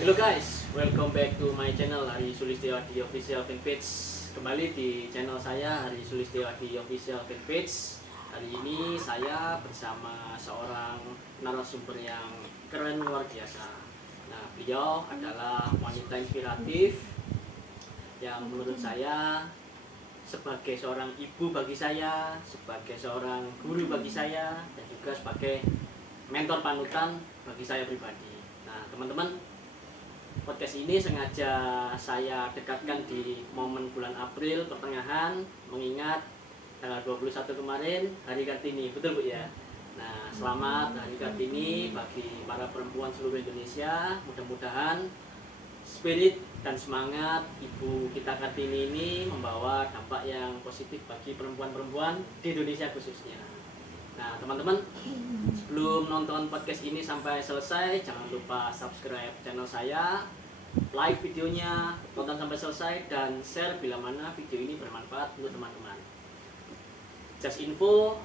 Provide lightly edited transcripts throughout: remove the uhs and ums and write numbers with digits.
Hello guys, welcome back to my channel Hari Sulistiawadi Official Fanpage. Kembali di channel saya Hari Sulistiawadi Official Fanpage. Hari ini saya bersama seorang narasumber yang keren luar biasa. Nah, beliau adalah wanita inspiratif yang menurut saya sebagai seorang ibu bagi saya, sebagai seorang guru bagi saya, dan juga sebagai mentor panutan bagi saya pribadi. Nah, teman-teman, podcast ini sengaja saya dekatkan di momen bulan April pertengahan, mengingat tanggal 21 kemarin Hari Kartini, betul Bu ya? Nah, selamat Hari Kartini bagi para perempuan seluruh Indonesia. Mudah-mudahan spirit dan semangat Ibu kita Kartini ini membawa dampak yang positif bagi perempuan-perempuan di Indonesia khususnya. Nah, teman-teman, sebelum nonton podcast ini sampai selesai, jangan lupa subscribe channel saya, like videonya, tonton sampai selesai, dan share bila mana video ini bermanfaat untuk teman-teman. Just info,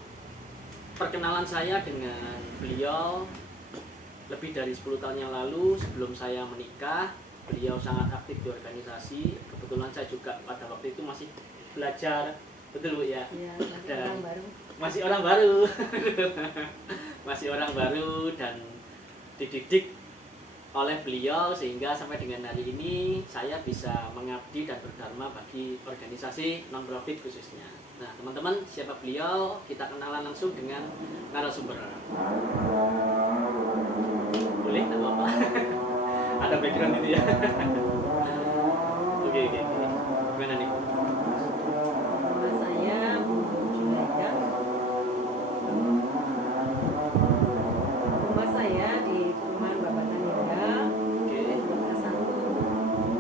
perkenalan saya dengan beliau lebih dari 10 tahun yang lalu sebelum saya menikah. Beliau sangat aktif di organisasi. Kebetulan saya juga pada waktu itu masih belajar, betul Bu ya? Iya, Dan orang baru. masih orang baru masih orang baru dan dididik oleh beliau sehingga sampai dengan hari ini saya bisa mengabdi dan berdharma bagi organisasi non-profit khususnya. Nah, teman-teman, siapa beliau? Kita kenalan langsung dengan narasumber. Boleh? Tidak apa-apa. Ada background itu ya. Oke. Gimana nih? Nama saya Julaika. Rumah saya di Perumahan Babatan Indah, Oke. Kota 1,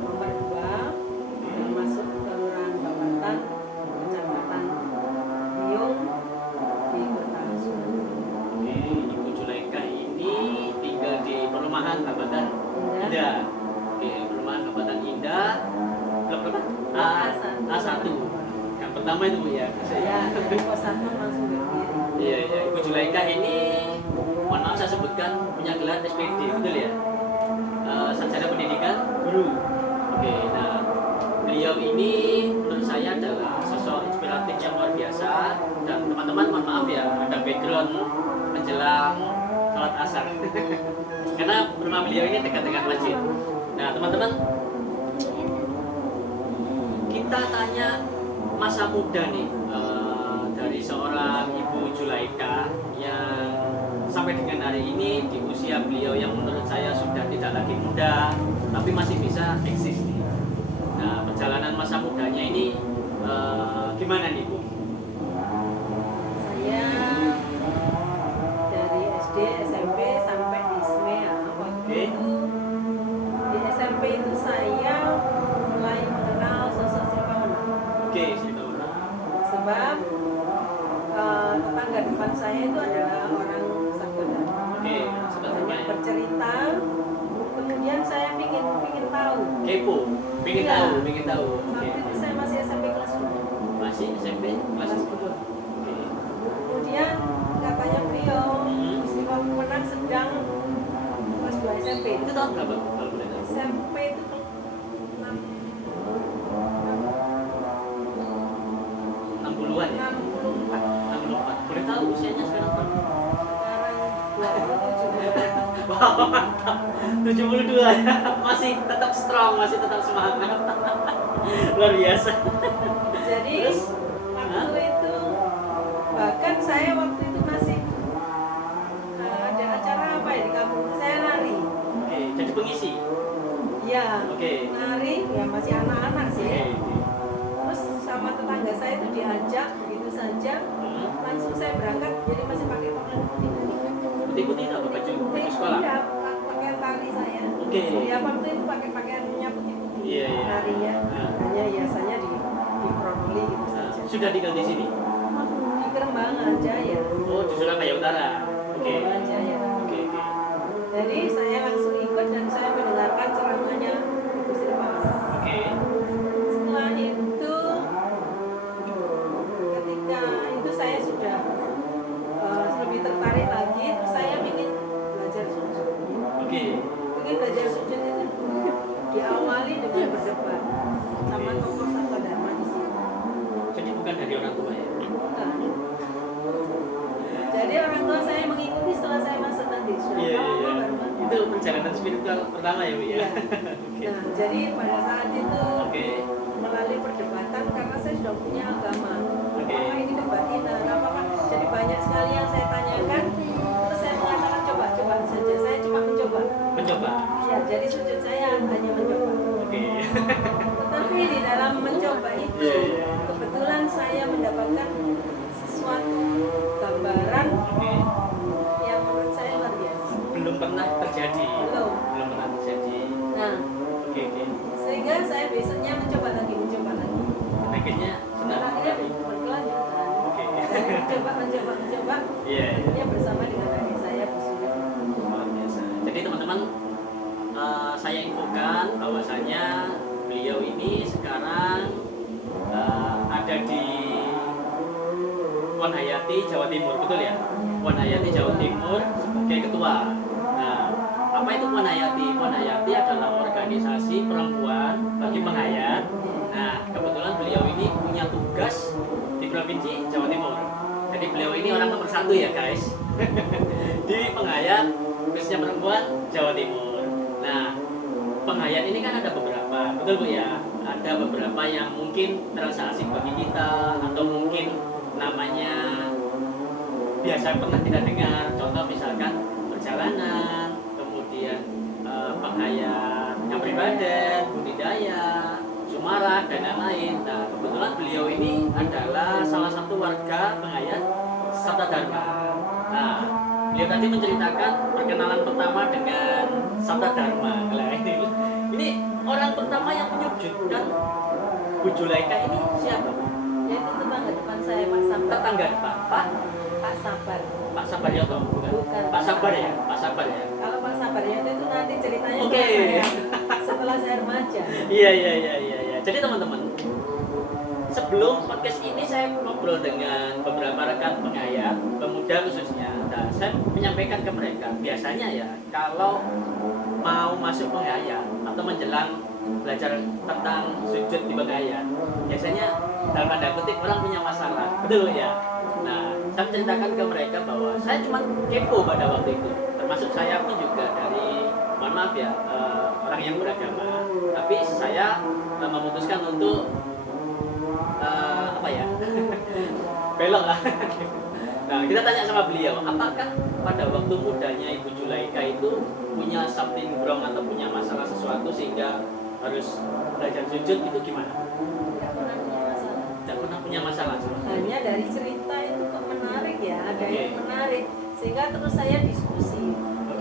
nomor 2, yang masuk Kelurahan Babatan, Kecamatan Biung, di Kota Surabaya. Oke, Ibu Julaika ini tinggal di perumahan Babatan Indah. Oke, perumahan Babatan Indah. Blok berapa? A1. Yang pertama itu Bu ya. Ya, dari pos 1 langsung ke kiri. Iya. Ibu Julaika ini, mohon maaf saya sebutkan, punya gelar SPD, betul ya? Sarjana Pendidikan Guru. Oke, nah beliau ini menurut saya adalah sosok inspiratif yang luar biasa. Dan teman-teman mohon maaf ya, ada background menjelang sholat asar. Karena rumah beliau ini dekat dengan masjid. Nah, teman-teman, kita tanya masa muda nih dari seorang Ibu Julaika yang sampai dengan hari ini di usia beliau yang menurut saya sudah tidak lagi muda tapi masih bisa eksis nih. Nah, perjalanan masa mudanya ini gimana nih Bu? Saya dari SD, SMP sampai di SMEA. Waktu itu di SMP itu saya mulai mengenal sosok Sri Pauna. Oke, cerita Bu. Sebab tetangga depan saya itu adalah orang Sabda. Oke, sebentar Banyak ya. bercerita. Kemudian saya pingin tahu. Kepo, pengen Iya. tahu. Oke. Waktu itu saya masih SMP kelas 2. Masih SMP kelas 2. Oke. Kemudian katanya beliau Sri Pauna sedang kelas 2 SMP. Itu tahun berapa kalau boleh tahu? SMP itu 60-an ya? 64. 64. Boleh tahu usianya sekarang berapa? Sekarang 27. Wow, mantap. 72 ya. Masih tetap strong, masih tetap semangat. Luar biasa. Jadi Terus? waktu itu bahkan saya waktu itu masih ada acara apa ya di kampung saya nari. Oke, jadi pengisi. Ya, Oke. nari ya masih anak-anak sih. Oke. Terus sama tetangga saya itu diajak begitu saja. Langsung saya berangkat jadi masih pakai pakaian putih. Putih-putih itu apa? Baju sekolah? Iya, pakaian tari saya. Oke. Ya waktu itu pakai pakaiannya putih-putih. Iya. Narinya Nah. hanya hiasannya di Protli gitu saja. Sudah tinggal di sini? Di Kerembangan Jaya. Oh, di Surabaya Utara. Oke. Kerembangan Jaya. Oke. Jadi saya langsung ikut dan saya mendengarkan ceramahnya Ibu Sri Pauna. Oke. Setelah itu, ketika itu saya sudah lebih tertarik lagi, terus saya ingin belajar sujud. Oke. Ingin belajar sujud itu diawali dengan berdebat sama Oke. tokoh Sabda Dharma di sini. Jadi bukan dari orang tua ya? Bukan. Jadi orang tua saya mengikuti setelah saya masuk nanti. Iya. Itu perjalanan spiritual pertama ya, Bu ya? Iya. Oke. Nah, jadi pada saat itu Oke. melalui perdebatan karena saya sudah punya agama. Oke. Apakah ini debatin? Apakah jadi banyak sekali yang saya tanyakan. Terus saya mengatakan coba saja. Saya cuma mencoba. Mencoba. Ya, jadi sujud saya hanya mencoba. Oke. Tetapi di dalam mencoba itu Iya. kebetulan saya mendapatkan sesuatu gambaran Oke. yang menurut saya luar biasa. Belum pernah terjadi. Belum. Belum pernah terjadi. Nah, Oke. sehingga saya besoknya mencoba lagi. Akhirnya Dan senang. akhirnya berkelanjutan. Oke. Saya mencoba. Iya. Akhirnya bersama dengan adik saya Bu Suri. Luar biasa. Jadi teman-teman, saya infokan bahwasanya beliau ini sekarang ada di Wanayati, Jawa Timur, betul ya? Wanayati, Jawa Timur sebagai ketua. Nah, apa itu Wanayati? Wanayati adalah organisasi perempuan bagi penghayat. Nah, kebetulan beliau ini punya tugas di Provinsi Jawa Timur. Jadi beliau ini orang nomor 1 ya guys. Di penghayat khususnya perempuan Jawa Timur. Nah, penghayat ini kan ada beberapa, betul Bu ya? Ada beberapa yang mungkin terasa asing bagi kita atau mungkin namanya biasa pernah kita dengar. Contoh misalkan perjalanan, kemudian penghayat yang beribadah, budidaya, Sumarak dan lain-lain. Nah, kebetulan beliau ini adalah salah satu warga penghayat Sabda Dharma. Nah, beliau tadi menceritakan perkenalan pertama dengan Sabda Dharma. Nah, ini orang pertama yang menyujudkan Bu Julaika ini siapa? Yaitu tetangga depan saya Pak Sabar. Tetangga depan, Pak Sabar. Pak Sabar Yoto, bukan? Bukan. Pak Sabar ya, Pak Sabar ya. Kalau Pak Sabar itu nanti ceritanya Oke. setelah saya remaja. Iya. Jadi teman-teman, sebelum podcast ini saya ngobrol dengan beberapa rekan penghayat, pemuda khususnya. Nah, saya menyampaikan ke mereka, biasanya ya kalau mau masuk penghayat atau menjelang belajar tentang sujud di penghayat, biasanya dalam tanda kutip orang punya masalah, betul ya? Nah, saya menceritakan ke mereka bahwa saya cuma kepo pada waktu itu, termasuk saya pun juga dari, mohon maaf ya, orang yang beragama, tapi saya memutuskan untuk apa ya, belok lah. Nah, kita tanya sama beliau, apakah pada waktu mudanya Ibu Julaika itu punya something wrong atau punya masalah sesuatu sehingga harus belajar sujud, itu gimana? Tidak pernah punya masalah. Tidak pernah punya masalah. Hanya dari cerita itu kok menarik ya, ada Oke. yang menarik sehingga terus saya diskusi.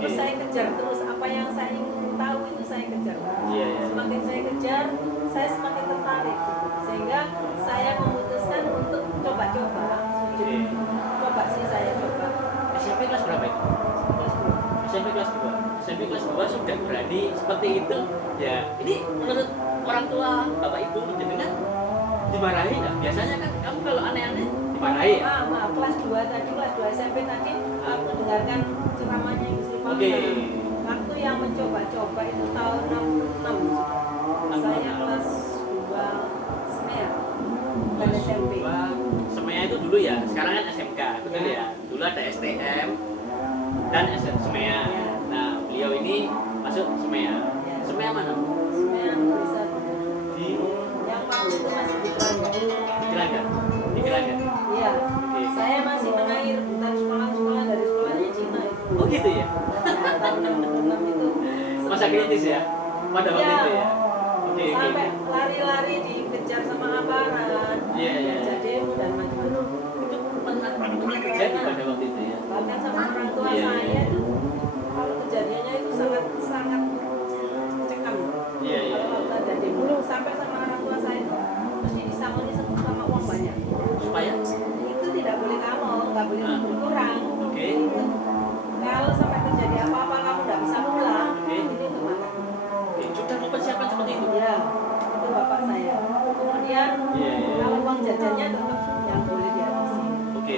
Terus Oke. saya kejar terus apa yang saya ingin tahu itu saya kejar. Iya. Semakin saya kejar, saya semakin tertarik. Sehingga saya memutuskan untuk coba-coba sujud. Oke. Coba sih saya coba. SMP kelas berapa itu? Kelas dua. SMP kelas 2. SMP kelas 2 sudah berani seperti itu. Ya, ini menurut orang tua Bapak Ibu menjenengan dimarahi nggak? Biasanya kan kamu kalau aneh-aneh dimarahi ya? Maaf, kelas 2 tadi, kelas 2 SMP tadi aku dengarkan ceramahnya Ibu Sri Oke. Waktu yang mencoba-coba itu tahun 66. Saya kelas 2 SMEA. Bukan SMP. Semea itu dulu ya, sekarang kan SMK, betul ya? Dulu ada STM dan SMEA. Nah, beliau ini masuk SMEA. SMEA mana? SMEA Negeri 1. Di Yang waktu itu masih di Keranggan. Gelanggang. Di Gelanggang. Iya. Oke. Saya masih menaik rebutan sekolah-sekolah dari sekolahnya Cina itu. Oh gitu ya? Ya, tahun 66 itu. Masa kritis ya? Pada waktu Iya. itu ya? Oke. Sampai lari-lari dikejar sama aparat. Iya. Diajak demo dan macam-macam. Itu pernah terjadi pada waktu itu ya? Bahkan sama orang tua Iya. saya itu kalau kejadiannya itu sangat cekam. Iya. Kalau waktu ada demo sampai sama orang tua saya itu mesti disangoni sama uang banyak. Supaya? Itu tidak boleh kamu, nggak boleh berkurang. Oke. Itu kalau sampai terjadi apa-apa kamu nggak bisa pulang. Oke. Ini untuk makan. Oke, sudah mempersiapkan seperti itu? Ya, itu bapak saya. Kemudian Iya. kalau uang jajannya tetap yang boleh dihabisi. Oke.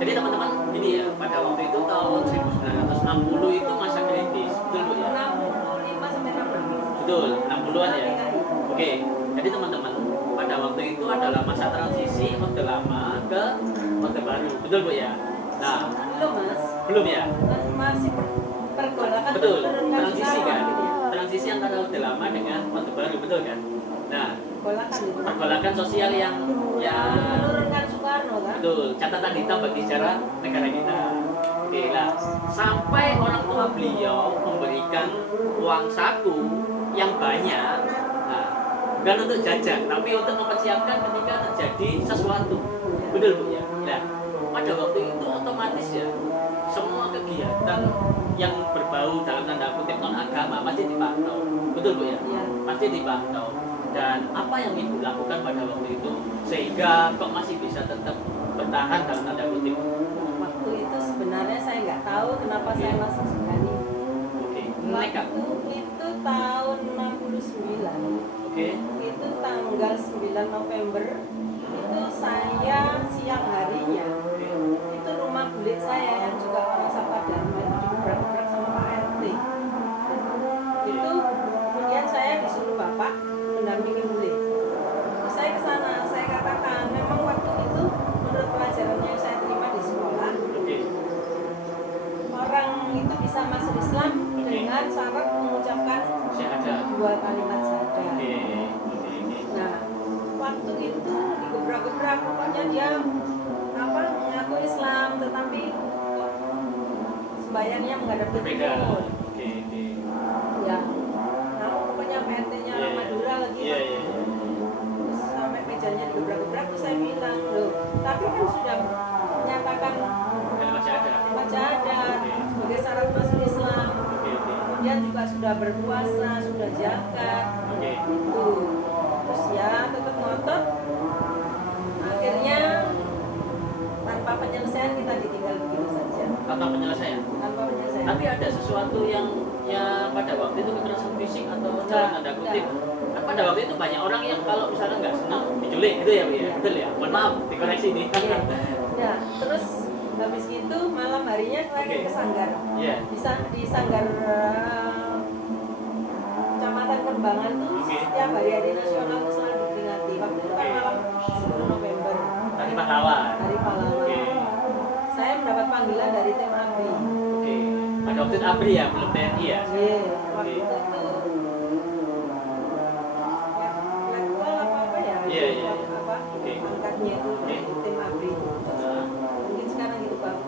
Jadi teman-teman, ini ya, pada waktu itu tahun 1960 itu masa kritis, betul Bu ya? 65 sampai 66. Betul Betul, 60-an ya. PKI. Oke, jadi teman-teman, pada waktu itu adalah masa transisi Orde Lama ke Orde Baru. Betul Bu ya? Nah, Belum Mas, belum ya? kan masih pergolakan Betul, turun transisi kan? gitu ya. Transisi antara Orde Lama dengan Orde Baru, betul kan? Nah, Pergolakan itu. pergolakan sosial yang Menurunkan Soekarno kan? betul, catatan hitam bagi sejarah negara kita. Oke lah, sampai orang tua beliau memberikan uang saku yang banyak, nah, bukan untuk jajan, tapi untuk mempersiapkan ketika terjadi sesuatu. Betul Bu ya? Nah, pada waktu itu otomatis ya, semua kegiatan yang berbau dalam tanda kutip non agama pasti dipantau. Betul Bu ya? Iya. Pasti dipantau. Dan apa yang Ibu lakukan pada waktu itu sehingga kok masih bisa tetap bertahan dalam tanda kutip? Waktu itu sebenarnya saya nggak tahu kenapa saya masuk Sugani. Oke, nekat. Waktu itu tahun 69. Oke. Itu tanggal 9 November. Itu saya siang harinya. Itu rumah bulik saya yang juga orang Sapadana itu digebrak-gebrak sama Pak RT. Itu kemudian saya disuruh bapak mendampingi bulik. Saya ke sana, saya katakan memang waktu itu menurut pelajaran yang saya terima di sekolah, Oke. orang itu bisa masuk Islam Oke. dengan syarat mengucapkan Syahadat. 2 kalimat saja. Oke. Oke. Nah, waktu itu digebrak-gebrak, pokoknya dia mengaku Islam, tetapi kok sembahyangnya menghadap ke Berbeda. timur. Oke. Oke. Ya, nah pokoknya PRT-nya orang Madura lagi. Iya, iya. Terus sampai mejanya digebrak-gebrak, terus saya bilang, loh, tapi kan sudah menyatakan Kalimat syahadat. kalimat syahadat sebagai syarat masuk Islam. Oke. Oke. Kemudian juga sudah berpuasa, sudah zakat, Oke. itu. Terus ya tetap ngotot. Akhirnya tanpa penyelesaian kita ditinggal begitu saja. Atau penyelesaian. Tanpa penyelesaian. Tapi ada sesuatu yang pada waktu itu kekerasan fisik atau dalam tanda kutip. Kan pada waktu itu banyak orang yang kalau misalnya nggak senang diculik gitu ya Bu ya. Betul ya? Mohon maaf dikoreksi nih. Iya. Ya, terus habis itu malam harinya saya Oke. ke Sanggar. Iya. Di Sanggar Kecamatan Kembangan tuh Oke. setiap hari nasional tuh selalu diperingati. Waktu itu kan malam 10 November. Hari pahlawan. Hari pahlawan. Oke. Saya mendapat panggilan dari tim ABRI. Oke. Pada waktu itu ABRI ya, belum TNI ya. Iya, waktu itu letwal apa ya? Iya, iya. Apa? Oke. Angkatnya itu Oke. tim ABRI. Nah, Mungkin sekarang itu Bapak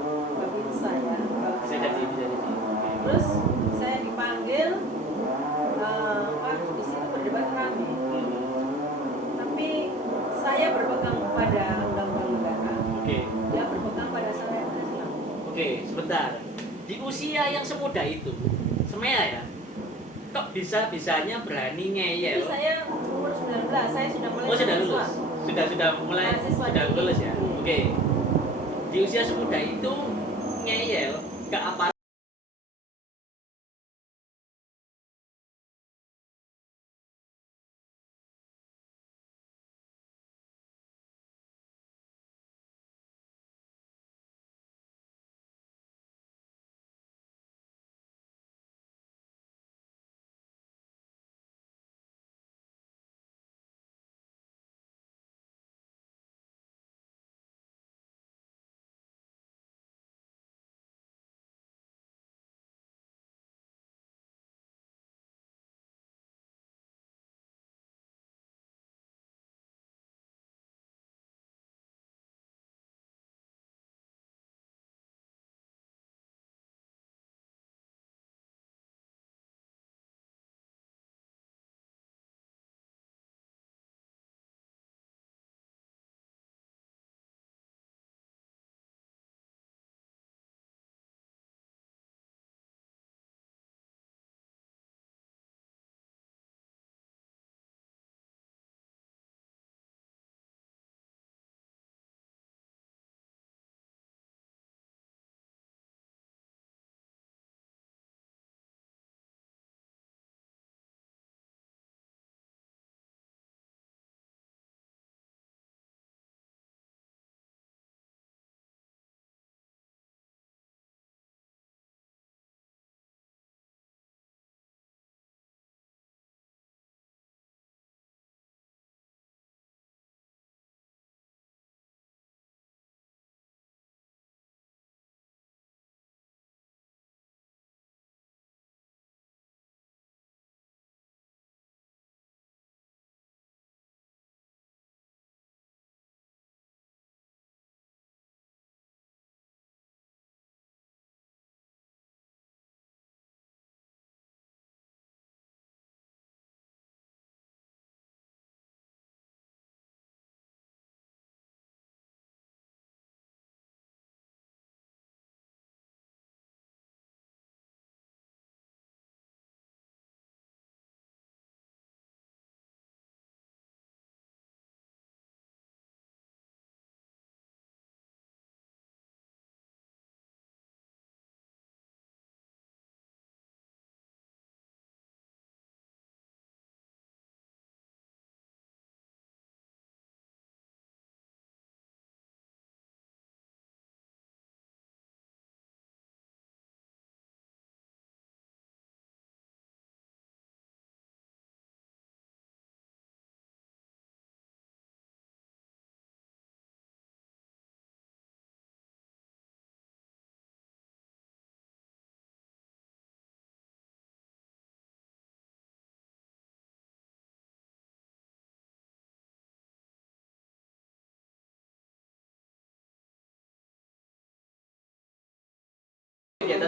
saya. bisa jadi, bisa jadi. Oke. Terus saya dipanggil, Pak di situ berdebat kami. Tapi saya berpegang pada undang-undang negara. Oke. Dia berpegang pada syariat Islam. Oke, sebentar. Di usia yang semuda itu, Semea ya, kok bisa-bisanya berani ngeyel? Tapi saya umur 19, saya sudah mulai Oh sudah mahasiswa. lulus, sudah mulai Mahasiswa sudah tinggi. lulus ya. Oke. Di usia semuda itu ngeyel ke aparat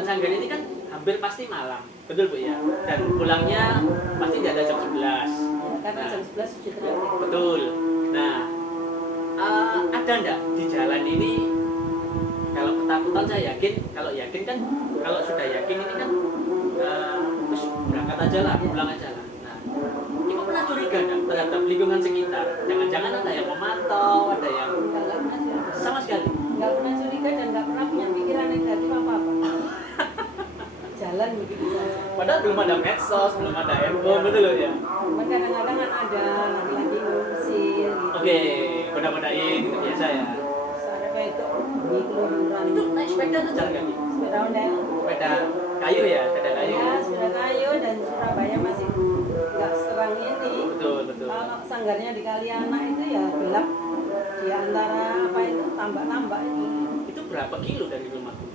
sanggar ini kan hampir pasti malam, betul Bu ya? Dan pulangnya pasti di atas jam 11. Karena Nah, jam 11 sudah terakhir. betul. Nah, ada enggak di jalan ini, kalau ketakutan saya yakin, kalau yakin kan, kalau sudah yakin ini kan terus berangkat aja lah, pulang aja lah. Nah, Ibu pernah curiga enggak terhadap lingkungan sekitar? Jangan-jangan ada yang memantau, ada yang Enggak pernah curiga. sama sekali. Enggak pernah curiga dan enggak pernah punya pikiran negatif apa-apa. Jalan begitu saja. Padahal belum ada medsos, belum ada handphone, betul loh ya? Cuman kadang-kadang kan ada laki-laki ngusir gitu. Oke, beda-bedain itu biasa ya. Terus ada kayak itu di keluyuran. Itu naik sepeda atau jalan kaki? Sepeda ondel. Sepeda kayu ya, sepeda kayu. Ya, sepeda kayu dan Surabaya masih nggak seterang ini. Betul, betul. Kalau sanggarnya di Kalianak itu ya gelap di antara apa itu tambak-tambak itu. Itu berapa kilo dari rumahku?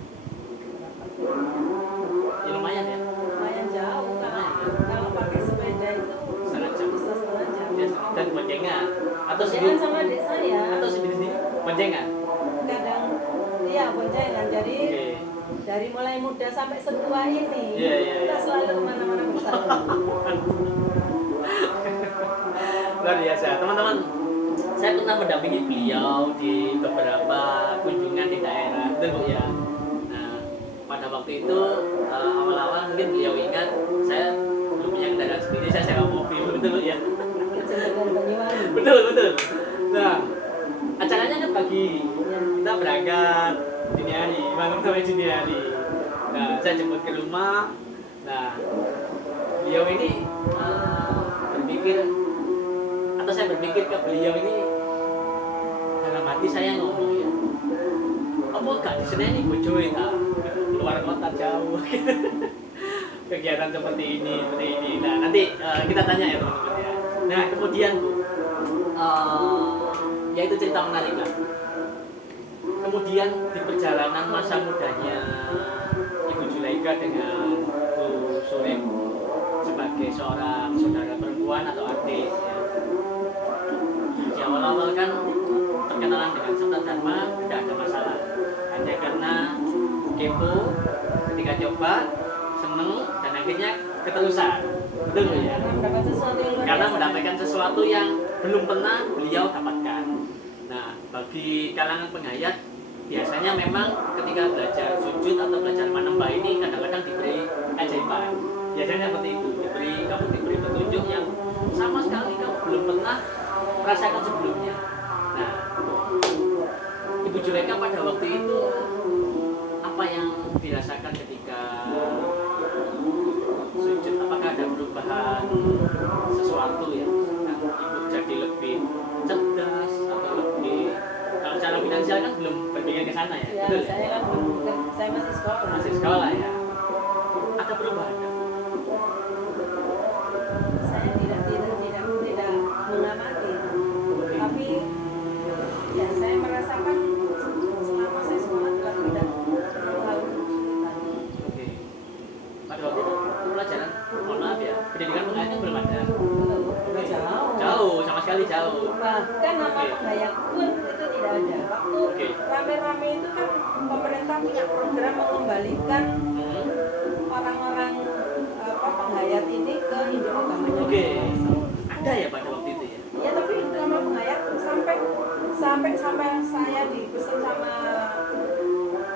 Ya, lumayan ya. Lumayan jauh kalau pakai sepeda itu Setengah jam. bisa setengah jam. Ya, dan boncengan atau Jangan sendiri sama adik saya. atau sendiri boncengan. Kadang iya boncengan. Jadi Oke. dari mulai muda sampai setua ini Iya, iya, kita iya. selalu kemana-mana bersama. Luar biasa, teman-teman. Saya pernah mendampingi beliau di beberapa kunjungan di daerah, betul Bu ya. Nah, pada waktu itu awal-awal mungkin beliau ingat saya belum punya kendaraan sendiri, saya sewa mobil, betul Bu ya. Cenderung Banyuwangi. Betul, betul. Nah, acaranya kan pagi, kita berangkat dini hari, bangun sampai dini hari. Nah, saya jemput ke rumah. Nah, beliau ini berpikir, atau saya berpikir ke beliau ini, dalam hati saya ngomong ya, apa gak diseneni bojoe ta, keluar kota jauh. Kegiatan seperti ini. Nah, nanti kita tanya ya teman-teman ya. Nah, kemudian Bu, ya itu cerita menarik lah. Kemudian di perjalanan masa mudanya Ibu Julaika dengan Bu Surip sebagai seorang saudara perempuan atau adik ya. Di awal-awal kan perkenalan dengan Sabta Dharma tidak ada masalah, hanya karena kepo ketika coba, seneng, dan akhirnya keterusan, betul Bu ya? Karena mendapat sesuatu yang luar Karena biasa. mendapatkan sesuatu yang belum pernah beliau dapatkan. Nah, bagi kalangan penghayat, biasanya memang ketika belajar sujud atau belajar manembah ini kadang-kadang diberi keajaiban. Biasanya seperti itu, kamu diberi petunjuk yang sama sekali kamu belum pernah merasakan sebelumnya. Nah, Ibu Julaika pada waktu itu apa yang dirasakan ketika sujud? Apakah ada perubahan sesuatu ya? Ibu jadi lebih cerdas atau lebih, kalau secara finansial kan belum berpikir ke sana ya, Ya, betul ya? saya kan saya masih sekolah. Masih sekolah ya. Ada perubahan nggak? Saya tidak mengamati. Tapi ya saya merasakan selama saya sekolah juga tidak terlalu kesulitan. Oke. Pada waktu itu pelajaran, mohon maaf ya, pendidikan penghayatnya belum ada. Belum jauh. Jauh, sama sekali jauh. Bahkan nama Oke. penghayat pun itu tidak ada. Waktu Oke. rame-rame itu kan pemerintah punya program mengembalikan orang-orang penghayat ini ke induk agamanya. Oke. Ada ya pada waktu itu ya? Ya tapi nama penghayat sampai saya dipesan sama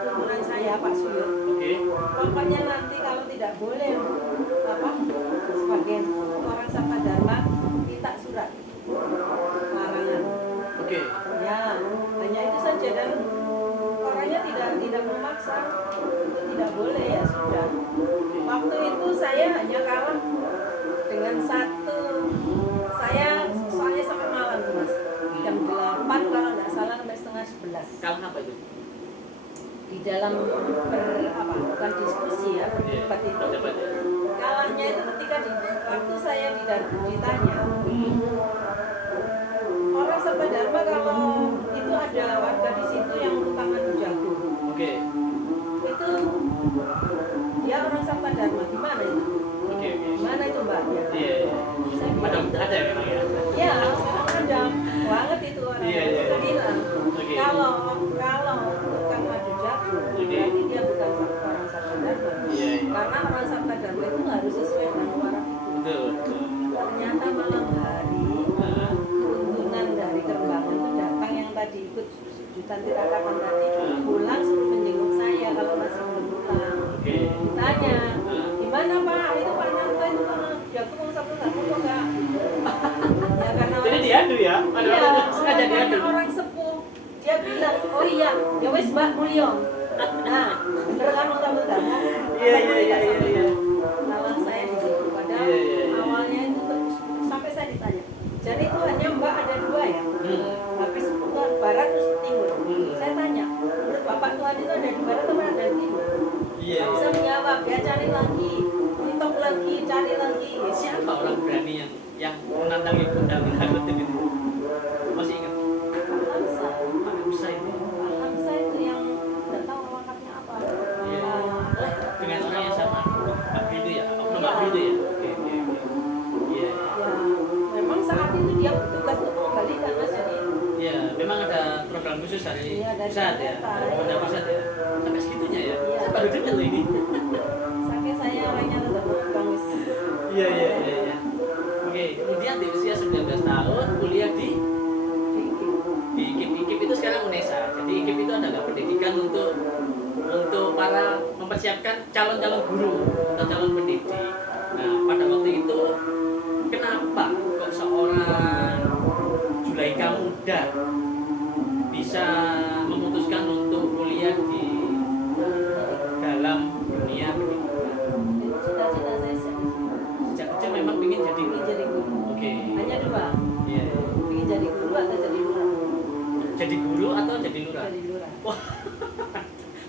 pimpinan saya Pak Suyut. Oke. Pokoknya nanti kalau tidak boleh sebagai orang Sabta Dharma minta surat larangan. Oke. Ya hanya itu saja dan orangnya tidak memaksa, itu tidak boleh ya sudah. Waktu itu saya hanya kalah dengan satu, saya soalnya sampai malam Mas, jam 8 kalau nggak salah sampai setengah 11. Kalah apa itu? Di dalam bukan diskusi ya, berdebat itu. Berdebat ya? Kalahnya itu ketika waktu saya ditanya, orang Sabta Dharma kalau itu ada warga di situ yang tukang adu jago, Oke. itu dia orang Sabta Dharma, gimana itu? Oke. Gimana itu Mbak? Ya. Iya. Saya bilang, Ada ya memang ya? ya sekarang ada banget itu orang. Iya. Saya bilang, Oke. kalau tukang adu jago, berarti dia bukan orang Sabta Dharma. ternyata malam hari tuntunan dari Kerbangan itu datang yang tadi ikut sujudan tiratakan tadi pulang suruh menjenguk saya kalau masih belum pulang. Oke. Ditanya, gimana Pak? Itu Pak Nanto itu Pak. Ya aku mau satu kok enggak. Ya karena Jadi diadu ya? iya, Sengaja karena diadu. orang sepuh dia bilang, oh iya, ya wes Mbak Mulyo. Nah, bener kan tamu-tamu? Iya. Kalau saya di situ padahal Iya. awalnya itu sampai saya ditanya. Jadi itu hanya Mbak ada dua ya? Habis ke barat terus timur. Saya tanya, menurut Bapak Tuhan itu ada di barat atau ada di timur? Iya. Nggak bisa menjawab, dia cari lagi, mentok lagi, cari lagi. Siapa orang berani yang menantang ibu dan menakutin itu? Masih ingat? Hamsa. Pak Hamsa itu. Hamsa itu yang nggak tahu lengkapnya apa. Iya. Ah, Dengan orang yang sama. Pak Bidu ya? Apa Pak Bidu ya? Oke. Iya. ya, memang saat itu dia bertugas untuk mengembalikan Mas, jadi Iya, memang ada program khusus dari Iya, dari pusat ya. pemerintah. Ada pusat ya. Sampai segitunya ya. Iya. Saya baru dengar loh ini. saking saya orangnya tetap bangis. Iya. Oke, kemudian di usia 19 tahun kuliah di IKIP itu sekarang UNESA. Jadi IKIP itu adalah pendidikan untuk para mempersiapkan calon-calon guru atau calon pendidik. Nah, pada waktu itu kenapa kok seorang Julaika muda bisa memutuskan untuk kuliah di dalam dunia pendidikan? Cita-cita saya Sejak kecil memang ingin jadi ingin guru. jadi guru. Oke. Hanya dua, Iya. ingin jadi guru atau jadi lurah. Jadi guru atau jadi lurah? Jadi lurah. Wah,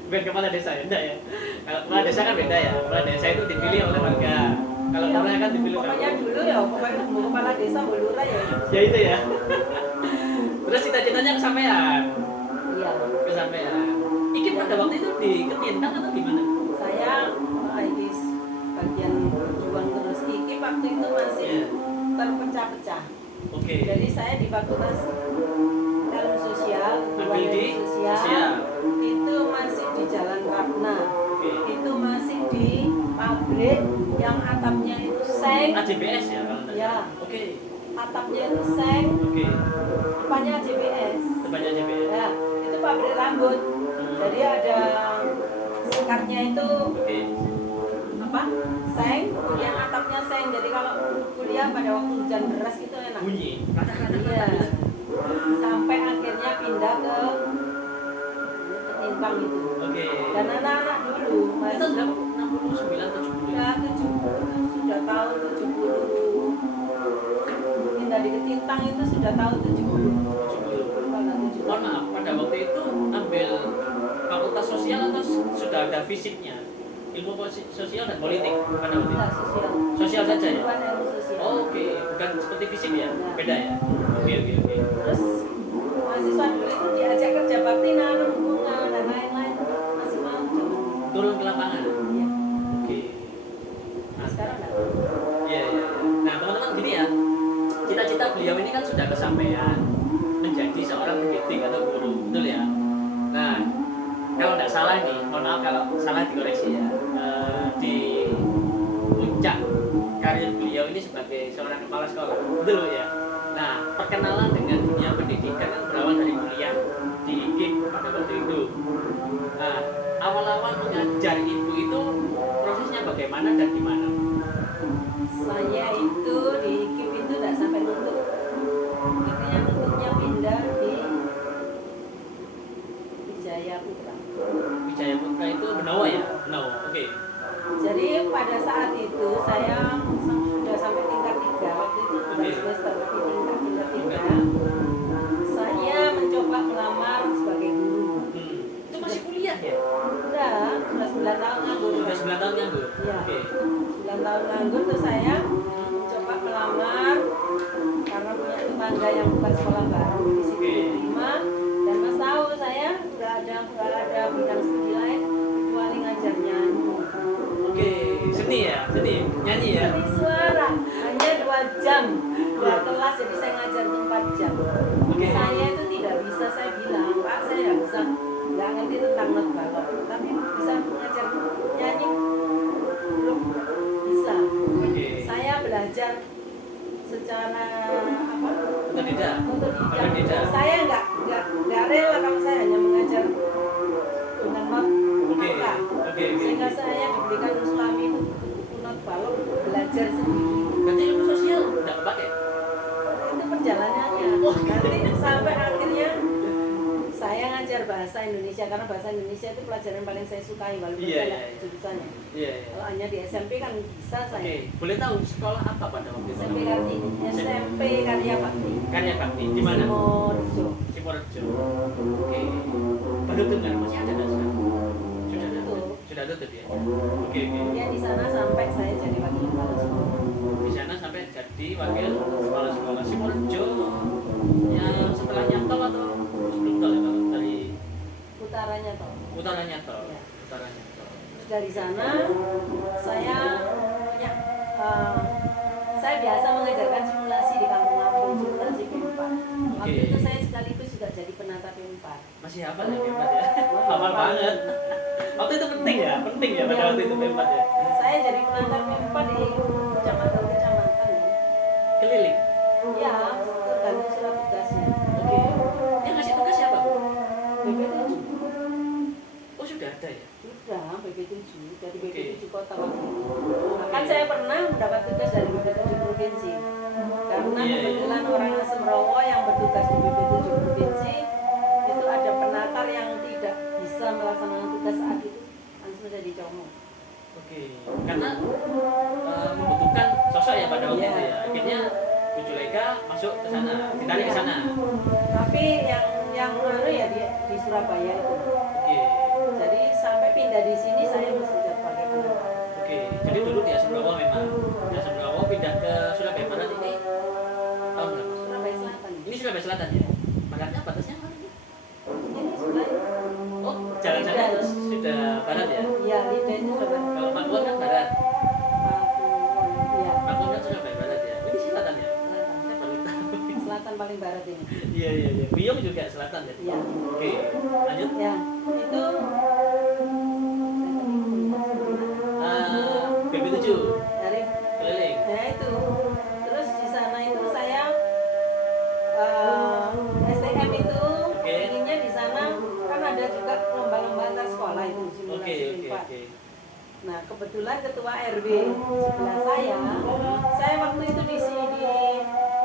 bukan kepala desa ya? Enggak ya? Kalau kepala desa kan beda ya. Kepala desa itu dipilih oleh warga. Kalau Ya, lurah kan dipilih oleh pokoknya dulu ya, pokoknya mau kepala desa mau lurah ya. ya itu ya. Terus cita-citanya kesampaian. Iya. Kesampaian. Iki pada waktu itu di Ketintang atau gimana? Saya di bagian berjuang terus iki waktu itu masih Iya. terpecah-pecah. Oke. Jadi saya di Fakultas Ilmu Sosial, Ambil di Ilmu sosial. itu masih di Jalan Ratna. Oke. Itu masih di pabrik yang atapnya itu seng. AJBS ya kalau tidak Ya. salah. Oke. Atapnya itu seng, Oke. depannya AJBS. Depannya AJBS. Ya, itu pabrik rambut. Jadi ada sekatnya itu Oke. apa? Seng, kemudian atapnya seng. Jadi kalau kuliah pada waktu hujan deras itu enak. Bunyi. Iya. Sampai akhirnya pindah ke Ketimpang itu. Oke. Dan anak-anak dulu Itu masih sudah 69 atau 70 ya? sudah 70, sudah tahun 70. Pindah di Ketintang itu sudah tahun 70. 70. Kalau 70. Mohon maaf, pada waktu itu ambil fakultas sosial atau sudah ada fisiknya? Ilmu sosial dan politik pada waktu Enggak itu? sosial. Sosial saja ya? Bukan ilmu sosial. Oh, oke, bukan seperti fisik ya? Beda ya? Oke. Terus mahasiswa dulu itu diajak kerja bakti nanam bunga dan lain-lain masih mau zaman Turun ke lapangan? ya. Oke. Nah, sekarang enggak. Iya. Nah, teman-teman gini ya, cita-cita beliau ini kan sudah kesampaian menjadi seorang pendidik atau guru, betul ya? Nah, kalau nggak salah nih, mohon maaf kalau salah dikoreksi ya, di puncak karir beliau ini sebagai seorang kepala sekolah, betul ya? Nah, perkenalan dengan dunia pendidikan kan berawal dari kuliah di IKIP pada waktu itu. Nah, awal-awal mengajar ibu itu prosesnya bagaimana dan gimana? Saya itu di IKIP itu enggak sampai nuntut. Akhirnya nuntutnya pindah di Wijaya Putra. Wijaya Putra itu Benowo ya? Benowo, oke. Jadi pada saat itu saya sudah sampai tingkat 3 waktu itu bukan semester tapi tingkat 3. Saya mencoba melamar sebagai guru. Itu masih kuliah ya? Udah 9 tahun nganggur. Sudah 9 tahun nganggur? Iya. Oke. 9 tahun nganggur terus saya mencoba melamar karena punya tetangga yang bukan sekolah baru di situ Oke. diterima dan Mas tahu saya nggak ada bidang studi lain kecuali ngajar nyanyi. Oke, seni ya? Seni? Nyanyi ya? Seni suara hanya 2 jam 2 kelas jadi saya ngajar 4 jam. Oke. Saya itu tidak bisa, saya bilang Pak saya nggak ngerti tentang not balok tapi bisa ngajar nyanyi belum bisa. Oke. Saya belajar secara apa? Otodidak. Otodidak. Saya nggak rela kalau saya hanya mengajar dengan not Oke. angka. Oke. Sehingga saya diberikan suami itu buku not balok belajar sendiri. Berarti ilmu sosial enggak pakai? Itu perjalanannya. Nanti sampai akhirnya saya ngajar bahasa Indonesia karena bahasa Indonesia itu pelajaran paling saya sukai walaupun saya nggak jurusannya. Iya. Kalau hanya di SMP kan bisa saya. Oke, boleh tahu sekolah apa pada waktu itu? SMP Karya Bakti. Karya Bakti di mana? Simorejo. Simorejo. Oke. Perhitungan masih ada nggak sekarang? Sudah ada. Sudah tutup ya. Oke. Ya di sana sampai saya jadi wakil kepala sekolah. Di sana sampai jadi wakil kepala sekolah Simorejo. Yang setelahnya tol atau sebelum tol ya kalau dari Utaranya toh. utaranya tol. Ya. Utaranya tol. Terus dari sana saya punya saya biasa mengajarkan simulasi di kampung-kampung, simulasi P4. Waktu itu saya sekaligus juga jadi penata P4. Masih hafal ya P4 ya? Hafal banget. Waktu itu penting ya pada waktu itu P4 ya. Saya jadi penata P4 di kecamatan-kecamatan ya. Keliling. Ya, tergantung surat tugasnya. Oke. Yang ngasih tugas siapa, Bu? BP7. Oh, sudah ada ya? Sudah, BP7 dari Oke. BP7 kota waktu itu. Bahkan saya pernah mendapat tugas dari BP7 provinsi. Karena Iya, iya. kebetulan orang Semerowo yang bertugas di BP7 provinsi itu ada penatar yang tidak bisa melaksanakan tugas saat itu langsung jadi como. Oke. Karena membutuhkan sosok ya pada waktu Iya. itu ya. Akhirnya Bu Juleika masuk ke sana, ditarik ke sana. Tapi yang ya di Surabaya itu. Oke. Jadi sampai pindah di sini saya masih sebagai penatar. Oke. Jadi dulu di Asmrawa memang. Di Asmrawa pindah ke Surabaya Barat ini tahun berapa? Surabaya Selatan. Ini Surabaya Selatan ya? Baratnya batasnya mana ini? Ini sebelah. Oh, jalan sana terus sudah barat ya? Iya, lidah itu Surabaya. Kalau Pakuan kan barat. Iya. Pakuan kan Surabaya Barat ya? Ini selatan ya? Selatan. Saya baru tahu. Selatan paling barat ini. Iya. Buyong juga selatan ya? Iya. Oke, lanjut. Ya, itu BP7 dari keliling. ya itu. Terus di sana itu saya STM itu Oke. ininya di sana kan ada juga lomba-lomba antar sekolah itu simulasi Oke. P4. Nah, kebetulan ketua RW sebelah saya waktu itu di sini di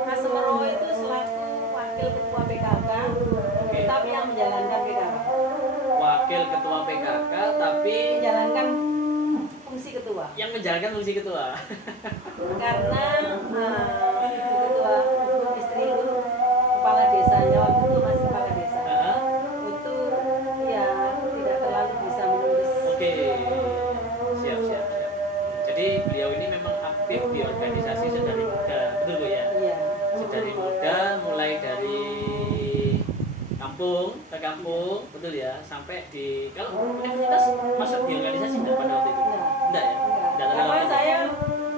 Semerowo itu selaku wakil ketua PKK, tapi yang menjalankan PKK. Wakil ketua PKK tapi Menjalankan fungsi ketua. yang menjalankan fungsi ketua. Karena ibu ketua, ibu istri itu kepala desanya waktu itu masih kepala desa. Hah? Itu ya tidak terlalu bisa menulis. Oke. Siap. Jadi beliau ini memang aktif di organisasi sedari muda, betul Bu ya? Iya. Sedari muda, mulai dari kampung ke kampung, betul ya, sampai di kalau universitas masuk di organisasi enggak pada waktu itu? Enggak ya? Enggak Karena terlalu. saya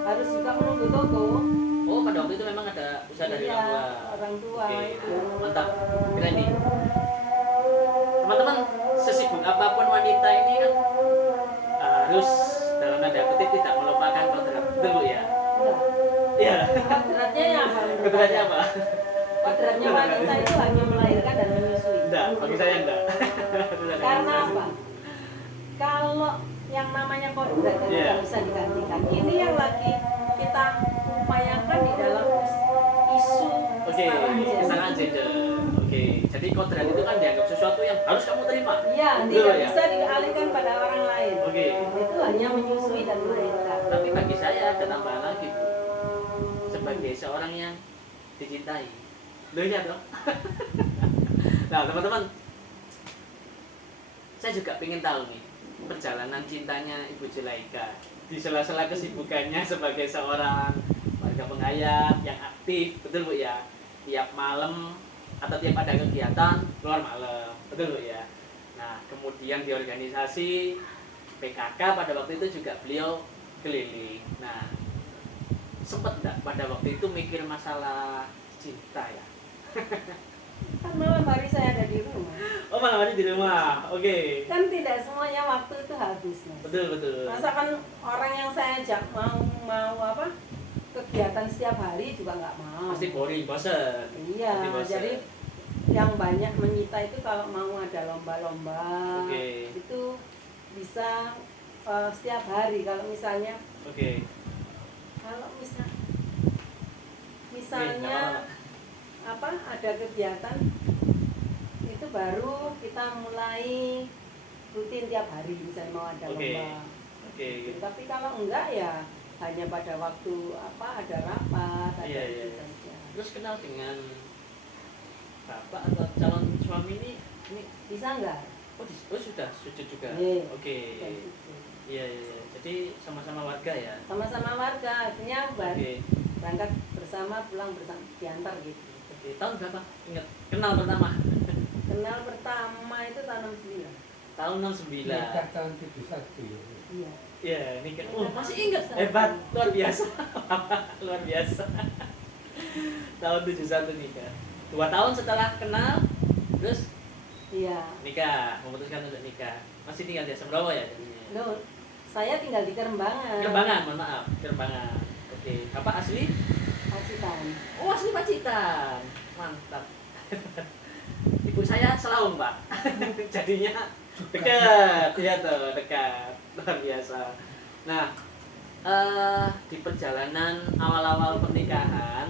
harus juga menunggu toko. Oh, pada waktu itu memang ada usaha dari Iya, orang tua. orang tua Oke, itu. mantap. Keren nih. Teman-teman, sesibuk apapun wanita ini kan harus dalam tanda kutip tidak melupakan kodrat, betul Bu ya? Enggak. Iya. Kodratnya ya apa? Kodratnya apa? Kodratnya wanita itu hanya melahirkan dan menyusui. Enggak, bagi saya enggak. Karena apa? Kalau yang namanya kodrat itu Iya. nggak bisa digantikan. Ini yang lagi kita upayakan di dalam isu Oke, kesetaraan gender. Oke, jadi kodrat itu kan dianggap sesuatu yang harus kamu terima. Iya, Betul tidak ya? bisa dialihkan pada orang lain. Oke. Itu hanya menyusui dan melahirkan. Tapi bagi saya ada tambahan lagi, Bu. Sebagai seorang yang dicintai. Loh iya dong. Nah, teman-teman, saya juga ingin tahu nih perjalanan cintanya Ibu Juleika di sela-sela kesibukannya sebagai seorang warga pengayat yang aktif, betul Bu ya? Tiap malam atau tiap ada kegiatan keluar malam, betul Bu ya? Nah, kemudian di organisasi PKK pada waktu itu juga beliau keliling. Nah, sempat enggak pada waktu itu mikir masalah cinta ya? Kan malam hari saya ada di rumah. Oh, malam hari di rumah. Oke. Kan tidak semuanya waktu itu habis, Mas. Betul. Masa kan orang yang saya ajak mau apa? Kegiatan kegiatan setiap hari juga nggak mau. Pasti boring, bosen. Iya, Pasti bosen. jadi yang banyak menyita itu kalau mau ada lomba-lomba Oke. itu bisa setiap hari. Kalau misalnya Oke. kalau Oke, nggak misalnya apa-apa. ada kegiatan itu baru kita mulai rutin tiap hari misalnya mau ada Oke. lomba. Oke. Tapi kalau enggak ya hanya pada waktu ada rapat, ada Iya, itu iya. saja. Terus kenal dengan bapak atau calon suami ini Bisa enggak? oh sudah sujud juga. Iya. Oke. Iya, iya, iya. Jadi sama-sama warga ya. Sama-sama warga, akhirnya Oke. berangkat bersama, pulang bersama, diantar gitu. Oke. Tahun berapa? Ingat kenal pertama? Kenal pertama itu tahun 69. Tahun 69. Nikah tahun 71. Iya. Iya, nikah. Oh, masih ingat. Hebat, luar biasa. Luar biasa. Tahun 71 nikah. 2 tahun setelah kenal, terus Iya. nikah, memutuskan untuk nikah. Masih tinggal di Sembrowo ya jadinya. Loh, saya tinggal di Kerembangan. Kerembangan, mohon maaf, Kerembangan. Oke, Bapak asli? Pacitan. Oh, asli Pacitan. Mantap. Ibu saya Selaung, Pak. Jadinya dekat, ya tuh, dekat. Luar biasa. Nah, di perjalanan awal-awal pernikahan,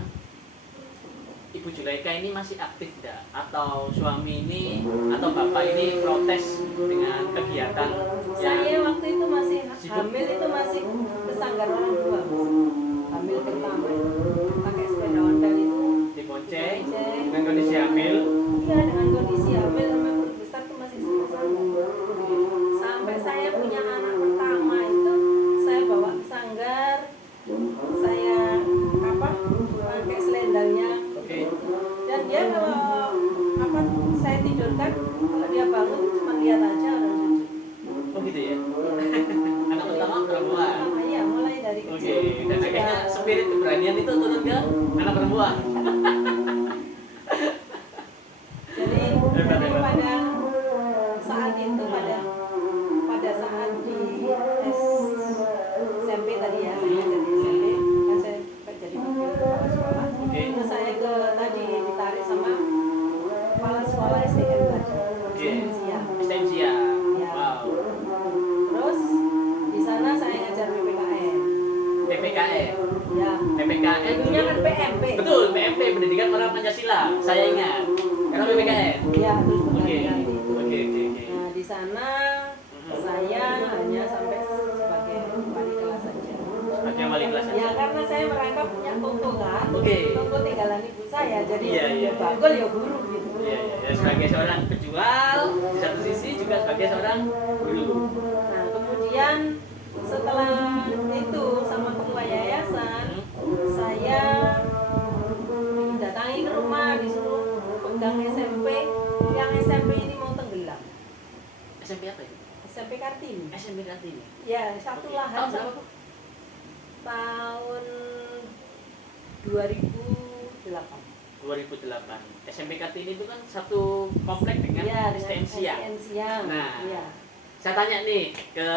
Ibu Julaika ini masih aktif enggak? Atau suami ini atau bapak ini protes dengan kegiatan Saya waktu itu masih sibuk? hamil, itu masih ke sanggar orang tua. Hamil pertama itu pakai sepeda ontel itu. dibonceng Bonceng. dengan kondisi hamil? Iya, dengan kondisi hamil sama perut besar itu masih sanggar. Sampai saya punya anak pertama itu saya bawa ke sanggar. Saya pakai selendangnya. Oke. Dan dia kalau saya tidurkan, kalau dia bangun cuma lihat aja orang sujud. Oh gitu ya? Anak pertama perempuan? Iya, mulai dari Oke, kecil. dan akhirnya spirit keberanian itu turun ke anak perempuan. Jadi Hebat, hebat. pada saat itu pada saat di SMP tadi ya, saya ngajar di SMP, kan saya jadi wakil kepala sekolah. Oke. Itu saya ditarik sama kepala sekolah SDM tadi. Oke. Siang. STM siang. Ya. Wow. Terus di sana saya ngajar PPKN. PPKN. Ya. PPKN Dulunya kan PMP. Betul, PMP Pendidikan Moral Pancasila. Saya ingat. Karena PPKN. Iya, terus Oke. berganti-ganti itu. Oke, oke, oke. Nah, di sana saya hanya sampai sebagai wali kelas saja. Sebagai wali kelas Ya, aja. karena saya merangkap punya toko kan. Oke. Toko tinggalan ibu saya, jadi Iya, iya. bagol ya guru gitu. Iya, iya, ya, sebagai seorang penjual di satu sisi juga sebagai seorang guru. Nah, kemudian setelah itu sama ketua yayasan, saya didatangi ke rumah, disuruh pegang SMP. Yang SMP ini mau tenggelam. SMP apa itu? SMP Kartini. SMP Kartini. Ya, satu Oke. lahan. Tahun berapa, Bu? Tahun 2008. 2008. SMP Kartini itu kan satu komplek dengan Ya, dengan STM siang. STM siang. Nah. Iya. Saya tanya nih ke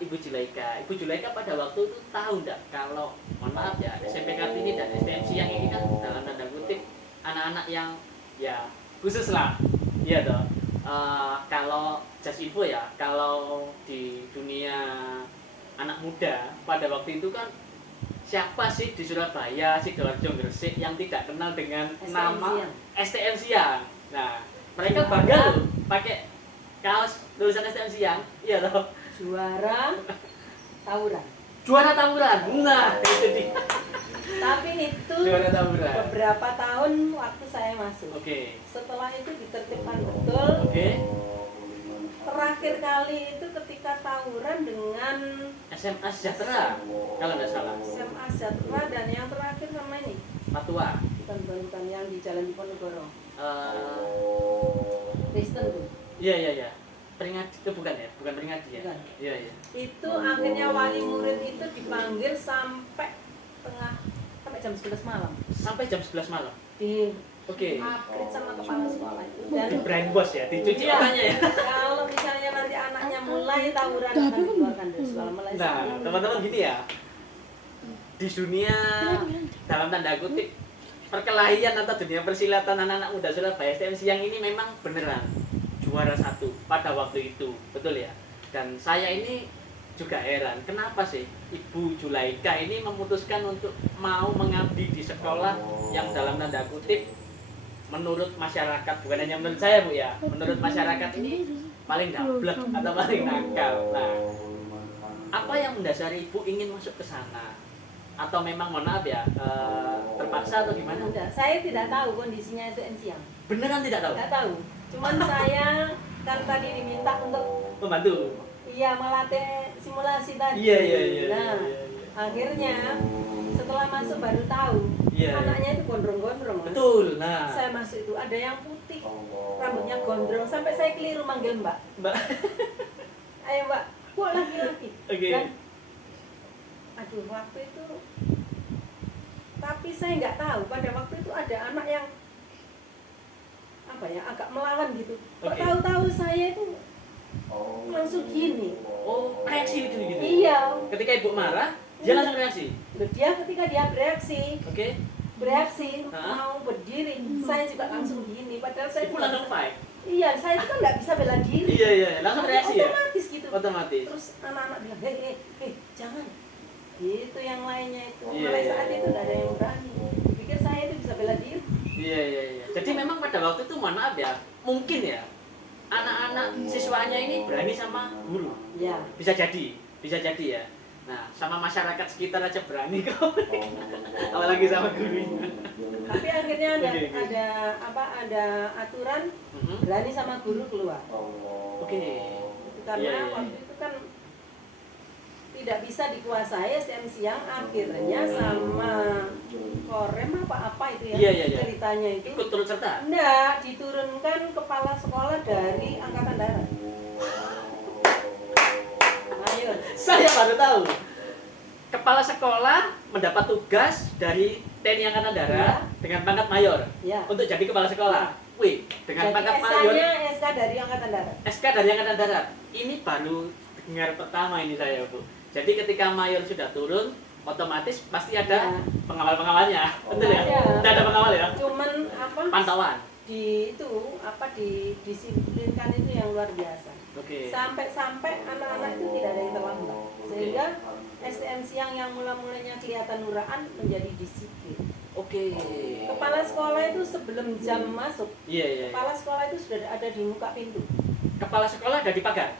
Ibu Julaika. Ibu Julaika pada waktu itu tahu enggak kalau, mohon maaf ya, SMP Kartini dan STM siang ini kan dalam tanda kutip anak-anak yang ya khusus lah. Iya dong. Kalau just info ya, kalau di dunia anak muda pada waktu itu kan siapa sih di Surabaya, Sidoarjo, Gresik yang tidak kenal dengan STM nama siang. STM siang. Nah, mereka bangga loh pakai kaos tulisan STM siang. Iya toh. Juara tawuran. Juara tawuran. Nah, itu dia. Tapi itu Juara tawuran. beberapa tahun waktu saya masuk. Oke. Setelah itu ditertibkan betul. Oke. Terakhir kali itu ketika tawuran dengan SMA Sejahtera kalau nggak salah. SMA Sejahtera, dan yang terakhir sama ini. Patua. Bukan yang di Jalan Diponegoro. Eh, Kristen tuh. iya iya iya. Peringati itu bukan ya? Bukan peringati ya? Bukan. Iya iya. Itu akhirnya wali murid itu dipanggil sampai jam 11 malam. Sampai jam 11 malam. Di Oke. upgrade sama kepala sekolah itu. Dan Di brainwash ya, dicuci iya, otaknya ya. kalau misalnya nanti anaknya mulai tawuran akan dikeluarkan dari sekolah mulai Nah, sekolah. teman-teman gini ya. di dunia dalam tanda kutip perkelahian atau dunia persilatan anak-anak muda Surabaya STM Siang ini memang beneran juara 1 pada waktu itu, betul ya. Dan saya ini juga heran, kenapa sih Ibu Julaika ini memutuskan untuk mau mengabdi di sekolah yang dalam tanda kutip menurut masyarakat, bukan hanya menurut saya Bu ya, menurut masyarakat ini paling dablek atau paling nakal. Nah, apa yang mendasari Ibu ingin masuk ke sana? Atau memang mohon maaf ya, terpaksa atau gimana? Enggak, saya tidak tahu kondisinya STM Siang. Beneran tidak tahu? Tidak tahu. Cuman saya kan tadi diminta untuk Membantu? iya melatih simulasi tadi. Iya. Nah, akhirnya setelah masuk baru tahu Iya. anaknya itu gondrong-gondrong. Mas. Betul. Nah, Saya masuk itu ada yang putih, rambutnya gondrong sampai saya keliru manggil Mbak. Mbak. Ayo Mbak, kok laki-laki? Oke. Dan aduh waktu itu, tapi saya nggak tahu pada waktu itu ada anak yang apa ya agak melawan gitu. Kok Oke. tahu-tahu saya itu langsung gini. Oh, reaksi gitu. Iya. Ketika Ibu marah, dia langsung reaksi. Loh, dia ketika dia bereaksi Hah? mau berdiri, saya juga langsung gini. Padahal saya Ibu juga langsung bisa- fight. Iya, saya itu kan nggak bisa bela diri. Iya, langsung reaksi ya. Otomatis gitu. Otomatis. Terus anak-anak bilang, hei, jangan. Gitu yang lainnya itu. Iya, Mulai iya, saat iya. itu nggak ada yang berani. Pikir saya itu bisa bela diri. Iya. Jadi memang pada waktu itu mohon maaf ya, mungkin ya anak-anak siswanya ini berani sama guru. Ya. Bisa jadi ya. Nah, sama masyarakat sekitar aja berani kok. Apalagi sama gurunya. Tapi akhirnya Oke. ada aturan Mhm. berani sama guru keluar. Oke. Itu karena Iya. waktu itu kan tidak bisa dikuasai STM Siang, akhirnya sama Korem apa itu ya Iya. ceritanya itu. Ikut turut serta. Enggak, diturunkan kepala sekolah dari Angkatan Darat. Ayo. Saya baru tahu. Kepala sekolah mendapat tugas dari TNI Angkatan Darat dengan pangkat mayor Ya. untuk jadi kepala sekolah. Wih, dengan Jadi pangkat mayor, SK-nya SK dari Angkatan Darat. SK dari Angkatan Darat. Ini baru dengar pertama ini saya, Bu. Jadi ketika mayor sudah turun, otomatis pasti ada Ya. pengawal-pengawalnya. Betul ya? Ada. Tidak ada pengawal ya? Cuman Pantauan. disiplinkan itu yang luar biasa. Oke. Sampai anak-anak itu tidak ada yang terlambat. Sehingga STM Siang yang mula-mulanya kelihatan murahan menjadi disiplin. Oke. Kepala sekolah itu sebelum jam masuk, Iya. kepala sekolah itu sudah ada di muka pintu, Kepala sekolah ada di pagar,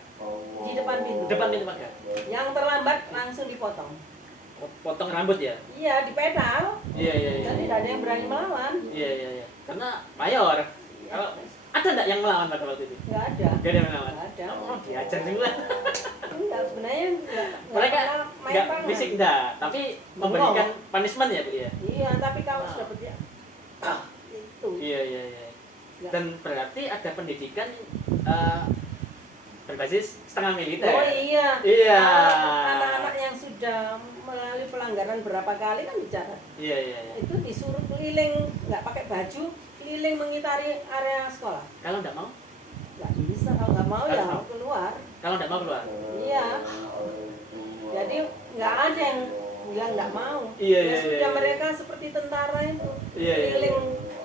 di depan pintu. depan pintu pagar. Yang terlambat langsung dipotong. Potong rambut ya? Iya, dipedal. Iya. Dan tidak ada yang berani melawan. Iya. Karena mayor. Kalau ada enggak yang melawan pada waktu itu? Nggak ada. Gak ada yang melawan. Nggak ada. Oh, diajar juga. Enggak, sebenarnya enggak Mereka pernah main enggak tangan. fisik enggak, tapi memberikan punishment ya, Bu ya. Iya, tapi kalau sudah berdia itu. Iya. Nggak. Dan berarti ada pendidikan berbasis setengah militer. Oh iya. Iya. Anak-anak yang sudah melalui pelanggaran berapa kali kan bicara. Iya. Itu disuruh keliling, nggak pakai baju, keliling mengitari area sekolah. Kalau enggak mau? Nggak bisa, kalau nggak mau Harus ya mau. keluar. Kalau enggak mau keluar. Iya. Jadi nggak ada yang bilang nggak mau. Iya. Ya sudah mereka seperti tentara itu, Iya. keliling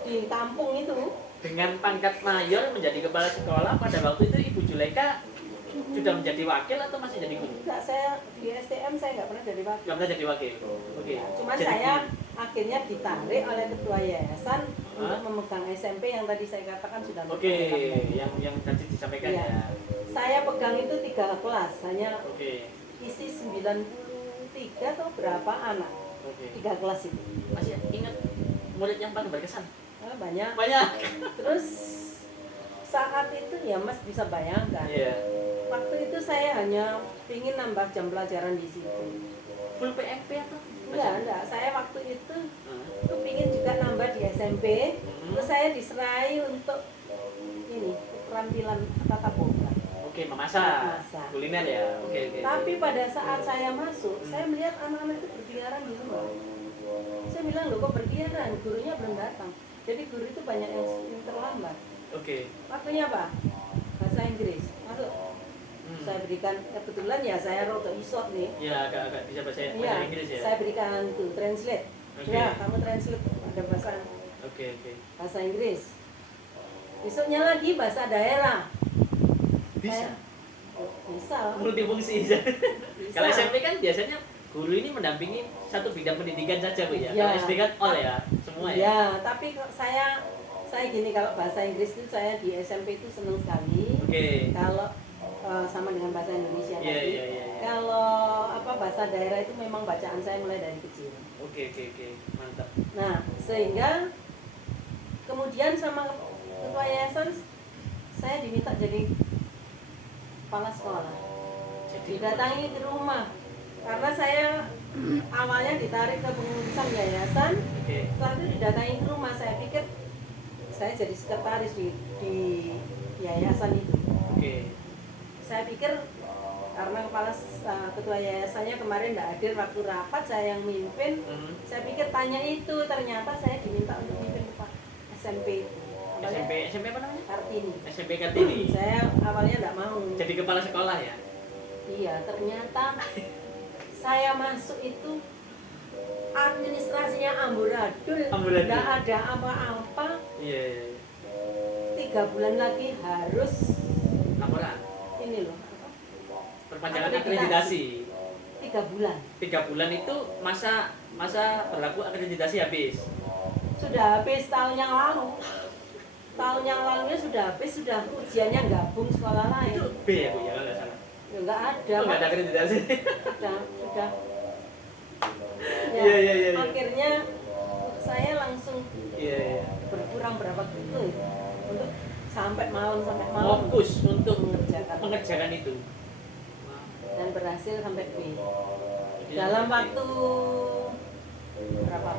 di kampung itu. Dengan pangkat mayor menjadi kepala sekolah pada waktu itu Ibu Julaika sudah menjadi wakil atau masih jadi guru? Enggak, saya di STM saya nggak pernah jadi wakil. Nggak pernah jadi wakil. Oke. Cuman Jadi saya guru. akhirnya ditarik oleh ketua yayasan Hah? untuk memegang SMP yang tadi saya katakan sudah Oke, memegang. yang tadi disampaikan Iya. ya. Saya pegang itu 3 kelas, hanya Oke. isi 93 atau berapa anak, Oke. 3 kelas itu. Masih ingat murid yang paling berkesan? Banyak. Banyak. Terus saat itu ya Mas bisa bayangkan, Iya. waktu itu saya hanya ingin nambah jam pelajaran di situ. Full PMP atau? Enggak, saya waktu itu Hmm. kepingin juga nambah di SMP. Hmm. Terus saya diserai untuk ini keterampilan tata boga. Oke, memasak. Memasak. Kuliner ya. Oke. Tapi pada saat saya masuk, saya melihat anak-anak itu berkeliaran di luar. Saya bilang, loh kok berkeliaran? Gurunya belum datang. Jadi guru itu banyak yang terlambat. Oke. Waktunya apa? Bahasa Inggris. Masuk. Saya berikan, kebetulan ya saya roto isot nih. Ya, agak bisa bahasa Iya, Inggris ya. saya berikan tuh translate. Oke. Ya, kamu translate ada Oke. bahasa Inggris. Besoknya lagi bahasa daerah. Bisa. Bisa. Multifungsi. Bisa. Kalau SMP kan biasanya guru ini mendampingi satu bidang pendidikan saja, Bu ya. Ya. Kalau SD kan all ya, semua ya. Ya, tapi kok saya gini, kalau bahasa Inggris itu saya di SMP itu senang sekali. Oke. Kalau sama dengan bahasa Indonesia Iya, tadi. iya. Kalau bahasa daerah itu memang bacaan saya mulai dari kecil. Oke. Mantap. Nah, sehingga kemudian sama ketua yayasan saya diminta jadi kepala sekolah. Didatangi ke rumah karena saya awalnya ditarik ke pengurusan yayasan. Oke. Setelah itu didatangi ke rumah, saya pikir saya jadi sekretaris di yayasan itu. Oke. Saya pikir karena ketua yayasannya kemarin tidak hadir waktu rapat, saya yang mimpin. Saya pikir tanya itu, ternyata saya diminta untuk mimpin Pak SMP. SMP apa namanya? Kartini. SMP Kartini. Saya awalnya tidak mau. Jadi kepala sekolah ya? Iya, ternyata saya masuk itu administrasinya amburadul. Tidak ada apa-apa. Iya. 3 bulan lagi harus Laporan. ini loh. Perpanjangan akreditasi. 3 bulan. 3 bulan itu masa berlaku akreditasi habis. Sudah habis tahun yang lalu. Tahun yang lalunya sudah habis, sudah ujiannya gabung sekolah lain. Itu B ya, Bu ya, kalau nggak salah. Ya enggak ada. Oh, nggak ada akreditasi. Sudah. Ya, Iya. akhirnya saya langsung Iya. berkurang berapa kilo itu untuk sampai malam Fokus untuk mengerjakan mengerjakan itu. dan berhasil sampai B. Iya, Dalam oke. waktu berapa?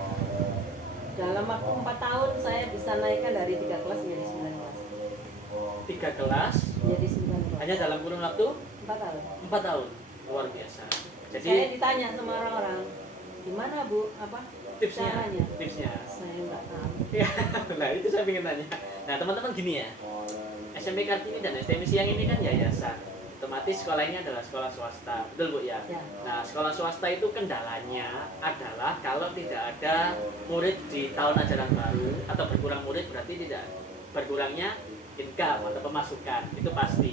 Dalam waktu 4 tahun saya bisa naikkan dari 3 kelas menjadi 9 kelas. 3 kelas Jadi 9 kelas. hanya dalam kurun waktu 4 tahun. 4 tahun. Luar biasa. Jadi Saya ditanya sama orang-orang, gimana Bu? tipsnya? Caranya? Tipsnya. Saya nggak tahu. Ya, nah itu saya ingin tanya. Nah teman-teman gini ya, SMP Kartini dan STM Siang ini kan yayasan. Otomatis sekolah ini adalah sekolah swasta, betul Bu ya? Ya. Nah sekolah swasta itu kendalanya adalah kalau tidak ada murid di tahun ajaran baru atau berkurang murid berarti tidak berkurangnya income atau pemasukan, itu pasti.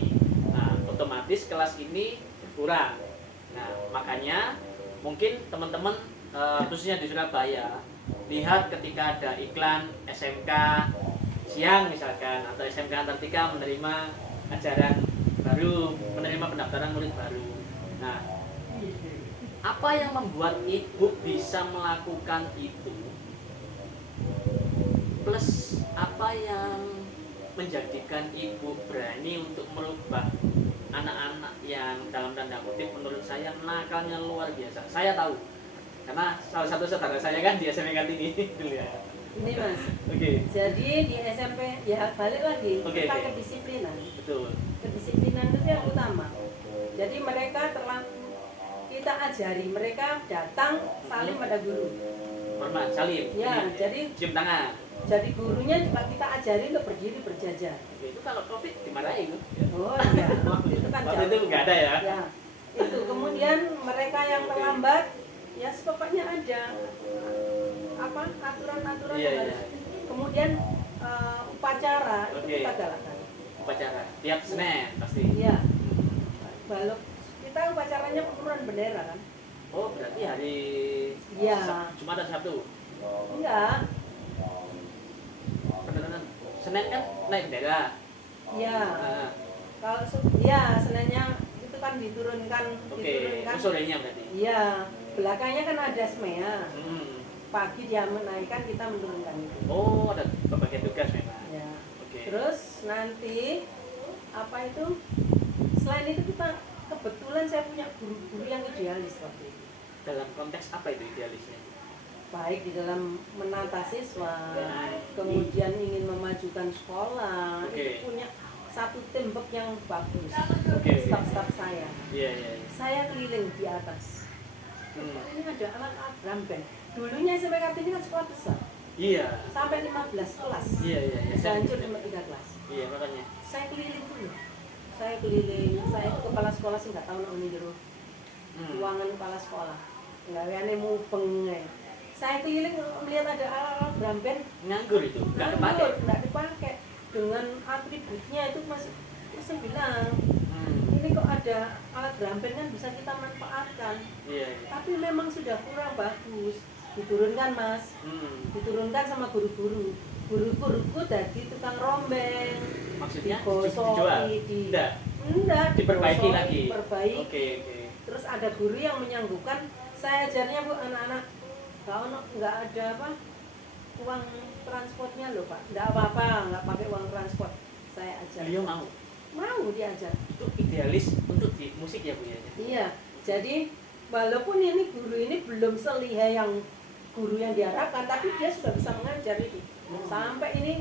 Nah otomatis kelas ini berkurang. Nah makanya mungkin teman-teman khususnya di Surabaya lihat ketika ada iklan SMK Siang misalkan atau SMK Antartika menerima ajaran baru, menerima pendaftaran murid baru. Nah, apa yang membuat ibu bisa melakukan itu? Plus apa yang menjadikan ibu berani untuk merubah anak-anak yang dalam tanda kutip menurut saya nakalnya luar biasa. Saya tahu karena salah satu saudara saya kan di SMP Kartini dulu ya. Ini Mas. Oke. Jadi di SMP ya balik lagi kita Oke. kedisiplinan. Betul. Kedisiplinan itu yang utama. Jadi mereka kita ajari mereka datang salim pada guru. Hormat, salim. Ya, Ini, jadi cium tangan. jadi gurunya juga kita ajari untuk berdiri berjajar. Itu kalau Covid dimarahin. Oh iya, waktu itu kan Waktu itu jauh. nggak ada ya. Ya, itu kemudian mereka yang terlambat ya pokoknya ada aturan-aturan Iya, yang iya. harus. Kemudian upacara itu Oke. kita galakan. Upacara tiap Senin pasti. Iya. Balok kita upacaranya penurunan bendera kan? Oh berarti hari Iya. Jumat atau Sabtu. Enggak. Penurunan Senin kan naik bendera. Iya. Nah, Kalau Seninnya itu kan diturunkan. Oke, itu sorenya berarti. Iya. Belakangnya kan ada SMEA. Hmm. Pagi dia menaikkan, kita menurunkan itu. Oh ada pembagian tugas memang. Ya. Oke. Terus nanti apa itu? Selain itu kita kebetulan saya punya guru-guru yang idealis waktu itu. Dalam konteks apa itu idealisnya? Baik di dalam menata siswa, kemudian ingin memajukan sekolah, Oke. itu punya satu teamwork yang bagus. Oke. Staf-staf saya. Iya. Saya keliling di atas. Hmm. Ini ada anak Abraham Band. Dulunya SMP Kartini kan sekolah besar, Iya. sampai 15 kelas. Iya. Bisa hancur cuma 3 kelas. Iya makanya. Saya keliling dulu. saya keliling, saya itu kepala sekolah sih nggak tahu nang ini jero ruangan kepala sekolah nggak aneh mubeng ya. Saya keliling melihat ada alat drum band nganggur itu nggak nganggur, kepakai. nggak dipakai dengan atributnya itu masih saya bilang ini kok ada alat drum band kan bisa kita manfaatkan. Iya, iya. Tapi memang sudah kurang bagus. Diturunkan mas, diturunkan sama guru-guru. Guru-guruku jadi tukang rombeng. Maksudnya dijual? Enggak, diperbaiki lagi. Diperbaiki. Oke. Terus ada guru yang menyanggupan, saya ajarnya bu anak-anak nggak ada apa uang transportnya loh pak, nggak apa-apa, nggak pakai uang transport, saya ajar. Beliau mau diajar. Itu idealis untuk di musik ya bu ya. Iya, jadi walaupun ini guru ini belum selihai yang guru yang diharapkan, tapi dia sudah bisa mengajar itu sampai ini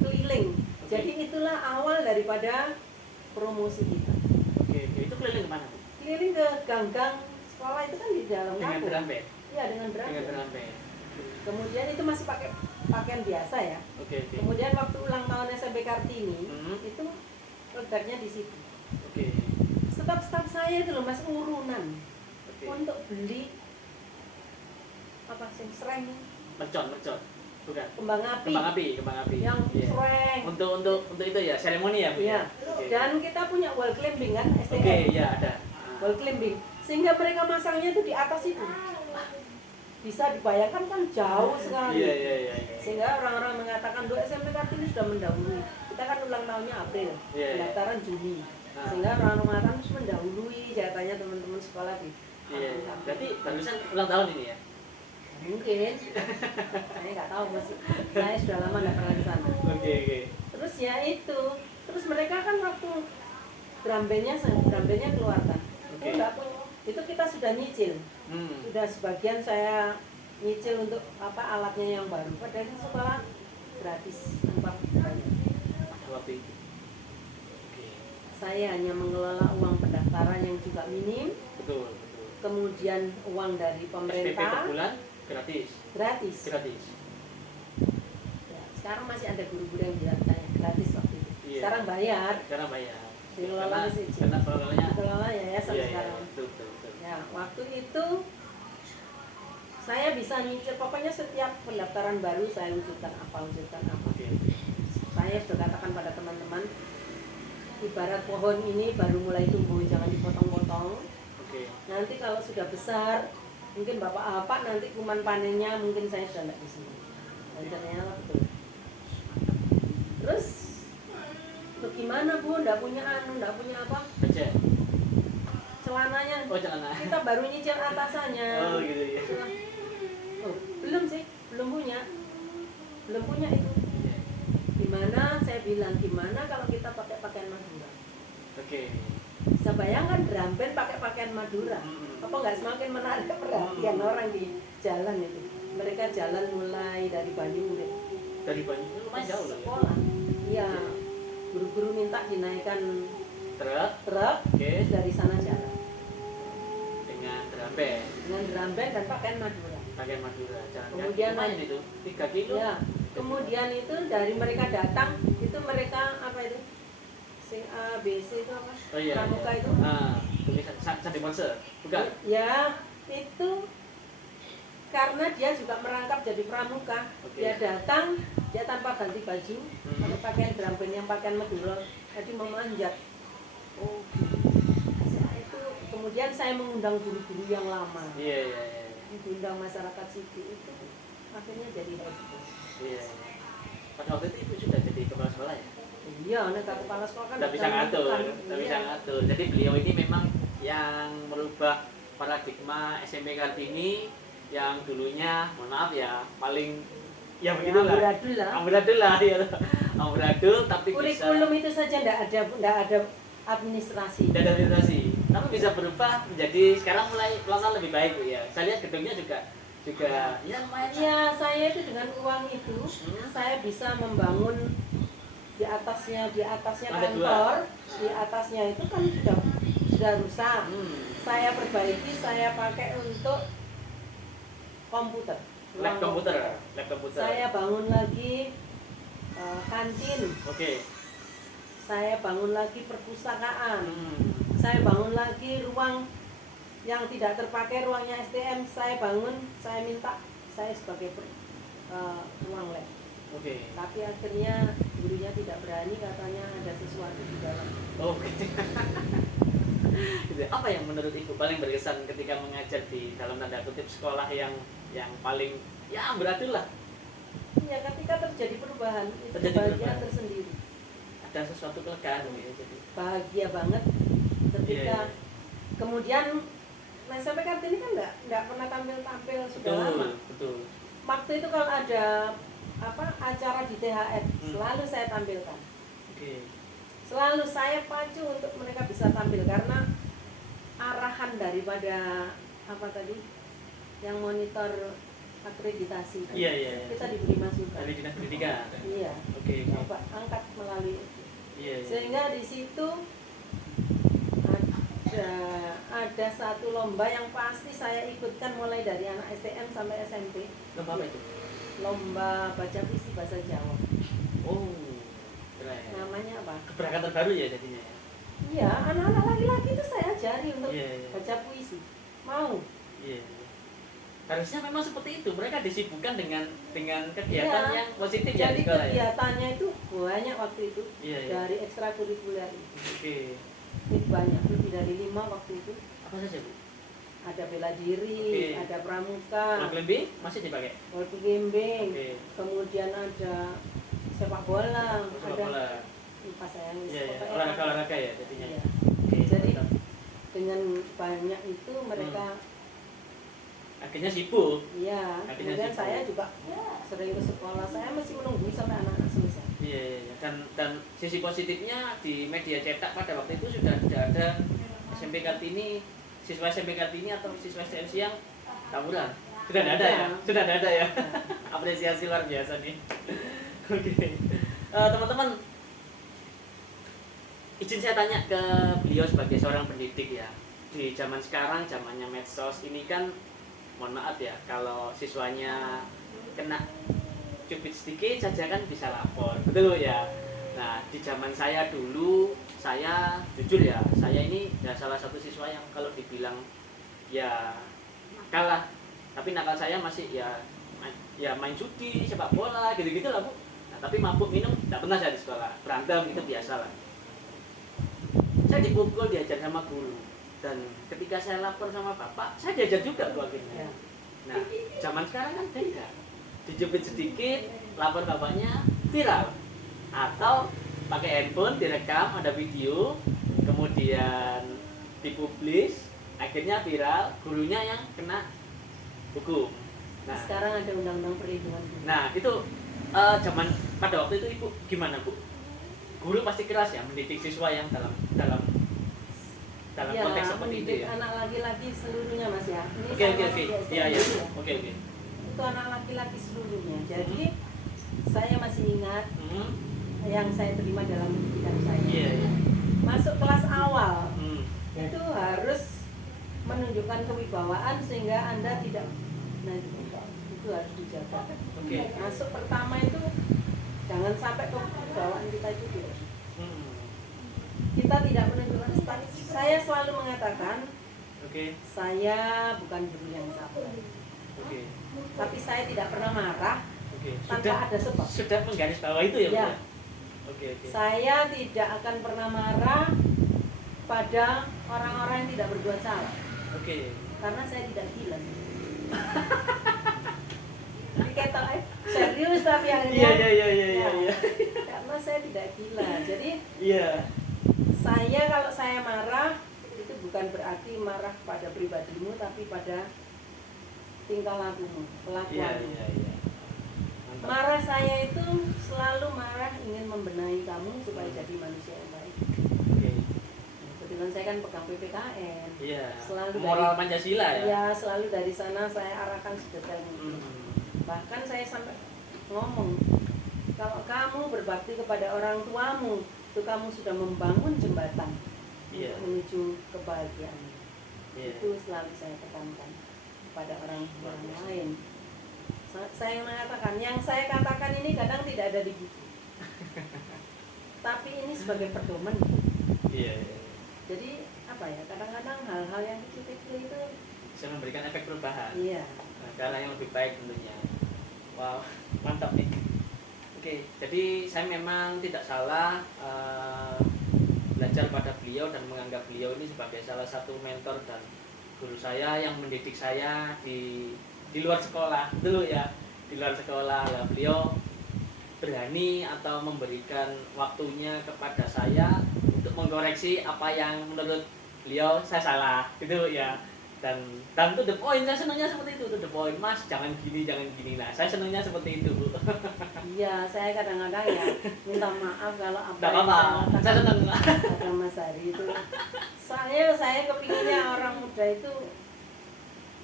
keliling. Jadi itulah awal daripada promosi kita. Oke. Itu keliling kemana bu? Keliling ke gang-gang sekolah itu kan di dalam Dengan kampung. drum band. Iya dengan drum band. Band. Kemudian itu masih pakai pakaian biasa ya. Oke. Kemudian waktu ulang tahun SMP Kartini itu letaknya di situ. Oke. Staf-staf saya itu loh mas urunan untuk beli apa sih sereng Mercon. Bukan. kembang api. Kembang api. Yang Iya. sereng. Untuk itu ya, seremoni ya bu. Iya. Oke. Dan kita punya wall climbing kan STM. Oke, iya ada. Wall climbing. Sehingga mereka masangnya itu di atas itu. Bisa dibayangkan kan jauh sekali. Iya. Sehingga orang-orang mengatakan doa SMP Kartini sudah mendahului. Kita kan ulang tahunnya April, Iya. pendaftaran Juni. Nah. Sehingga orang-orang mengatakan harus mendahului jatahnya teman-teman sekolah di. Iya. Berarti barusan ulang tahun ini ya? Mungkin. Saya nggak tahu masih. Saya sudah lama nggak pernah ke sana. Oke. Terus ya itu. Terus mereka kan waktu drum bandnya keluarkan. Oke. Itu nggak punya. Itu kita sudah nyicil. Sudah sebagian saya nyicil untuk apa alatnya yang baru. Padahal itu sekolah gratis tanpa bayar. Waktu itu. Oke. Saya hanya mengelola uang pendaftaran yang juga minim. Betul. Kemudian uang dari SPP per pemerintah bulan gratis. gratis. Ya, sekarang masih ada guru-guru yang bilang tanya gratis waktu itu. Iya. Sekarang bayar. Dikelola Karena pengelolanya. Dikelola yayasan Iya, sekarang. betul. Ya, waktu itu saya bisa nyicil, pokoknya setiap pendaftaran baru saya wujudkan apa. Oke. Saya sudah katakan pada teman-teman, ibarat pohon ini baru mulai tumbuh, jangan dipotong-potong. Oke. Nanti kalau sudah besar, mungkin bapak nanti kuman panennya mungkin saya sudah tidak di sini. Dan ternyata betul. Terus, bagaimana bu? Tidak punya apa? Becek. Celananya. Oh, celana. Kita baru nyicil atasannya. Oh, gitu ya. Oh, belum sih, belum punya itu. Iya. Gimana? Saya bilang gimana kalau kita pakai pakaian Madura? Oke. Bisa bayangkan drum band pakai pakaian Madura? Apa nggak semakin menarik perhatian orang di jalan itu? Mereka jalan mulai dari Banyuwangi. Dari Banyuwangi itu lumayan jauh loh ya. Sekolah. Iya. Guru-guru minta dinaikkan Truk. Terus dari sana jalan Dengan drum band. dengan drum band dan pakaian Madura. Pakaian Madura. Jalan Kemudian lumayan itu 3 kilo. Ya, kemudian itu dari mereka datang itu mereka apa itu? Sing A B C itu apa? Oh iya. Pramuka Iya. itu. Tulisan Sandi Monster. Bukan. Ya, itu karena dia juga merangkap jadi pramuka. Oke. Dia datang, dia tanpa ganti baju, pakai pakaian drum band yang pakaian Madura, jadi memanjat. Oh. Itu kemudian saya mengundang guru-guru yang lama. Iya. Mengundang masyarakat situ itu akhirnya jadi heboh. Iya. Pada waktu itu ibu sudah jadi kepala sekolah ya? Iya, nek kepala sekolah kan Tidak bisa ngatur, tidak bisa Iya. ngatur. Jadi beliau ini memang yang merubah paradigma SMP Kartini yang dulunya, mohon maaf ya, paling ya begitulah. Amburadul lah ya. Amburadul tapi kurikulum itu saja tidak ada administrasi. Tidak ada administrasi. Tapi bisa berubah menjadi sekarang mulai pelan-pelan lebih baik Bu ya. Saya lihat gedungnya juga ya lumayan. Ya, saya itu dengan uang itu saya bisa membangun di atasnya Lantai kantor, 2. di atasnya itu kan sudah rusak. Saya perbaiki, saya pakai untuk komputer. Lab komputer. Saya bangun lagi kantin. Oke. saya bangun lagi perpustakaan, Hmm. saya bangun lagi ruang yang tidak terpakai, ruangnya STM saya bangun, saya minta saya sebagai ruang lab. Oke. Tapi akhirnya gurunya tidak berani, katanya ada sesuatu di dalam. Oke. Gitu. Apa yang menurut Ibu paling berkesan ketika mengajar di dalam tanda kutip sekolah yang paling ya berarti lah Ya, ketika terjadi perubahan itu Terjadi bahagia perubahan. tersendiri. ada sesuatu kelegaan gitu ya, jadi Bahagia banget ketika Iya, iya. kemudian SMP Kartini kan nggak pernah tampil sudah lama. betul. Waktu itu kalau ada acara di THR selalu saya tampilkan. Oke. Selalu saya pacu untuk mereka bisa tampil karena arahan daripada yang monitor akreditasi. Iya, iya. Kita diberi masukan. Dari dinas pendidikan. Iya. Oke. Coba angkat melalui itu. Iya, iya. Sehingga di situ ada satu lomba yang pasti saya ikutkan mulai dari anak STM sampai SMP. Lomba apa itu? Lomba baca puisi bahasa Jawa. Oh, keren. Namanya apa? Keberangkatan terbaru ya jadinya ya. Iya, anak-anak laki-laki itu saya ajari untuk Iya, iya. baca puisi. Mau? Iya. Harusnya memang seperti itu. Mereka disibukkan dengan kegiatan Iya. yang positif ya Jadi di sekolah ya. kegiatannya itu banyak waktu itu. Iya, iya. Dari ekstrakurikuler Oke. itu banyak, lebih dari 5 waktu itu. Apa saja, Bu? Ada bela diri, Oke. ada pramuka, Lebih masih dipakai. hoki gembeng, Oke. kemudian ada sepak bola, Sepak ada bola. lupa saya Iya, iya. pokoknya Olahraga ya jadinya. Iya. Oke. Jadi mantap. dengan banyak itu mereka Akhirnya sibuk. iya, Akhirnya kemudian sibuk. saya juga sering ke sekolah, saya masih menunggu sampai anak-anak selesai. Iya, iya, iya. Dan sisi positifnya di media cetak pada waktu itu sudah tidak ada SMP Kartini, siswa SMP Kartini atau siswa STM yang tawuran. Sudah tidak ada ya? Sudah tidak ada ya? Apresiasi luar biasa nih. Oke. Teman-teman, izin saya tanya ke beliau sebagai seorang pendidik ya. Di zaman sekarang, zamannya medsos ini kan, mohon maaf ya, kalau siswanya kena cubit sedikit saja kan bisa lapor, betul ya. Nah, di zaman saya dulu, saya jujur ya, saya ini ya salah satu siswa yang kalau dibilang ya nakal lah, tapi nakal saya masih ya main judi, sepak bola, gitu-gitu lah, Bu. Nah, tapi mabuk minum tidak pernah saya di sekolah, berantem itu biasa lah. Saya dipukul, diajar sama guru, dan ketika saya lapor sama bapak, saya diajar juga tuh akhirnya. Nah, zaman sekarang kan beda. Dijepit sedikit, lapor bapaknya, viral. Atau pakai handphone, direkam, ada video, kemudian dipublis, akhirnya viral, gurunya yang kena hukum. Nah, Sekarang ada undang-undang perlindungan guru. nah itu zaman pada waktu itu Ibu gimana, Bu? Guru pasti keras ya mendidik siswa yang dalam Ya, konteks seperti itu mendidik ya. anak laki-laki seluruhnya Mas ya. Ini Oke. saya masih di Iya, SD iya. dulu ya. Oke. Itu anak laki-laki seluruhnya. Jadi saya masih ingat Hmm. yang saya terima dalam pendidikan saya. Iya, iya. Masuk kelas awal Hmm. itu harus menunjukkan kewibawaan sehingga Anda tidak itu harus dijaga. Oke. Masuk pertama itu jangan sampai kewibawaan kita itu tidak. Hmm. Kita tidak menunjukkan status. Saya selalu mengatakan Oke. saya bukan guru yang sabar. Oke. Tapi saya tidak pernah marah Oke. tanpa ada sebab. Sudah menggaris bawah itu ya, Bu? Ya. Oke. Saya tidak akan pernah marah pada orang-orang yang tidak berbuat salah. Oke. Karena saya tidak gila. Jadi kata serius tapi yang ini. Iya. Karena saya tidak gila. Jadi Iya. kalau saya marah itu bukan berarti marah pada pribadimu tapi pada tingkah lakumu, kelakuanmu. Iya. Mantap. Marah saya itu selalu marah ingin membenahi kamu supaya jadi manusia yang baik. Oke. Kebetulan saya kan pegang PPKN. Iya. Selalu Moral dari- Pancasila ya. Ya, selalu dari sana saya arahkan sedetail mungkin. Hmm. Bahkan saya sampai ngomong, kalau kamu berbakti kepada orang tuamu, itu kamu sudah membangun jembatan Iya. untuk menuju kebahagiaan. Iya. Itu selalu saya tekankan kepada orang lain. Saya mengatakan, yang saya katakan ini kadang tidak ada di buku. tapi ini sebagai pedoman. Iya, iya. Jadi apa ya, kadang-kadang hal-hal yang kecil-kecil itu Bisa memberikan efek perubahan. iya. Nah, ke arah yang lebih baik tentunya. Wow, mantap nih. Oke, jadi saya memang tidak salah belajar pada beliau dan menganggap beliau ini sebagai salah satu mentor dan guru saya yang mendidik saya di luar sekolah dulu ya, di luar sekolah lah beliau berani atau memberikan waktunya kepada saya untuk mengkoreksi apa yang menurut beliau saya salah gitu ya, dan to the point. Saya senangnya seperti itu, to the point, Mas jangan gini nah, saya senangnya seperti itu, Bu. Iya, saya kadang-kadang ya minta maaf kalau apa Nggak yang apa-apa, saya senang. kata Mas Hari itu. Soalnya saya kepinginnya orang muda itu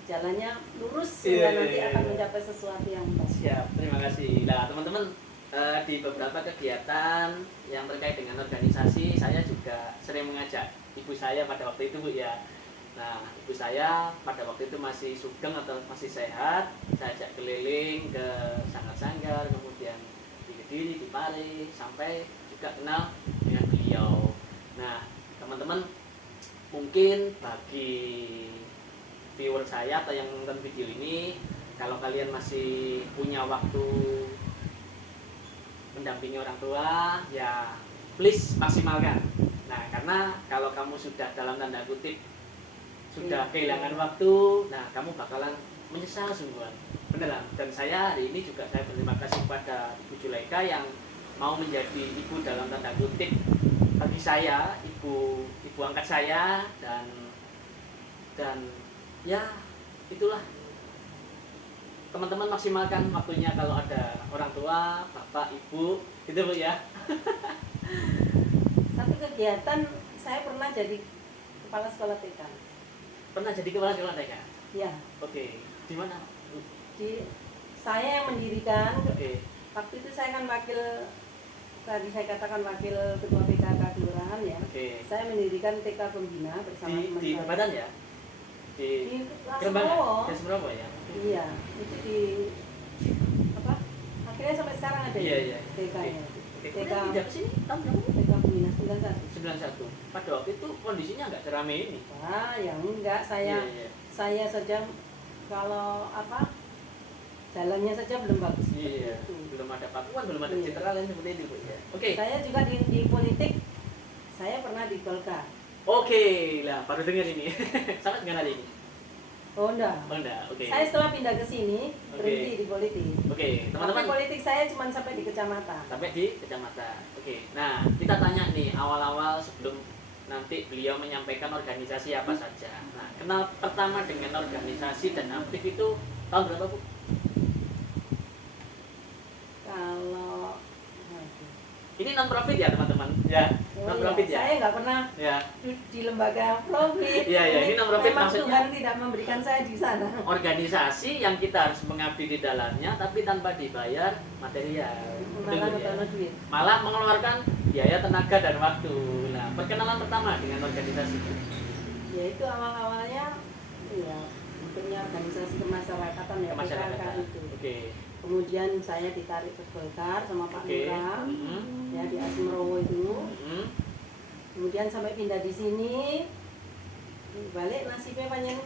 jalannya lurus sehingga nanti akan mencapai sesuatu yang baik. Siap, terima kasih. Nah, teman-teman, di beberapa kegiatan yang terkait dengan organisasi, saya juga sering mengajak ibu saya pada waktu itu, Bu ya. Nah, ibu saya pada waktu itu masih sugeng atau masih sehat. Saya ajak keliling ke sanggar-sanggar, kemudian di Kediri, di Pare, sampai juga kenal dengan beliau. Nah, teman-teman, mungkin bagi viewer saya atau yang nonton video ini, kalau kalian masih punya waktu mendampingi orang tua, ya please maksimalkan. Nah, karena kalau kamu sudah dalam tanda kutip sudah kehilangan waktu, nah kamu bakalan menyesal sungguhan, beneran. Dan saya hari ini juga saya berterima kasih kepada Ibu Julaika yang mau menjadi ibu dalam tanda kutip bagi saya, ibu angkat saya, dan ya itulah, teman-teman maksimalkan waktunya kalau ada orang tua, bapak, ibu, gitu Bu ya. Satu kegiatan saya pernah jadi kepala sekolah TK. Pernah jadi kepala sekolah TK? Ya. Oke, di mana? Saya yang mendirikan. Oke. Waktu itu saya kan wakil, tadi saya katakan wakil ketua PKK kelurahan ya. Oke. Saya mendirikan TK Pembina bersama teman Di saya. Badan ya? Di Asmoro. Di Asmoro ya? Iya, itu di apa? Akhirnya sampai sekarang ada Iya, ya iya. TK-nya. TK TK pindah ke sini tahun berapa? TK Pembina 91. 91. Pada waktu itu kondisinya nggak serame ini. Wah, ya enggak, saya Iya. saya saja kalau apa? Jalannya saja belum bagus. Iya. Itu. Belum ada pakuan, belum ada Iya. citra lain seperti itu, Bu ya. Oke. Saya juga di politik. Saya pernah di Golkar. Oke, lah baru dengar ini. Sangat dengan hari ini. Oh enggak. Oh enggak, oke. Saya setelah pindah ke sini Oke. berhenti di politik. Oke, Tapi teman-teman. politik saya cuma sampai di kecamatan. Sampai di kecamatan. Oke. Nah, kita tanya nih awal-awal sebelum nanti beliau menyampaikan organisasi apa saja. Nah, kenal pertama dengan organisasi dan aktif itu tahun berapa, Bu? Kalau Ini non profit ya, teman-teman. Ya, non profit ya. saya nggak pernah Ya. di lembaga profit. Iya, iya, ini non-profit memang maksudnya. Tuhan tidak memberikan saya di sana. Organisasi yang kita harus mengabdi di dalamnya tapi tanpa dibayar material. Malah Betul, ya? ngedono duit. Malah mengeluarkan biaya, tenaga dan waktu. Nah, perkenalan pertama dengan organisasi. Ya itu awal-awalnya ya bentuknya organisasi kemasyarakatan ya Kemasyarakatan. PKK itu. Oke. Kemudian saya ditarik ke Golkar sama Pak Oke. Lurah Mhm. ya di Asmoro itu. Mhm. Kemudian sampai pindah di sini, balik nasibnya panjang.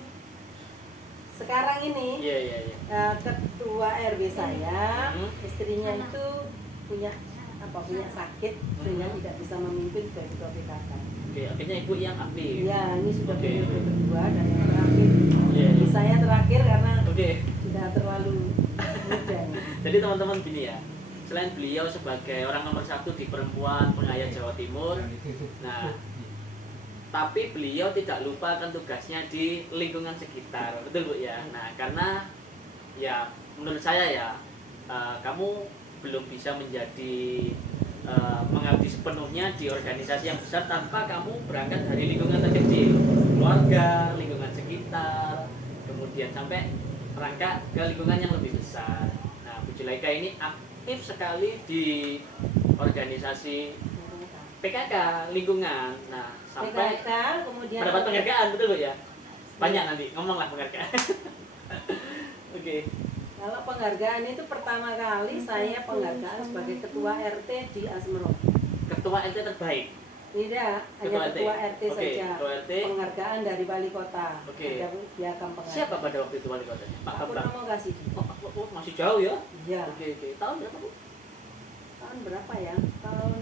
Sekarang ini Iya, iya, iya. ketua RW saya, Hmm. istrinya itu punya sakit sehingga tidak bisa memimpin sebagai ketua PKK. Oke, akhirnya Ibu yang aktif. Iya, ini sudah Oke. periode kedua dan yang terakhir. Iya, Jadi iya. saya terakhir karena Oke. tidak terlalu muda. Jadi teman-teman gini ya. Selain beliau sebagai orang nomor 1 di perempuan pengayah Jawa Timur, nah, tapi beliau tidak lupa akan tugasnya di lingkungan sekitar, betul Bu ya. Nah, karena ya menurut saya ya, kamu belum bisa menjadi mengabdi sepenuhnya di organisasi yang besar tanpa kamu berangkat dari lingkungan terkecil, keluarga, lingkungan sekitar, kemudian sampai merangkak ke lingkungan yang lebih besar. Nah, Bu Julaika ini aktif sekali di organisasi PKK lingkungan. Nah, sampai PKK kemudian mendapat penghargaan, betul Bu ya? Banyak nanti ngomonglah penghargaan. Oke. kalau penghargaan itu pertama kali saya penghargaan sebagai ketua RT di Asmoro. ketua RT terbaik. Tidak, Ketua hanya RT. ketua RT Oke, saja. ketua RT. Penghargaan dari wali kota. Oke. Ada piagam penghargaan. Siapa pada waktu itu wali kotanya? Pak Pak Bambang. Purnomo Kasih. Oh, masih jauh ya? Iya. Oke. Tahun berapa, Bu? Tahun berapa ya? Tahun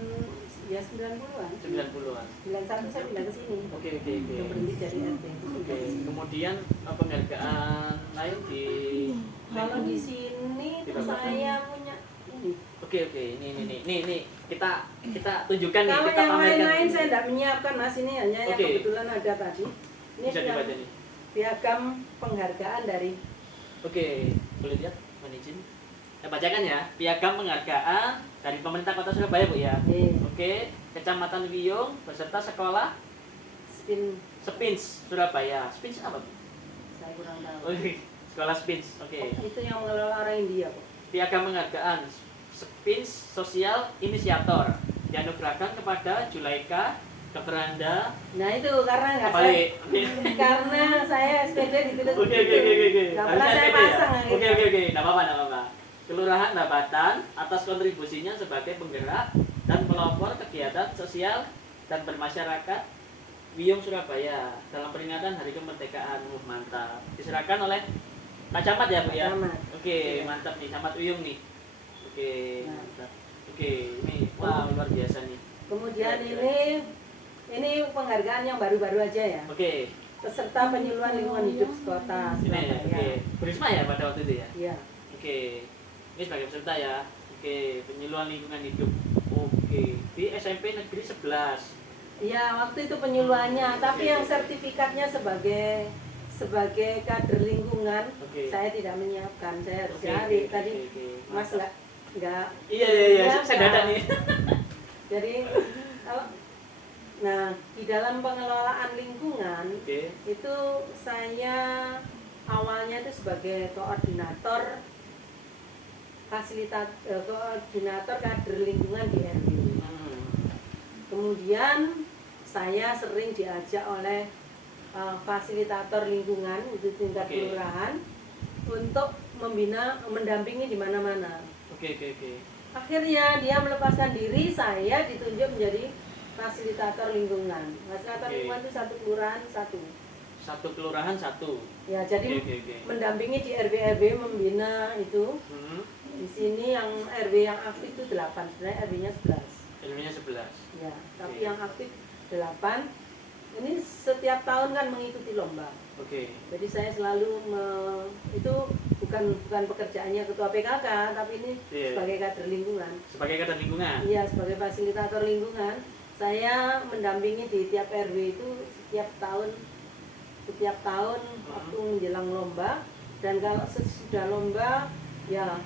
ya 90-an. 90-an. 91 saya pindah ke sini. Oke. Yang berhenti jadi RT. Oke. Kemudian penghargaan lain di Kalau di sini tuh saya punya ini. Oke. Ini kita tunjukkan nih, Kalau kita yang pamerkan. lain-lain saya tidak menyiapkan Mas, ini hanya yang Oke. kebetulan ada tadi. Ini Bisa dibaca nih. piagam penghargaan dari Oke, boleh lihat, mohon izin. Saya bacakan ya, piagam penghargaan dari pemerintah Kota Surabaya, Bu ya. Oke, Kecamatan Wiyung beserta sekolah Spin. Spins Surabaya. Spins apa, Bu? Saya kurang tahu. Oke, sekolah Spins. Oke. Itu yang mengelola orang India kok. Piagam penghargaan Spins Sosial Inisiator dianugerahkan kepada Julaika Keberanda. Nah itu karena nggak saya, Balik. Oke. karena saya SPD ditulis Oke. nggak pernah saya pasang gitu. Oke. Nggak apa-apa. Kelurahan Nabatan atas kontribusinya sebagai penggerak dan pelopor kegiatan sosial dan bermasyarakat Wiyung Surabaya dalam peringatan Hari Kemerdekaan. Mantap. Diserahkan oleh Pak Camat ya, Bu ya? Camat. Oke, Iya. mantap nih, Camat Wiyung nih. Oke, Nah. mantap. Oke, ini wah luar biasa nih. Kemudian Keren. ini penghargaan yang baru-baru aja ya. Oke, Peserta penyuluhan lingkungan hidup kota ini Surabaya. oke. Burisma ya pada waktu itu ya? Iya. Oke. Ini sebagai peserta ya. Oke, penyuluhan lingkungan hidup. Oke, di SMP Negeri 11. Iya, waktu itu penyuluhannya, tapi yang sertifikatnya sebagai kader lingkungan Oke. saya tidak menyiapkan, saya harus Oke, cari. oke, Tadi oke. Mas Mantap. nggak Iya, menyiapkan. saya dada nih. Jadi kalau nah di dalam pengelolaan lingkungan Oke. itu saya awalnya itu sebagai koordinator koordinator kader lingkungan di RW. Kemudian saya sering diajak oleh fasilitator lingkungan itu tingkat Oke. kelurahan untuk mendampingi di mana-mana. Oke. Akhirnya dia melepaskan diri, saya ditunjuk menjadi fasilitator lingkungan. Fasilitator Oke. lingkungan itu satu kelurahan satu. Satu kelurahan satu. Ya, jadi Oke. mendampingi di RW membina itu. Di sini yang RW yang aktif itu 8, sebenarnya RW-nya 11. RW-nya 11. Ya, tapi Oke. yang aktif 8. Ini setiap tahun kan mengikuti lomba. Oke. Jadi saya selalu itu bukan pekerjaannya ketua PKK, tapi ini Iya. sebagai kader lingkungan. Sebagai kader lingkungan. Iya, sebagai fasilitator lingkungan, saya mendampingi di tiap RW itu setiap tahun waktu menjelang lomba, dan kalau sesudah lomba ya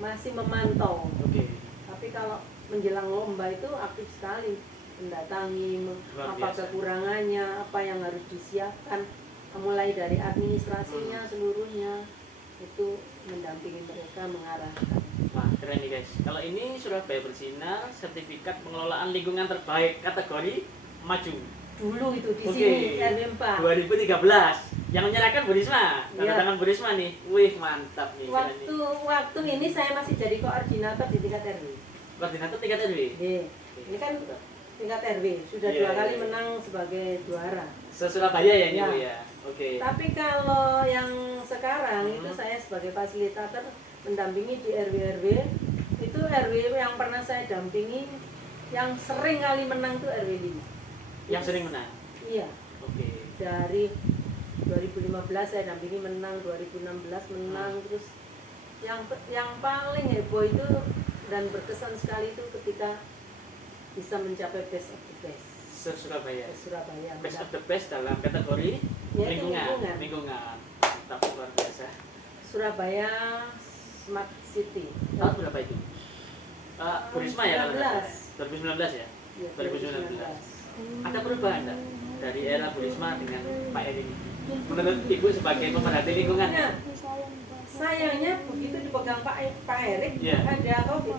masih memantau. Oke. Tapi kalau menjelang lomba itu aktif sekali, mendatangi Luar apa biasa. kekurangannya, apa yang harus disiapkan, mulai dari administrasinya seluruhnya, itu mendampingi mereka, mengarahkan. Wah, keren nih guys. Kalau ini Surabaya Bersinar, sertifikat pengelolaan lingkungan terbaik kategori maju. Dulu itu di Oke. sini RW 4. 2013. Yang menyerahkan Bu Risma. Tanda Iya. tangan Bu Risma nih. Wih, mantap nih. keren nih. Waktu ini saya masih jadi koordinator di tingkat RW. Koordinator tingkat RW. Ini kan tingkat RW sudah Iya, 2 kali iya. menang sebagai juara. Se-Surabaya ya ini Ya. Bu ya. Oke. Tapi kalau yang sekarang itu Hmm. saya sebagai fasilitator mendampingi di RW itu RW yang pernah saya dampingi yang sering kali menang itu RW 5. Yang sering menang. Iya, Oke. dari 2015 saya dampingi menang, 2016 menang, terus yang paling heboh itu dan berkesan sekali itu ketika bisa mencapai best of the best Se-Surabaya. di Surabaya. Best of the best dalam kategori Ya, itu lingkungan. lingkungan. Mantap, luar biasa. Surabaya Smart City. Tahun berapa itu? Bu Risma ya kalau nggak salah. 2019 ya? Ya, 2019. Ada perubahan nggak dari era Bu Risma dengan Pak Eri ini? Menurut Ibu sebagai pemerhati lingkungan? Nah, sayangnya begitu dipegang Pak Erik Iya. ada COVID.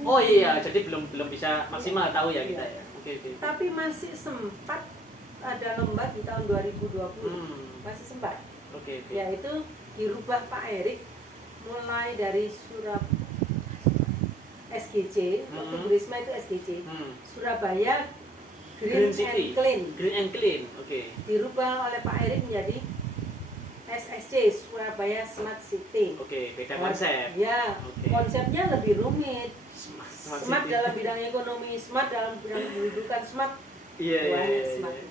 Oh iya, jadi belum bisa maksimal tahu ya kita ya. Oke. Tapi masih sempat ada lomba di tahun 2020. Masih sempat. Oke. Yaitu dirubah Pak Erik mulai dari SGC, waktu Bu Risma itu SGC. Surabaya Green Green City. and Clean. Green and Clean. Oke. Dirubah oleh Pak Erik menjadi SSC, Surabaya Smart City. Oke, beda konsep. Ya, Oke. konsepnya lebih rumit. Smart Smart City. dalam bidang ekonomi, smart dalam bidang pendidikan, smart. Iya, iya, Wah, iya, smart. iya.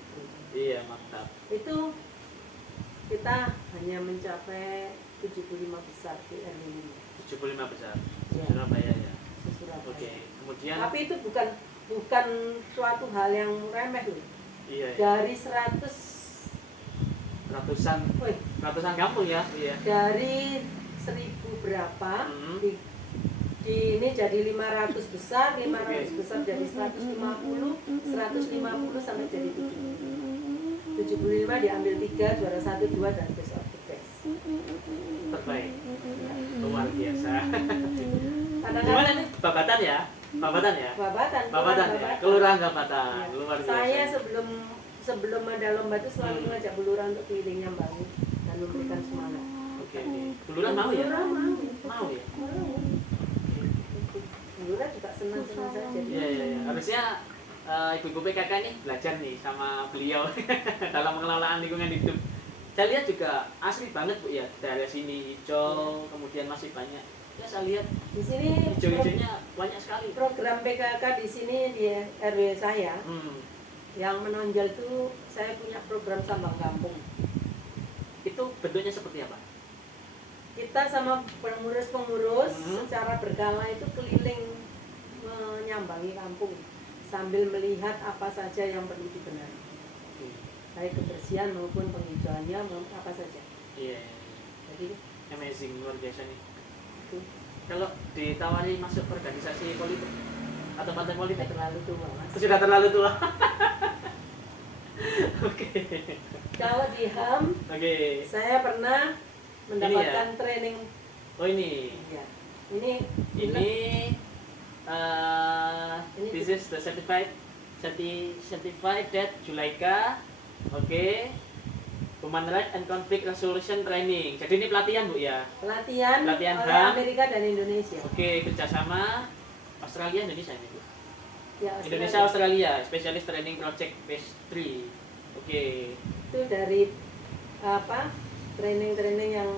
Iya, mantap. Itu kita hanya mencapai 75 besar di RW 75 besar. Ya. Surabaya ya. Surabaya. Oke. Kemudian Tapi itu bukan suatu hal yang remeh loh. iya, iya. Dari 100 wih, ratusan kampung ya. Iya. dari 1000 berapa ini jadi 500 besar, 500 besar jadi 150, 150 sampai jadi 70. 75 diambil 3, juara 1, 2 dan best of the best. Terbaik. Luar biasa. Gimana Kadang-kadang nih? Babatan ya? Babatan ya? Babatan, Babatan ya? Kelurahan Babatan. Ya. Luar biasa. Saya sebelum ada lomba itu selalu ngajak Bulura untuk keliling Nyambangi dan memberikan semangat. Oke, oke. Kelurahan mau ya? Bulura mau. Mau ya? Mau. Bulura juga senang-senang saja. Iya, iya, iya. Harusnya ibu-ibu PKK nih belajar nih sama beliau dalam pengelolaan lingkungan hidup. Saya lihat juga asli banget Bu ya, daerah sini hijau, kemudian masih banyak. Ya saya lihat Di sini hijau-hijaunya banyak sekali. program PKK di sini di RW saya yang menonjol itu saya punya program sambang kampung. Itu bentuknya seperti apa? Kita sama pengurus-pengurus secara berkala itu keliling menyambangi kampung sambil melihat apa saja yang perlu dibenahi, baik kebersihan maupun penghijauannya maupun apa saja. Iya. Jadi Amazing, luar biasa nih. itu Kalau ditawari masuk organisasi politik atau partai politik terlalu tua Mas. sudah terlalu tua. Oke. Kalau di HAM Oke. saya pernah mendapatkan training. Oh ini. Ya. Ini This is the certified that Julaika. Oke. Human Rights and Conflict Resolution Training. Jadi ini pelatihan Bu ya. Pelatihan oleh HAM. Amerika dan Indonesia. Oke, kerjasama Australia Indonesia ini Bu. Ya, Indonesia Australia Specialist Training Project Phase 3. Oke. Itu dari apa? Training-training yang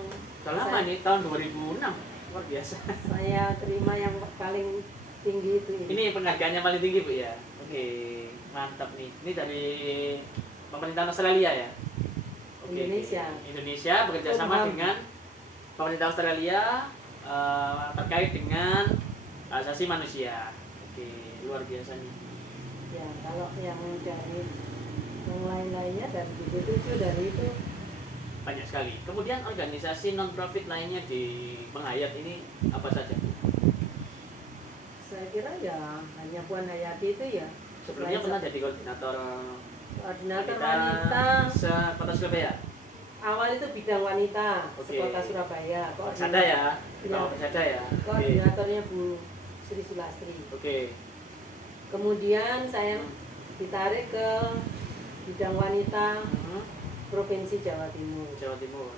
Udah lama nih, tahun 2006. Luar biasa. saya terima yang paling tinggi itu. Ini penghargaannya paling tinggi Bu ya. Oke, mantap nih. Ini dari pemerintah Australia ya. Oke, Indonesia. Indonesia bekerja sama dengan pemerintah Australia terkait dengan hak asasi manusia. Oke, luar biasa nih. Ya, kalau yang dari yang lain-lainnya dari BPTJ dari itu Banyak sekali. Kemudian organisasi non profit lainnya di Penghayat ini apa saja? saya kira ya hanya Puan Hayati itu ya. Sebelumnya pernah jadi koordinator wanita. Kota Surabaya. Awal itu bidang wanita Oke. Kota Surabaya. Persada ya. Ya. Persada ya. Oke. Koordinatornya Bu Sri Sulastri. Oke. Kemudian saya ditarik ke bidang wanita Provinsi Jawa Timur. Jawa Timur.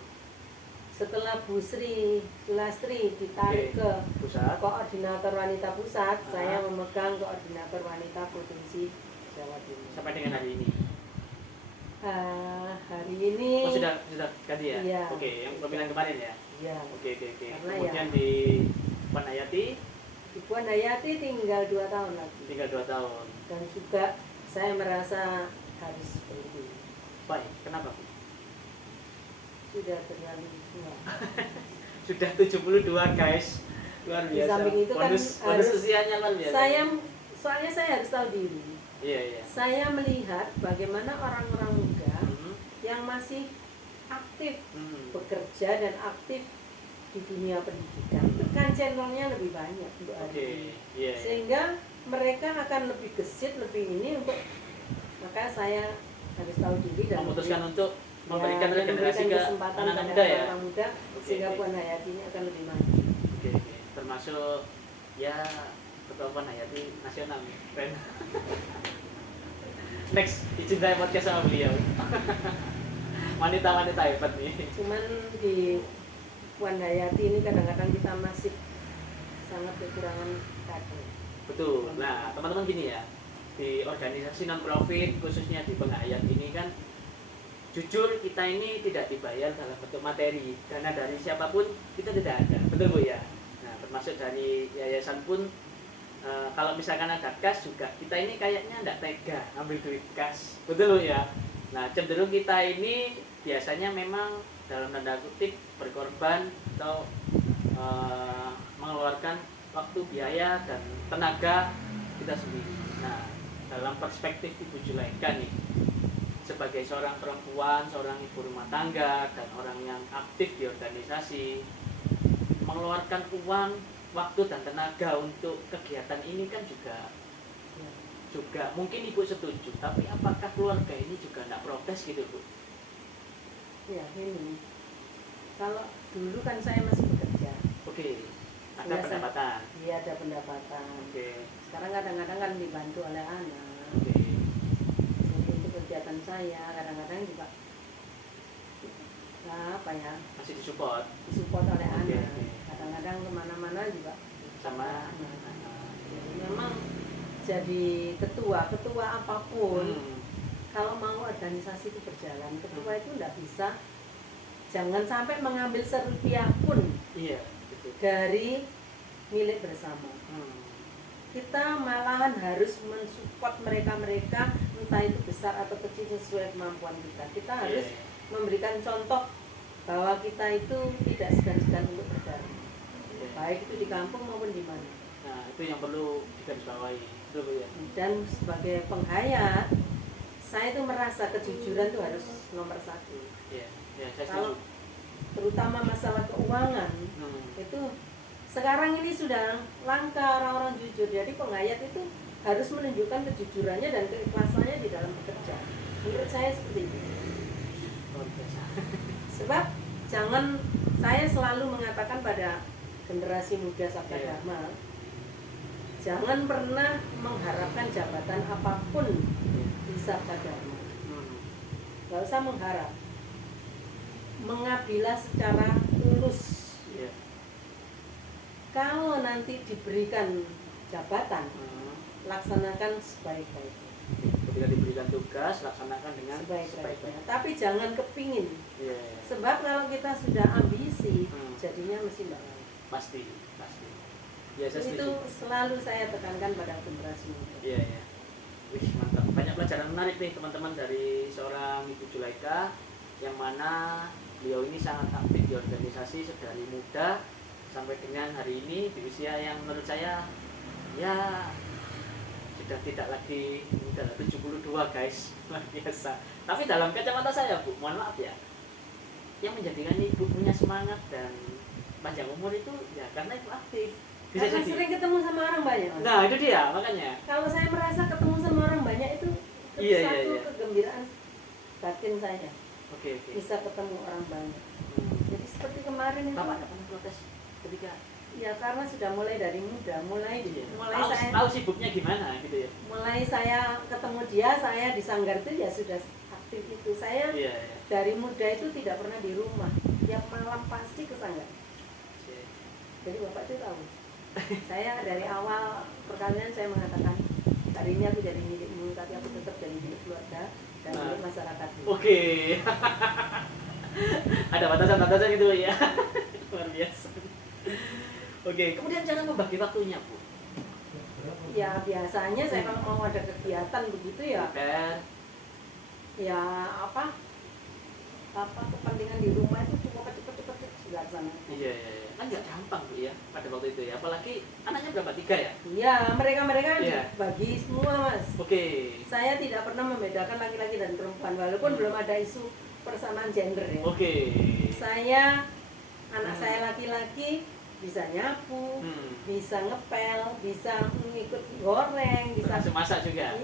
Setelah Bu Sri Sulastri ditarik ke Pusat. koordinator wanita pusat, saya memegang koordinator wanita Provinsi Jawa Timur. Sampai dengan hari ini. Hari ini Oh sudah ganti ya? Iya. Oke, yang pemilihan kemarin ya. ya, Oke. Karena Kemudian ya. di Puan Hayati di Puan Hayati tinggal 2 tahun lagi. tinggal 2 tahun. Dan juga saya merasa harus berhenti. Baik, kenapa Bu? Sudah terlalu tua. Sudah 72 guys. Luar Di biasa. samping itu kan bonus harus usianya luar biasa. Soalnya saya harus tahu diri. Iya. Saya melihat bagaimana orang-orang muda Mhm. yang masih aktif Mhm. bekerja dan aktif di dunia pendidikan, tekan channelnya lebih banyak untuk hari Oke, ini. iya. Sehingga mereka akan lebih gesit, lebih ini untuk, maka saya harus tahu diri dan Memutuskan untuk memberikan regenerasi ke kesempatan anak-anak pada muda ya. orang muda sehingga oke. Puan Hayati ini akan lebih maju. Oke. Termasuk ya Ketua Puan Hayati nasional nih. Keren. Next, dicintai podcast sama beliau. Wanita-wanita hebat nih. Cuman di Puan Hayati ini kadang-kadang kita masih sangat kekurangan kader. Betul. Nah, teman-teman gini ya, di organisasi non profit khususnya di Penghayat ini kan jujur kita ini tidak dibayar dalam bentuk materi, dana dari siapapun kita tidak ada, betul Bu ya. Nah, termasuk dari yayasan pun kalau misalkan ada kas juga kita ini kayaknya tidak tega ambil duit kas, betul Bu ya. Nah, cenderung kita ini biasanya memang dalam tanda kutip berkorban atau mengeluarkan waktu, biaya dan tenaga kita sendiri. Nah, dalam perspektif Ibu Julaika nih, sebagai seorang perempuan, seorang ibu rumah tangga, dan orang yang aktif di organisasi, mengeluarkan uang, waktu dan tenaga untuk kegiatan ini kan juga mungkin Ibu setuju, tapi apakah keluarga ini juga tidak protes gitu Bu? Ya ini, kalau dulu kan saya masih bekerja. Oke, ada Biasa. pendapatan. Iya ada pendapatan. Oke. Sekarang kadang-kadang kan dibantu oleh anak. Oke. Jadi itu kegiatan saya kadang-kadang juga apa ya, Masih disupport disupport oleh Oke, anak. oke. Kadang-kadang kemana-mana juga sama anak. Jadi memang jadi ketua apapun, kalau mau organisasi itu berjalan, ketua itu tidak bisa, jangan sampai mengambil serupiah pun iya betul. dari milik bersama. Kita malahan harus mensupport mereka entah itu besar atau kecil sesuai kemampuan kita. Kita harus memberikan contoh bahwa kita itu tidak segan-segan untuk berdarah, baik itu di kampung maupun di mana. Nah, itu yang perlu digarisbawahi, betul Bu ya. Dan sebagai penghayat, saya itu merasa kejujuran itu harus nomor satu. Iya, saya Kalau setuju. terutama masalah keuangan, itu sekarang ini sudah langka orang-orang jujur. Jadi penghayat itu harus menunjukkan kejujurannya dan keikhlasannya di dalam bekerja. Menurut saya seperti itu. Luar biasa. Sebab jangan, saya selalu mengatakan pada generasi muda Sabda Iya. Dharma, jangan pernah mengharapkan jabatan apapun di Sabda Dharma. Gak usah mengharap. Mengabdilah secara tulus. Iya. Kalau nanti diberikan jabatan, laksanakan sebaik-baiknya. Ketika diberikan tugas, laksanakan dengan Sebaik-baiknya. Tapi jangan kepingin. Iya. Sebab kalau kita sudah ambisi, jadinya mesti mbak. Pasti. Ya, saya Itu setuju. selalu saya tekankan pada generasi muda. Iya. Wih, mantap. Banyak pelajaran menarik nih teman-teman dari seorang Ibu Julaika, yang mana beliau ini sangat aktif di organisasi sedari muda sampai dengan hari ini di usia yang menurut saya ya sudah tidak lagi muda, 72 guys, luar biasa. Tapi dalam kacamata saya Bu, mohon maaf ya, yang menjadikan Ibu punya semangat dan panjang umur itu ya karena itu aktif. Bisa Karena jadi. sering ketemu sama orang banyak. Nah itu dia makanya. Kalau saya merasa ketemu sama orang banyak itu Iya, satu iya. kegembiraan batin saya. Oke. Bisa ketemu orang banyak. Jadi seperti kemarin itu. Bapak pernah protes ketika Ya karena sudah mulai dari muda, mulai saya tahu sibuknya gimana gitu ya. mulai saya ketemu dia, saya di Sanggar itu ya sudah aktif itu. Saya Iya. dari muda itu tidak pernah di rumah, tiap malam pasti ke Sanggar. Jadi bapak itu tahu. Saya dari awal perkawinan saya mengatakan, hari ini aku jadi milikmu, tapi aku tetap jadi milik keluarga dan milik masyarakat. Oke. Ada batasan-batasan gitu ya. Luar biasa. Oke, kemudian jangan membagi waktunya Bu. Ya biasanya saya kalau mau ada kegiatan begitu ya, ya apa kepentingan di rumah itu cuma cepet-cepet dilaksanakan. Iya. Kan nggak gampang Bu ya pada waktu itu ya. Apalagi anaknya berapa? 3 ya? Iya, mereka Iya. dibagi semua Mas. Oke. Saya tidak pernah membedakan laki-laki dan perempuan walaupun belum ada isu persamaan gender ya. Oke. Saya, anak saya laki-laki bisa nyapu, bisa ngepel, bisa ngikut goreng, bisa Termasuk masak juga.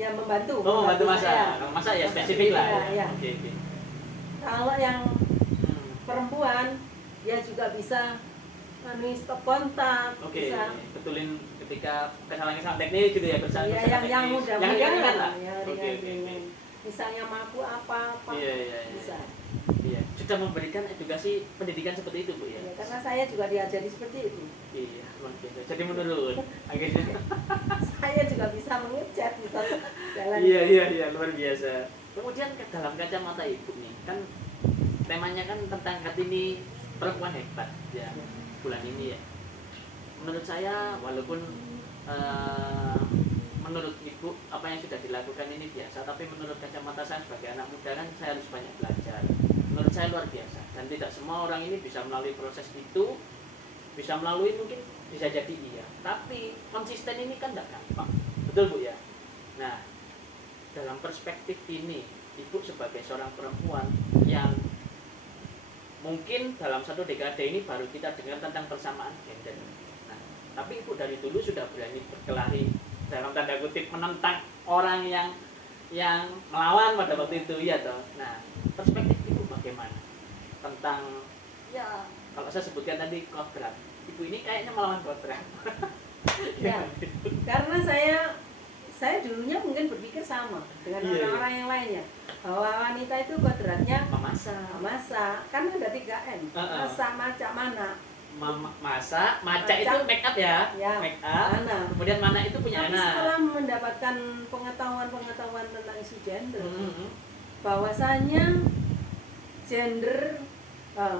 ya membantu. Oh, membantu saya. masak. Kalau masak ya spesifik lah ya. Iya. Oke. Kalau yang perempuan dia juga bisa stop kontak, Oke, bisa betulin ketika kesalahan teknis gitu ya, kesalahan ya, yang mudah-mudah yang ringan lah. yang Oke. ringan. misalnya mampu apa-apa Iya. bisa. Iya, sudah memberikan edukasi pendidikan seperti itu, Bu ya. Ya, karena saya juga diajari seperti itu. Iya, luar biasa. Jadi menurun akhirnya. Saya juga bisa mengecat, bisa jalan. Iya, luar biasa. Kemudian dalam kacamata Ibu nih, kan temanya kan tentang Kartini perempuan hebat ya bulan ini ya. Menurut saya walaupun menurut Ibu apa yang sudah dilakukan ini biasa, tapi menurut kacamata saya sebagai anak muda kan saya harus banyak belajar. Menurut saya luar biasa dan tidak semua orang ini bisa melalui proses itu, bisa melalui mungkin bisa jadi iya, tapi konsisten ini kan tidak gampang, betul Bu ya. Nah, dalam perspektif ini Ibu sebagai seorang perempuan yang mungkin dalam satu dekade ini baru kita dengar tentang persamaan gender. Nah, tapi Ibu dari dulu sudah berani berkelahi dalam tanda kutip menentang orang yang melawan pada waktu itu, ya toh. Nah, perspektif Ibu bagaimana tentang ya kalau saya sebutkan tadi kodrat. Ibu ini kayaknya melawan kodrat. Ya, karena saya dulunya mungkin berpikir sama dengan orang-orang yang lainnya, bahwa wanita itu kodratnya masak, kan ada 3M, masak, macak, mana. Masak, macak itu make up ya, make up. Mana. Kemudian mana itu punya tapi anak. Setelah mendapatkan pengetahuan tentang isu gender, bahwasanya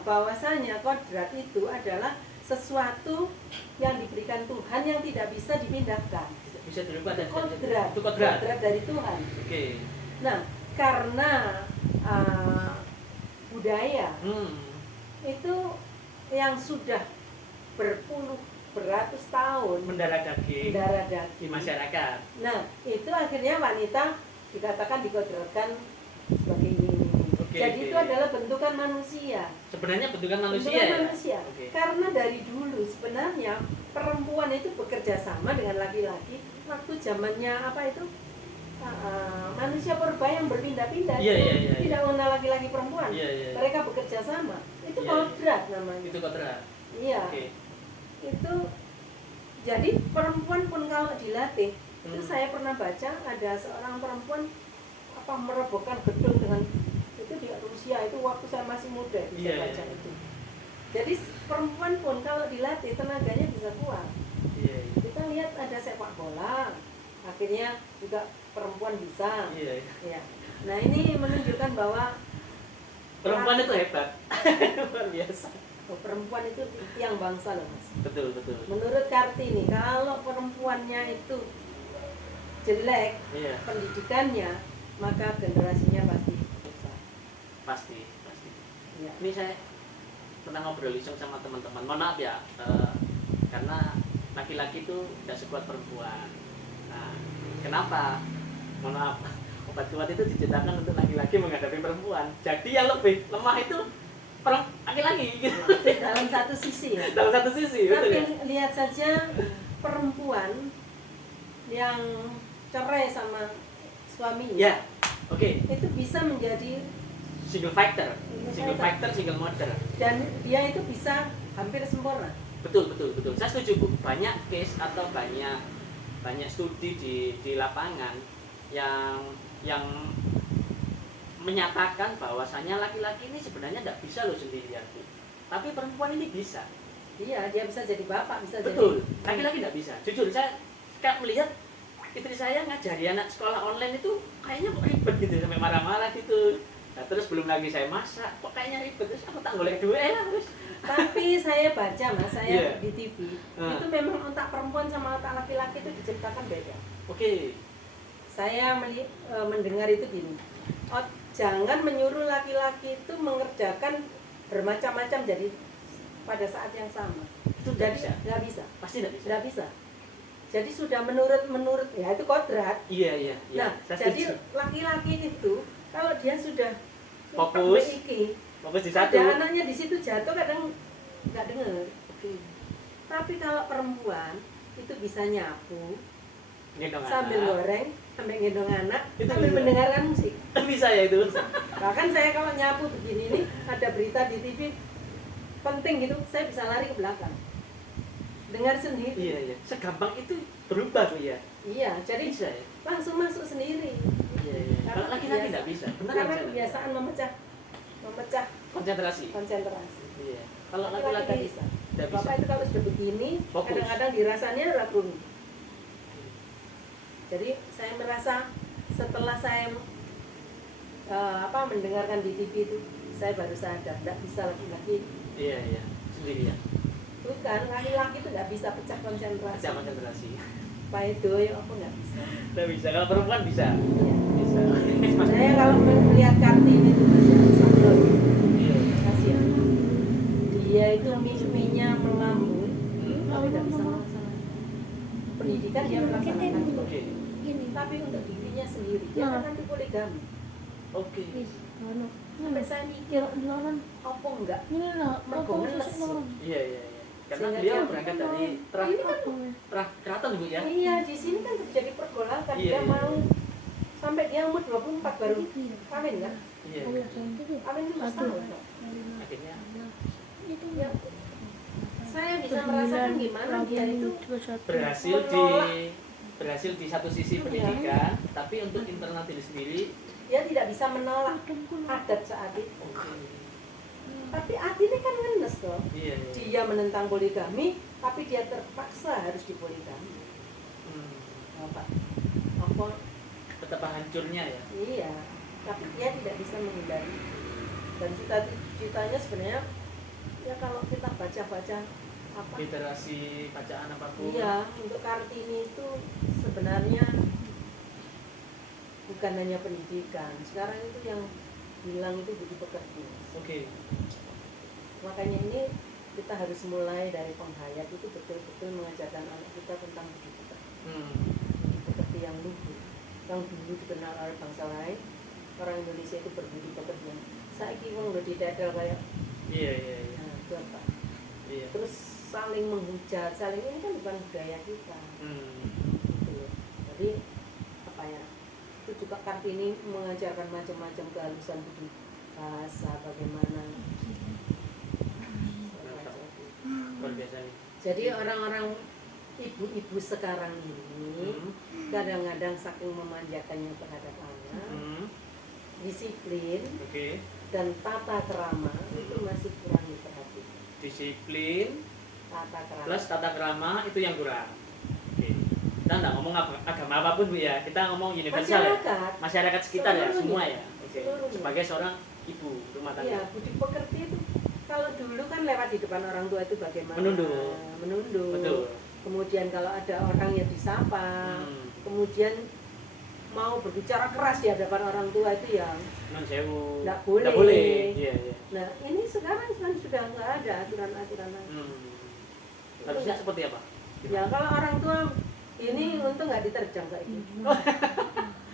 bahwasanya kodrat itu adalah sesuatu yang diberikan Tuhan yang tidak bisa dipindahkan. Bisa dirubah dan kodrat dari Tuhan. Oke. Nah, karena budaya itu yang sudah beratus tahun mendarah daging di masyarakat. Nah, itu akhirnya wanita dikatakan dikodratkan sebagai ini. Jadi itu adalah bentukan manusia. Sebenarnya bentukan manusia. Karena dari dulu sebenarnya perempuan itu bekerja sama dengan laki-laki waktu zamannya apa itu manusia purba yang berpindah-pindah. Tidak mengenal laki-laki perempuan. Mereka bekerja sama. Itu kodrat namanya. Itu kodrat. Iya. Itu jadi perempuan pun kalau dilatih, itu saya pernah baca ada seorang perempuan merobohkan gedung dengan itu di Rusia, itu waktu saya masih muda bisa baca itu. Jadi perempuan pun kalau dilatih tenaganya bisa kuat. Kita lihat ada sepak bola, akhirnya juga perempuan bisa. Nah, ini menunjukkan bahwa perempuan itu hebat. Luar biasa. Perempuan itu tiang bangsa loh, Mas. Betul. Menurut Kartini, kalau perempuannya itu jelek pendidikannya, maka generasinya pasti rusak. Pasti. Ya. Ini saya pernah ngobrol iseng sama teman-teman. Mohon maaf ya, karena laki-laki itu tidak sekuat perempuan. Nah, kenapa? Mohon maaf, obat kuat itu diciptakan untuk laki-laki menghadapi perempuan. Jadi yang lebih lemah itu laki-laki gitu. Dalam satu sisi ya. Dalam satu sisi. Tapi betul ya? Lihat saja perempuan yang cerai sama suaminya. Ya, oke. Itu bisa menjadi single fighter, single mother. Dan dia itu bisa hampir sempurna. Betul. Saya setuju Bu. Banyak case atau banyak studi di lapangan yang menyatakan bahwasanya laki-laki ini sebenarnya tidak bisa loh sendirian Bu. Tapi perempuan ini bisa. Iya, dia bisa jadi bapak, bisa betul. Jadi laki-laki tidak bisa. Jujur saya melihat istri saya ngajari anak sekolah online itu kayaknya kok ribet gitu, sampai marah-marah gitu. Nah, terus belum lagi saya masak, kok kayaknya ribet, terus aku tak golek duit lah terus. Tapi saya baca Mas, saya di TV, itu memang otak perempuan sama otak laki-laki itu diciptakan beda. Oke. Saya mendengar itu gini, jangan menyuruh laki-laki itu mengerjakan bermacam-macam jadi pada saat yang sama. Itu tidak bisa. Pasti tidak bisa. Jadi sudah menurut ya itu kodrat. Iya. Nah, jadi laki-laki itu kalau dia sudah fokus di satu, ada anaknya di situ jatuh kadang nggak dengar. Tapi kalau perempuan itu bisa nyapu, sambil goreng, sambil gendong anak, sambil mendengarkan musik. Bisa ya itu. Bahkan saya kalau nyapu begini nih, ada berita di TV penting gitu, saya bisa lari ke belakang, dengar sendiri. Iya. Segampang itu berubah Bu ya. Iya, jadi bisa ya? langsung masuk sendiri. Iya, iya. Kalau laki-laki nggak bisa. Benar Karena nggak? kebiasaan memecah Konsentrasi. konsentrasi. Iya. Kalau Laki-laki laki-laki nggak bisa. nggak bisa. Bapak itu kalau sudah begini, Fokus. kadang-kadang dirasanya ragu. Jadi saya merasa setelah saya mendengarkan di TV itu, saya baru sadar tidak bisa laki-laki. Iya, iya. Sendirian. Bukan, laki-laki itu nggak bisa pecah konsentrasi. Bisa konsentrasi. Pak itu ya aku nggak bisa. Nggak bisa. Kalau perempuan bisa. Iya. Bisa. Saya kalau melihat Kartini itu masih sablon. Iya. Kasihan. Dia itu mimpinya melambung, tapi tidak bisa Hmm. melaksanakan. Pendidikan dia melaksanakan. Oke. Tapi untuk dirinya sendiri, dia kan nanti poligami. Oke. Sampai saya mikir, apa enggak? Mergo ngeles. Iya, iya, iya. Karena Sehingga beliau dia- berangkat dari terah Ini kan keraton Bu ya. iya, di sini kan terjadi pergolakan. Iya, Dia iya. mau sampai dia umur 24 baru kawin kan? Iya. Kawin itu setahun. Akhirnya Ya, saya bisa merasakan gimana dia itu berhasil di satu sisi pendidikan, tapi untuk internal diri sendiri. dia tidak bisa menolak adat saat itu. Tapi ini kan ngenes loh. Iya, iya. Dia menentang poligami, tapi dia terpaksa harus dipoligami. Apa? Apa? Betapa hancurnya ya. Iya. Tapi dia tidak bisa menghindari. Dan cita-citanya sebenarnya ya kalau kita baca-baca apa? Literasi bacaan apapun. Iya, untuk Kartini itu sebenarnya bukan hanya pendidikan. Sekarang itu yang bilang itu budi pekerti. Oke. Makanya ini kita harus mulai dari penghayat itu betul-betul mengajarkan anak kita tentang budi pekerti. Budi pekerti yang luhur, yang dulu dikenal oleh bangsa lain. Orang Indonesia itu berbudi pekerti. Saiki wong udah didadal kayak Iya, iya, iya. nah, itu apa? Iya. Terus saling menghujat, saling ini kan bukan budaya kita. Gitu loh. Jadi apa ya? Itu juga Kartini mengajarkan macam-macam kehalusan budi bahasa bagaimana. Luar biasa nih. Jadi orang-orang ibu-ibu sekarang ini kadang-kadang saking memanjakannya terhadap anak, disiplin Oke. dan tata kerama itu masih kurang diperhatikan. Disiplin Tata kerama. plus tata krama itu yang kurang. Oke. Kita nggak ngomong agama apapun Bu ya. Kita ngomong universal ya. Masyarakat sekitar ya, Seluruhnya. semua ya. Oke. Seluruhnya. Sebagai seorang ibu rumah tangga. Iya, budi pekerti itu kalau dulu kan lewat di depan orang tua itu bagaimana? Menunduk. Menunduk. Betul. Kemudian kalau ada orang yang disapa, kemudian mau berbicara keras di hadapan orang tua itu yang Non sewu. nggak boleh. Nggak boleh. Iya, iya. Nah ini sekarang kan sudah nggak ada aturan-aturan lagi. Harusnya seperti apa? Ya kalau orang tua ini untung nggak diterjang kayak gitu.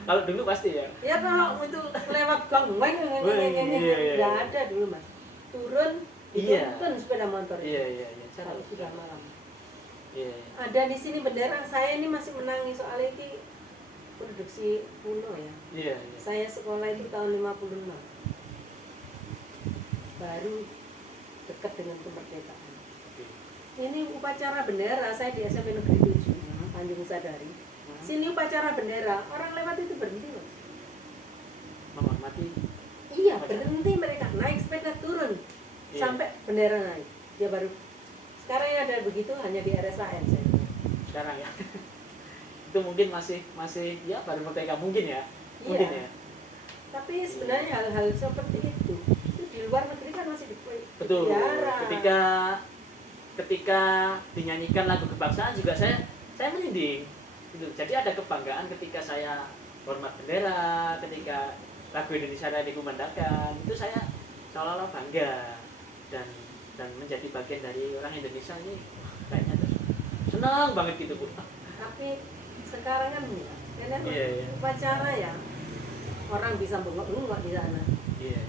Kalau dulu pasti ya. Ya kalau itu lewat gang Iya. nggak ada dulu mas. Turun, Iya. dituntun sepeda motor. Iya, iya, iya. Kalau sudah malam. Iya, iya. Ada di sini bendera. Saya ini masih menangis soalnya ini produksi kuno ya. Iya, iya. Saya sekolah itu tahun 56. Baru dekat dengan kemerdekaan. Oke. Ini upacara bendera, saya di SMP Negeri 7, Tanjung Sadari. Sini upacara bendera, orang lewat itu berhenti loh. Menghormati. Iya, berhenti mereka, naik sepeda turun. Iya. Sampai bendera naik. Dia baru, sekarang yang ada begitu hanya di RSAN saya. Sekarang ya. Itu mungkin masih ya baru merdeka mungkin ya. Mungkin Iya. ya. Tapi sebenarnya hal-hal seperti itu di luar negeri kan masih Betul. dipelihara. Ketika dinyanyikan lagu kebangsaan juga saya merinding. Gitu. Jadi ada kebanggaan ketika saya hormat bendera, ketika lagu Indonesia Raya dikumandangkan, itu saya seolah-olah bangga dan menjadi bagian dari orang Indonesia ini kayaknya tuh senang banget gitu Bu. Tapi sekarang kan enggak. Karena Iya, iya. upacara ya orang bisa bengok-bengok di sana. Iya.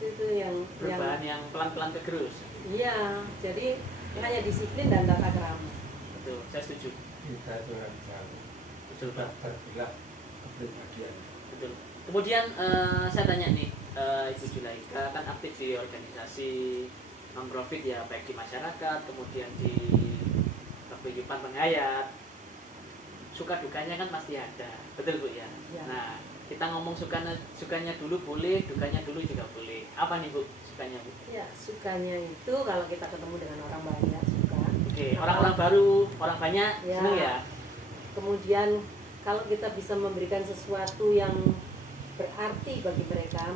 Itu yang Perubahan yang pelan-pelan kegerus. iya, jadi hanya disiplin dan tata krama. Betul, saya setuju. Kita itu nggak bisa Betul Pak. terbelah kepribadian. Betul. Kemudian saya tanya nih, Ibu Zulaika kan aktif di organisasi non-profit ya, baik di masyarakat, kemudian di kehidupan penghayat. Suka dukanya kan pasti ada, betul Bu ya. Ya. Nah, kita ngomong sukanya dulu boleh, dukanya dulu juga boleh. Apa nih Bu sukanya Bu? Ya, sukanya itu kalau kita ketemu dengan orang banyak suka. Oke, orang-orang baru, orang banyak Ya. seneng ya. Kemudian kalau kita bisa memberikan sesuatu yang berarti bagi mereka,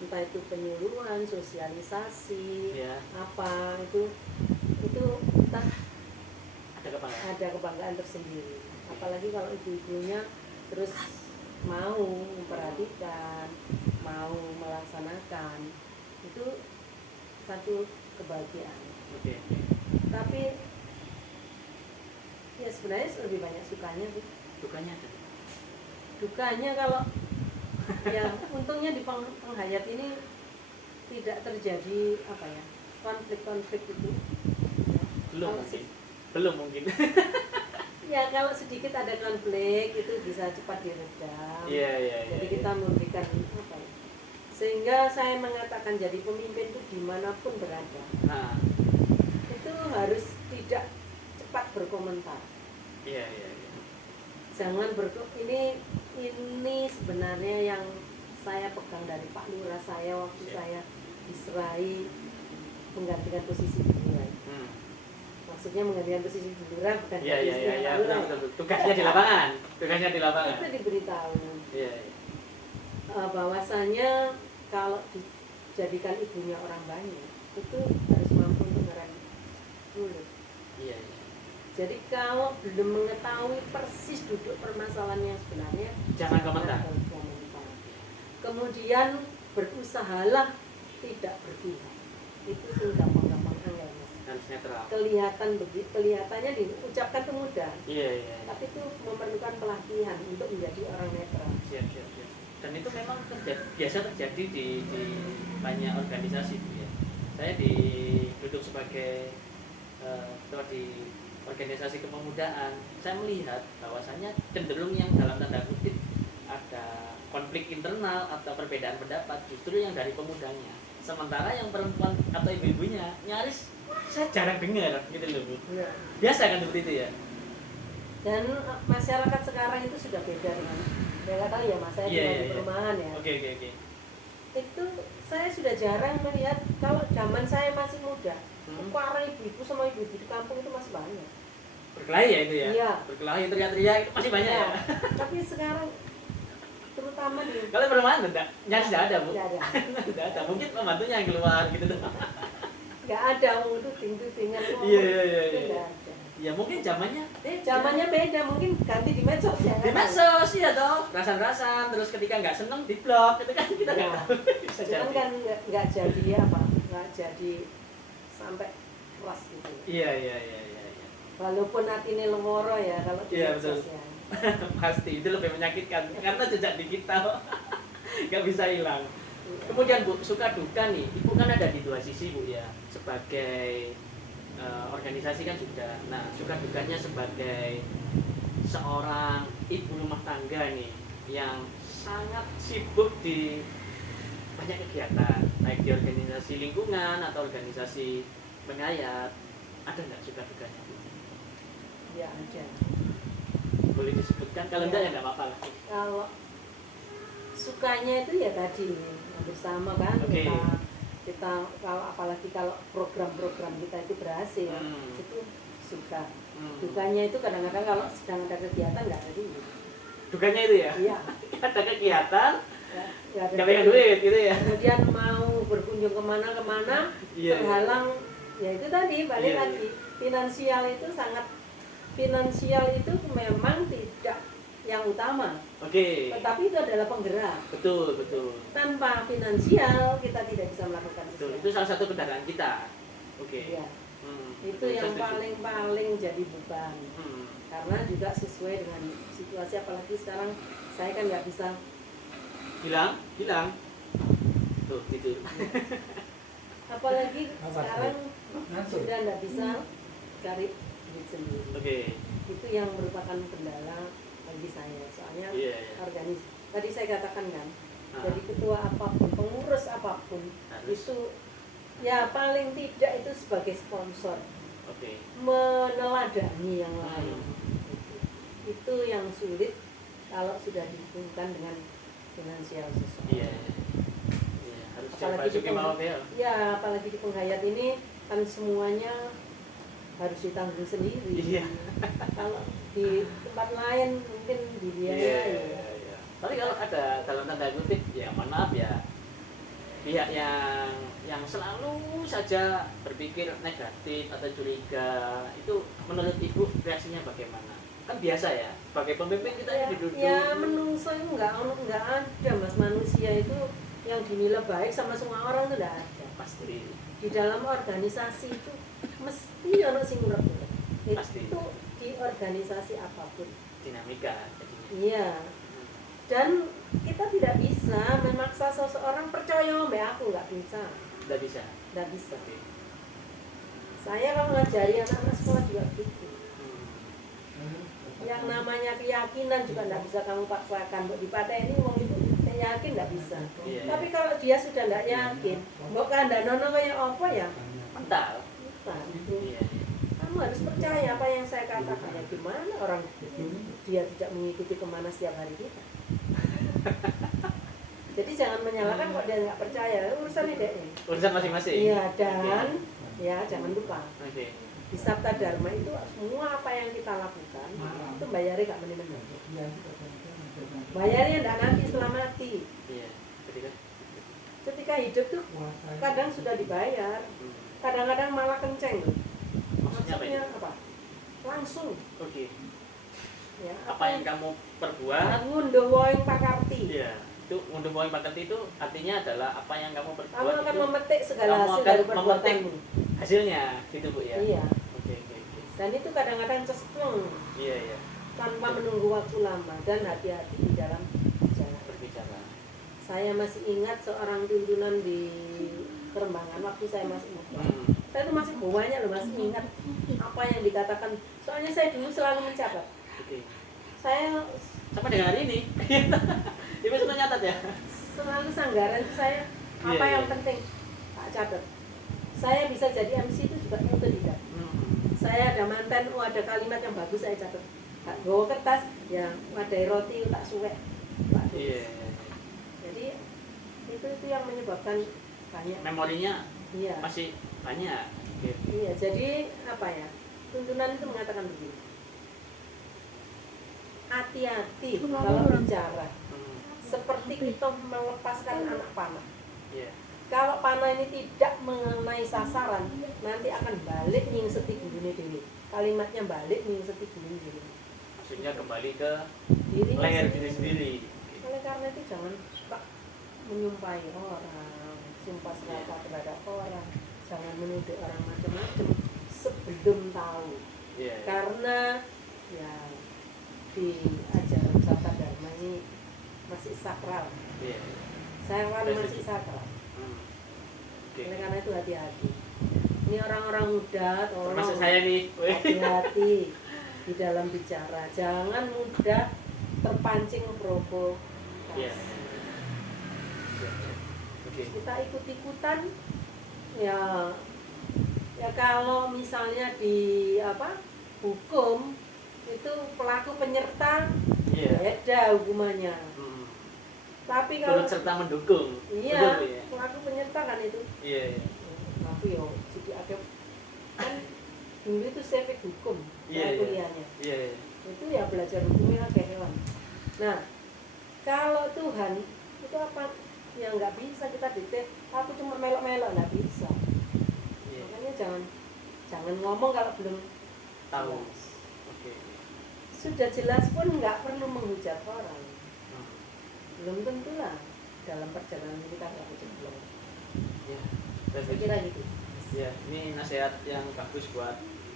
entah itu penyuluhan, sosialisasi, Ya, apa itu kita ada kebanggaan. ada kebanggaan tersendiri. Apalagi kalau ibu-ibunya terus mau memperhatikan, mau melaksanakan, itu satu kebahagiaan. Oke. Tapi ya sebenarnya lebih banyak sukanya sih. Dukanya ada. Dukanya kalau ya untungnya di penghayat ini tidak terjadi apa ya, konflik-konflik itu ya. Belum Kalau mungkin. Belum mungkin. ya kalau sedikit ada konflik itu bisa cepat diredam. Iya, iya, iya. Jadi kita memberikan apa ya, sehingga saya mengatakan jadi pemimpin itu dimanapun berada Nah, itu harus tidak cepat berkomentar. iya, iya, iya. Jangan ini sebenarnya yang saya pegang dari Pak Lurah saya waktu Ya. saya diserai menggantikan posisi Bu Lurah. Maksudnya menggantikan posisi Bu Lurah bukan Iya, iya, posisi iya, iya, Pak Lurah. betul. Tugasnya di lapangan. Tugasnya di lapangan. Itu diberitahu Iya, iya. bahwasanya kalau dijadikan ibunya orang banyak itu harus mampu untuk ngerem mulut. Iya, iya. Jadi kalau belum mengetahui persis duduk permasalahan yang sebenarnya, Jangan komentar. komentar. Kemudian berusahalah tidak berpihak. Itu sih gampang-gampang angel Mas. Harus netral. Kelihatannya diucapkan itu mudah, Iya, iya, iya. tapi itu memerlukan pelatihan untuk menjadi orang netral. Siap, siap, siap. Dan itu memang biasa terjadi di banyak organisasi Bu ya. Saya duduk sebagai ketua di organisasi kepemudaan, saya melihat bahwasannya cenderung yang dalam tanda kutip ada konflik internal atau perbedaan pendapat justru yang dari pemudanya. Sementara yang perempuan atau ibu-ibunya nyaris saya jarang dengar gitu loh Bu. Ya. Biasa kan seperti itu ya? Dan masyarakat sekarang itu sudah beda dengan, saya nggak tahu ya Mas, saya Iya, tinggal iya, di iya. perumahan ya. Oke, oke, oke. Itu saya sudah jarang melihat, kalau zaman saya masih muda, para ibu-ibu sama ibu-ibu di kampung itu masih banyak. Berkelahi ya itu ya? Iya. Berkelahi, teriak-teriak itu masih banyak ya? Tapi sekarang terutama di Kalau perumahan enggak, nyaris tidak ada Bu. nggak ada, Tidak ada, mungkin pembantunya yang keluar gitu tuh. nggak ada itu ting-tingan ngomong. Iya, iya, iya, Itu iya. nggak ada. Ya mungkin zamannya Zamannya beda, mungkin ganti di medsos ya. di medsos ya toh, rasan-rasan, terus ketika nggak seneng di blok, itu kan kita nggak Ya. tahu. Bisa Cuman jadi. kan nggak jadi apa, nggak jadi sampai keras gitu. Iya, iya, iya, iya, iya. Walaupun hatinya lemoro ya kalau di Iya, medsos betul. ya. Pasti itu lebih menyakitkan karena jejak digital nggak bisa hilang. Kemudian Bu, suka duka nih, Ibu kan ada di dua sisi Bu ya, sebagai organisasi kan sudah. Nah, suka dukanya sebagai seorang ibu rumah tangga nih yang sangat sibuk di banyak kegiatan, baik di organisasi lingkungan atau organisasi penghayat. Ada nggak suka dukanya Bu? Ya ada. Boleh disebutkan? Kalau enggak ya nggak apa-apa lah. Kalau sukanya itu ya tadi hampir sama kan. Oke. Kita kalau apalagi kalau program-program kita itu berhasil, itu suka. Dukanya itu kadang-kadang kalau sedang ada kegiatan nggak ada duit. Dukanya itu ya? Iya. Ada kegiatan, Ya, nggak ada nggak pegang duit gitu ya? Kemudian mau berkunjung kemana-kemana, Iya. terhalang. Ya itu tadi balik Iya, lagi. Finansial itu memang tidak yang utama, Oke. tetapi itu adalah penggerak. Betul, betul. Tanpa finansial kita tidak bisa melakukan Betul. sesuatu. Itu salah satu kendaraan kita. Oke. Iya. Itu Betul, yang saya setuju. paling jadi beban. Hmm. Karena juga sesuai dengan situasi, apalagi sekarang saya kan nggak bisa. Hilang. Tuh, gitu. Apalagi Apa, sekarang Ngantuk. sudah nggak bisa cari duit sendiri. Oke. Itu yang merupakan kendala bagi saya. Soalnya Iya, iya. tadi saya katakan kan, Ah. jadi ketua apapun, pengurus apapun, Harus. itu ya paling tidak itu sebagai sponsor, Oke. meneladani yang lain. Itu yang sulit kalau sudah dihubungkan dengan finansial seseorang. Iya. Iya, harus Apalagi dimasuki di mau ya. Ya, apalagi di penghayat ini kan semuanya harus ditanggung sendiri. Iya. Kalau di tempat lain mungkin dibiayai. Iya. Tapi kalau ada dalam tanda kutip ya mohon maaf ya, pihak yang selalu saja berpikir negatif atau curiga, itu menurut ibu reaksinya bagaimana? Kan biasa ya, sebagai pemimpin kita Ya, ini duduk. ya menungso itu nggak ada mas, manusia itu yang dinilai baik sama semua orang itu nggak ada. Pasti. Di dalam organisasi itu mesti ono sing ngrek. Pasti. Itu di organisasi apapun. Dinamika jadinya. Iya. Dan kita tidak bisa memaksa seseorang percaya mbak aku, nggak bisa. Tidak bisa. Nggak bisa. Oke. Saya kalau ngajari anak-anak sekolah juga gitu. Hmm. Yang namanya keyakinan juga nggak bisa kamu paksakan. Mbok dipateni wong itu yakin nggak bisa. Iya. Tapi kalau dia sudah nggak yakin, mbok kandhanono kayak apa ya? Mental. Bukan itu. Iya. Kamu harus percaya apa yang saya katakan. Ya gimana orang dia tidak mengikuti kemana setiap hari kita. Jadi jangan menyalahkan kok dia nggak percaya. Urusannya dia. Urusan masing-masing. Iya, dan ya jangan lupa Oke. di Sabta Dharma itu semua apa yang kita lakukan itu bayarnya gak menenang. Bayarnya enggak nanti setelah mati. Iya. Ketika. Ketika hidup tuh kadang sudah dibayar, Hmm. kadang-kadang malah kenceng loh. Maksudnya apa Maksudnya itu? apa? Langsung. Oke. Ya, Apa yang kamu perbuat? ngunduh woing pakarti. Iya. Itu untuk poin paket itu artinya adalah apa yang kamu perbuat Kamu akan itu memetik segala kamu hasil akan dari memetik perbuatanmu. hasilnya gitu Bu ya. Iya. Oke. Dan itu kadang-kadang cesplung Iya iya. tanpa menunggu waktu lama, dan hati-hati di dalam jalan. Berbicara. Saya masih ingat seorang tuntunan di Kerembangan waktu saya masih muda. Saya itu masih banyak loh, masih ingat apa yang dikatakan. Soalnya saya dulu selalu mencatat. Oke. Saya Sama dengan hari ini. Ibu sudah nyatat ya? selalu sanggaran itu saya apa Iya, yang iya. penting tak catat. Saya bisa jadi MC itu juga otodidak. Saya ada mantan, ada kalimat yang bagus saya catat. Tak bawa kertas, ya ada roti tak suwek. Tak tulis. Iya. Jadi itu yang menyebabkan banyak. Memorinya Iya. masih banyak. Oke. Iya, jadi apa ya? Tuntunan itu mengatakan begini. Hati-hati kalau bicara. Seperti kita melepaskan anak panah. Iya. Kalau panah ini tidak mengenai sasaran, nanti akan balik nyingseti gulune dhewe. Kalimatnya balik nyingseti gulune dhewe. Maksudnya kembali ke Diri leher diri sendiri. Oleh karena itu jangan suka menyumpahi orang, sumpah serapah terhadap orang, jangan menuduh orang macam-macam sebelum tahu. Iya. Karena ya di ajaran Sabta Dharma ini masih sakral. Iya. Saya kan Saya masih setuju. sakral. Oke. Oleh karena itu hati-hati. Ini orang-orang muda, tolong Termasuk saya nih. hati-hati di dalam bicara. Jangan mudah terpancing provokasi. Iya. Oke. Kita ikut-ikutan ya kalau misalnya di hukum itu pelaku penyerta Iya. beda hukumannya. Tapi kalau Turut serta mendukung. iya, Betul, ya? pelaku penyerta kan itu. Iya. Tapi yo jadi ada kan dulu itu civic hukum Iya, iya. kuliahnya. Iya. Itu ya belajar hukumnya kayak hewan. Nah, kalau Tuhan itu apa yang nggak bisa kita dikte, aku cuma melok-melok nggak bisa. Iya. Makanya jangan ngomong kalau belum Tahu. jelas. Oke. Sudah jelas pun nggak perlu menghujat orang. Hmm. Belum tentulah dalam perjalanan kita nggak kejeblos. Ya. Saya kira gitu. Ya, ini nasihat yang bagus buat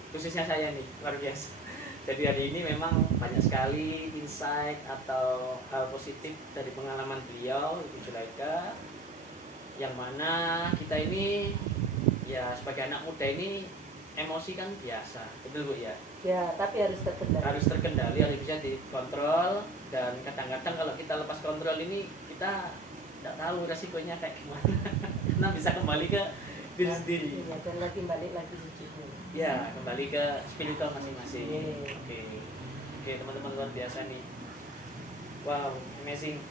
khususnya saya nih, luar biasa. Jadi hari ini memang banyak sekali insight atau hal positif dari pengalaman beliau, Ibu Zulaika, yang mana kita ini ya sebagai anak muda ini emosi kan biasa, betul Bu ya? Ya, tapi harus terkendali. Harus terkendali, harus bisa dikontrol, dan kadang-kadang kalau kita lepas kontrol ini kita tidak tahu resikonya kayak gimana. Karena bisa kembali ke diri sendiri. Iya, dan lagi balik lagi sujudnya. Ya, kembali ke spiritual masing-masing. Iya. Oke, teman-teman luar biasa nih. Wow, amazing.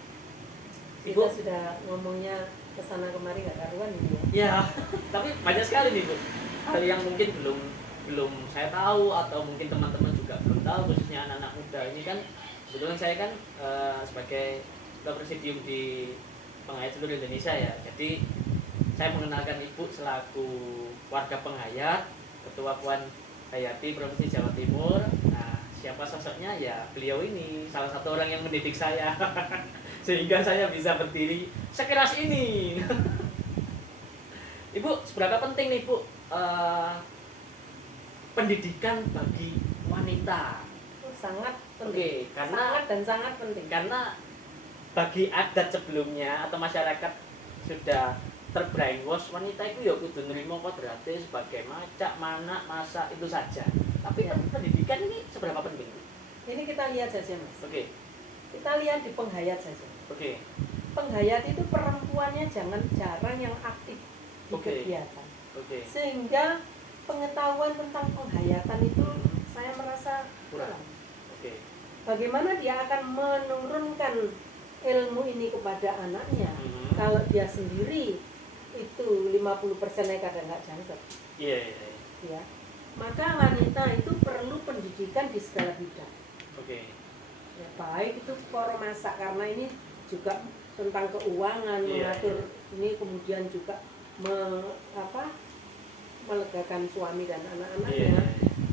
Ibu, Kita sudah ngomongnya kesana kemari nggak karuan ini ya. ya, tapi banyak sekali nih Bu. Hal yang mungkin belum belum saya tahu atau mungkin teman-teman juga belum tahu, khususnya anak-anak muda ini kan. Kebetulan saya kan sebagai ketua presidium di Penghayat seluruh Indonesia ya. Jadi saya mengenalkan Ibu selaku warga Penghayat, Ketua Puan Hayati Provinsi Jawa Timur. Nah, siapa sosoknya? Ya beliau ini salah satu orang yang mendidik saya sehingga saya bisa berdiri sekeras ini. Ibu, seberapa penting nih Bu pendidikan bagi wanita? Oh, sangat Oke, penting. karena Sangat dan sangat penting. karena bagi adat sebelumnya atau masyarakat sudah terbrainwash, wanita itu ya kudu nerima kodrate sebagai macak, manak, masak itu saja. Tapi Ya. pendidikan ini seberapa penting? Ini kita lihat saja Mas. Oke, Kita lihat di penghayat saja. oke, Penghayat itu perempuannya jarang yang aktif di Oke. kegiatan. oke. Sehingga pengetahuan tentang penghayatan itu saya merasa Kurang. kurang. Oke. Bagaimana dia akan menurunkan ilmu ini kepada anaknya kalau dia sendiri itu 50% kadang nggak jangkep, Iya, iya, iya. ya. Maka wanita itu perlu pendidikan di segala bidang. Oke. Ya, baik itu para masak karena ini juga tentang keuangan, Iya. mengatur ini, kemudian juga melegakan suami dan Iya, anak-anaknya. iya.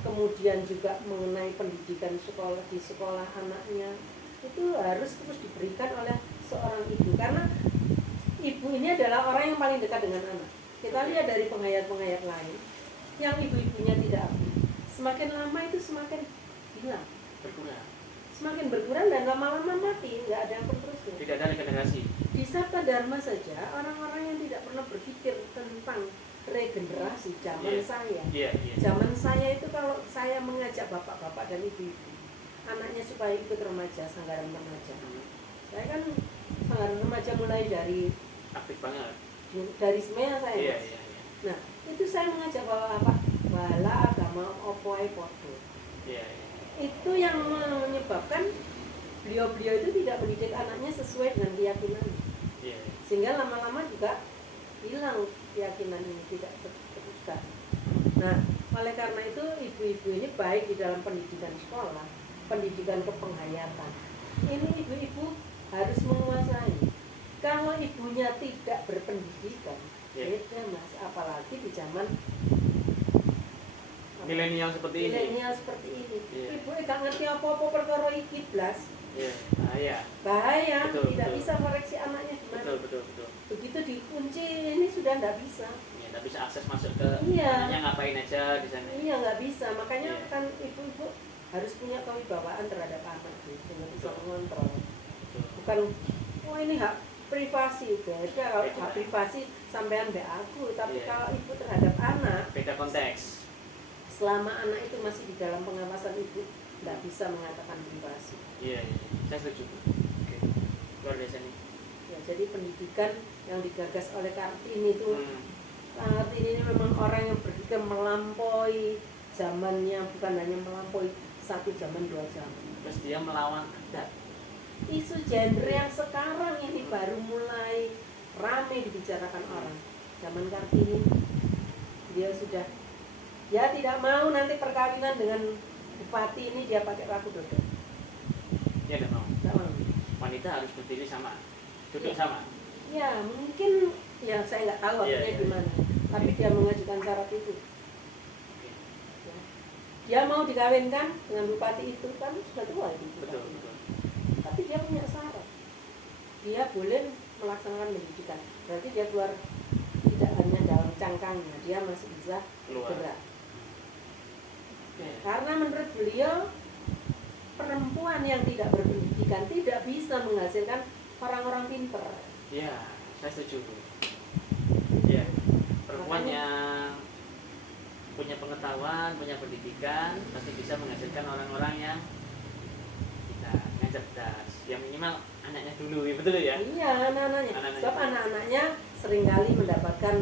Kemudian juga mengenai pendidikan sekolah di sekolah anaknya itu harus terus diberikan oleh seorang ibu, karena ibu ini adalah orang yang paling dekat dengan anak. Kita lihat dari penghayat-penghayat lain yang ibu-ibunya tidak aktif, semakin lama itu semakin hilang, Berkurang. semakin berkurang dan lama-lama mati, nggak ada yang penerusnya. Tidak ada regenerasi. Di Sabta Dharma saja orang-orang yang tidak pernah berpikir tentang regenerasi zaman Iya. saya. Iya, iya. Zaman saya itu kalau saya mengajak bapak-bapak dan ibu-ibu anaknya supaya ikut remaja, sanggaran remaja. Saya kan sanggaran remaja mulai dari Aktif banget. SMEA saya. Iya, Mas. iya, iya. Nah, itu saya mengajak bapak-bapak bala agama opo ae podo. Iya, iya. Itu yang menyebabkan beliau-beliau itu tidak mendidik anaknya sesuai dengan keyakinannya. Iya, iya. Sehingga lama-lama juga hilang keyakinan ini, tidak teruskan. Nah, oleh karena itu ibu-ibu ini baik di dalam pendidikan sekolah, pendidikan kepenghayatan. Ini ibu-ibu harus menguasai. Kalau ibunya tidak berpendidikan, Iya. beda Mas, apalagi di zaman Milenial seperti ini. milenial seperti ini. Iya. Ibu gak ngerti apa-apa perkara iki blas. Iya. Ah, iya. Bahaya, Betul, tidak betul. bisa koreksi anaknya gimana. Betul, betul, betul. Begitu dikunci ini sudah nggak bisa. Ya, tak bisa akses masuk ke Iya. anaknya, ngapain aja di sana. Iya nggak bisa, makanya Iya. kan ibu-ibu harus punya kewibawaan terhadap anak gitu, nggak bisa Betul. mengontrol. Betul. Bukan, oh ini hak privasi, beda kalau Beda. hak privasi sampean mbak aku, tapi Iya. kalau ibu terhadap anak, Beda konteks. selama anak itu masih di dalam pengawasan ibu, nggak bisa mengatakan privasi. Iya, iya. Saya setuju. Oke. Luar biasa nih. Ya, jadi pendidikan yang digagas oleh Kartini itu, Hmm. Kartini ini memang orang yang berpikir melampaui zamannya, bukan hanya melampaui satu zaman dua zaman. Terus dia melawan adat. Isu gender yang sekarang ini baru mulai ramai dibicarakan orang. Zaman Kartini dia sudah, dia tidak mau nanti perkawinan dengan bupati ini dia pakai raku dodo. Dia tidak mau. Nggak mau. Wanita harus berdiri sama. Duduk Iya. sama. Ya mungkin ya saya nggak tahu Iya, akhirnya iya. gimana. Tapi dia mengajukan syarat itu. Oke. Ya. Dia mau dikawinkan dengan bupati itu kan sudah tua itu. Betul, bupati. betul. Tapi dia punya syarat. Dia boleh melaksanakan pendidikan. Berarti dia keluar tidak hanya dalam cangkangnya, dia masih bisa Keluar. bergerak. Oke. Karena menurut beliau perempuan yang tidak berpendidikan tidak bisa menghasilkan orang-orang pinter. Iya, saya setuju. Iya. Perempuan Makanya- yang punya pengetahuan, punya pendidikan, pasti bisa menghasilkan orang-orang yang cerdas. Yang minimal anaknya dulu, ya betul ya? Iya, anak-anaknya. Anak-anaknya. Sebab anak-anaknya seringkali mendapatkan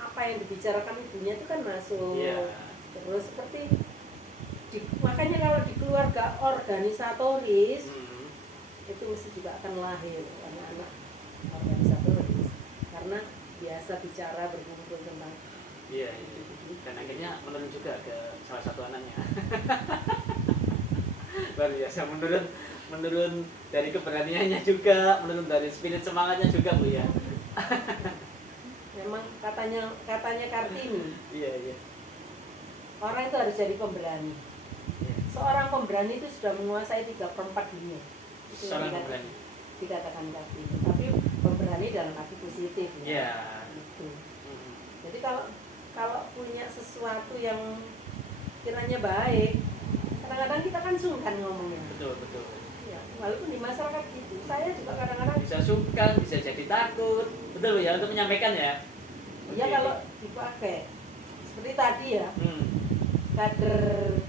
apa yang dibicarakan ibunya itu kan masuk. Iya. Terus seperti makanya kalau di keluarga organisatoris Hmm. itu mesti juga akan lahir anak-anak organisatoris karena biasa bicara berkumpul tentang Iya, dan akhirnya menurun juga ke salah satu anaknya. Luar biasa, menurun dari keberaniannya juga, menurun dari spirit semangatnya juga Bu ya. memang katanya Kartini, Iya. orang itu harus jadi pemberani. Iya. Seorang pemberani itu sudah menguasai 3/4 dunia. Itu Seorang yang pemberani. dikatakan Kartini. Tapi pemberani dalam arti positif ya. Iya. Gitu. Mm-mm. Jadi kalau punya sesuatu yang kiranya baik, kadang-kadang kita kan sungkan ngomongnya. Betul. Ya, walaupun di masyarakat gitu, saya juga kadang-kadang Bisa sungkan, bisa jadi takut. Betul Bu ya untuk menyampaikan ya. ya Oke. kalau dipakai seperti tadi ya, kader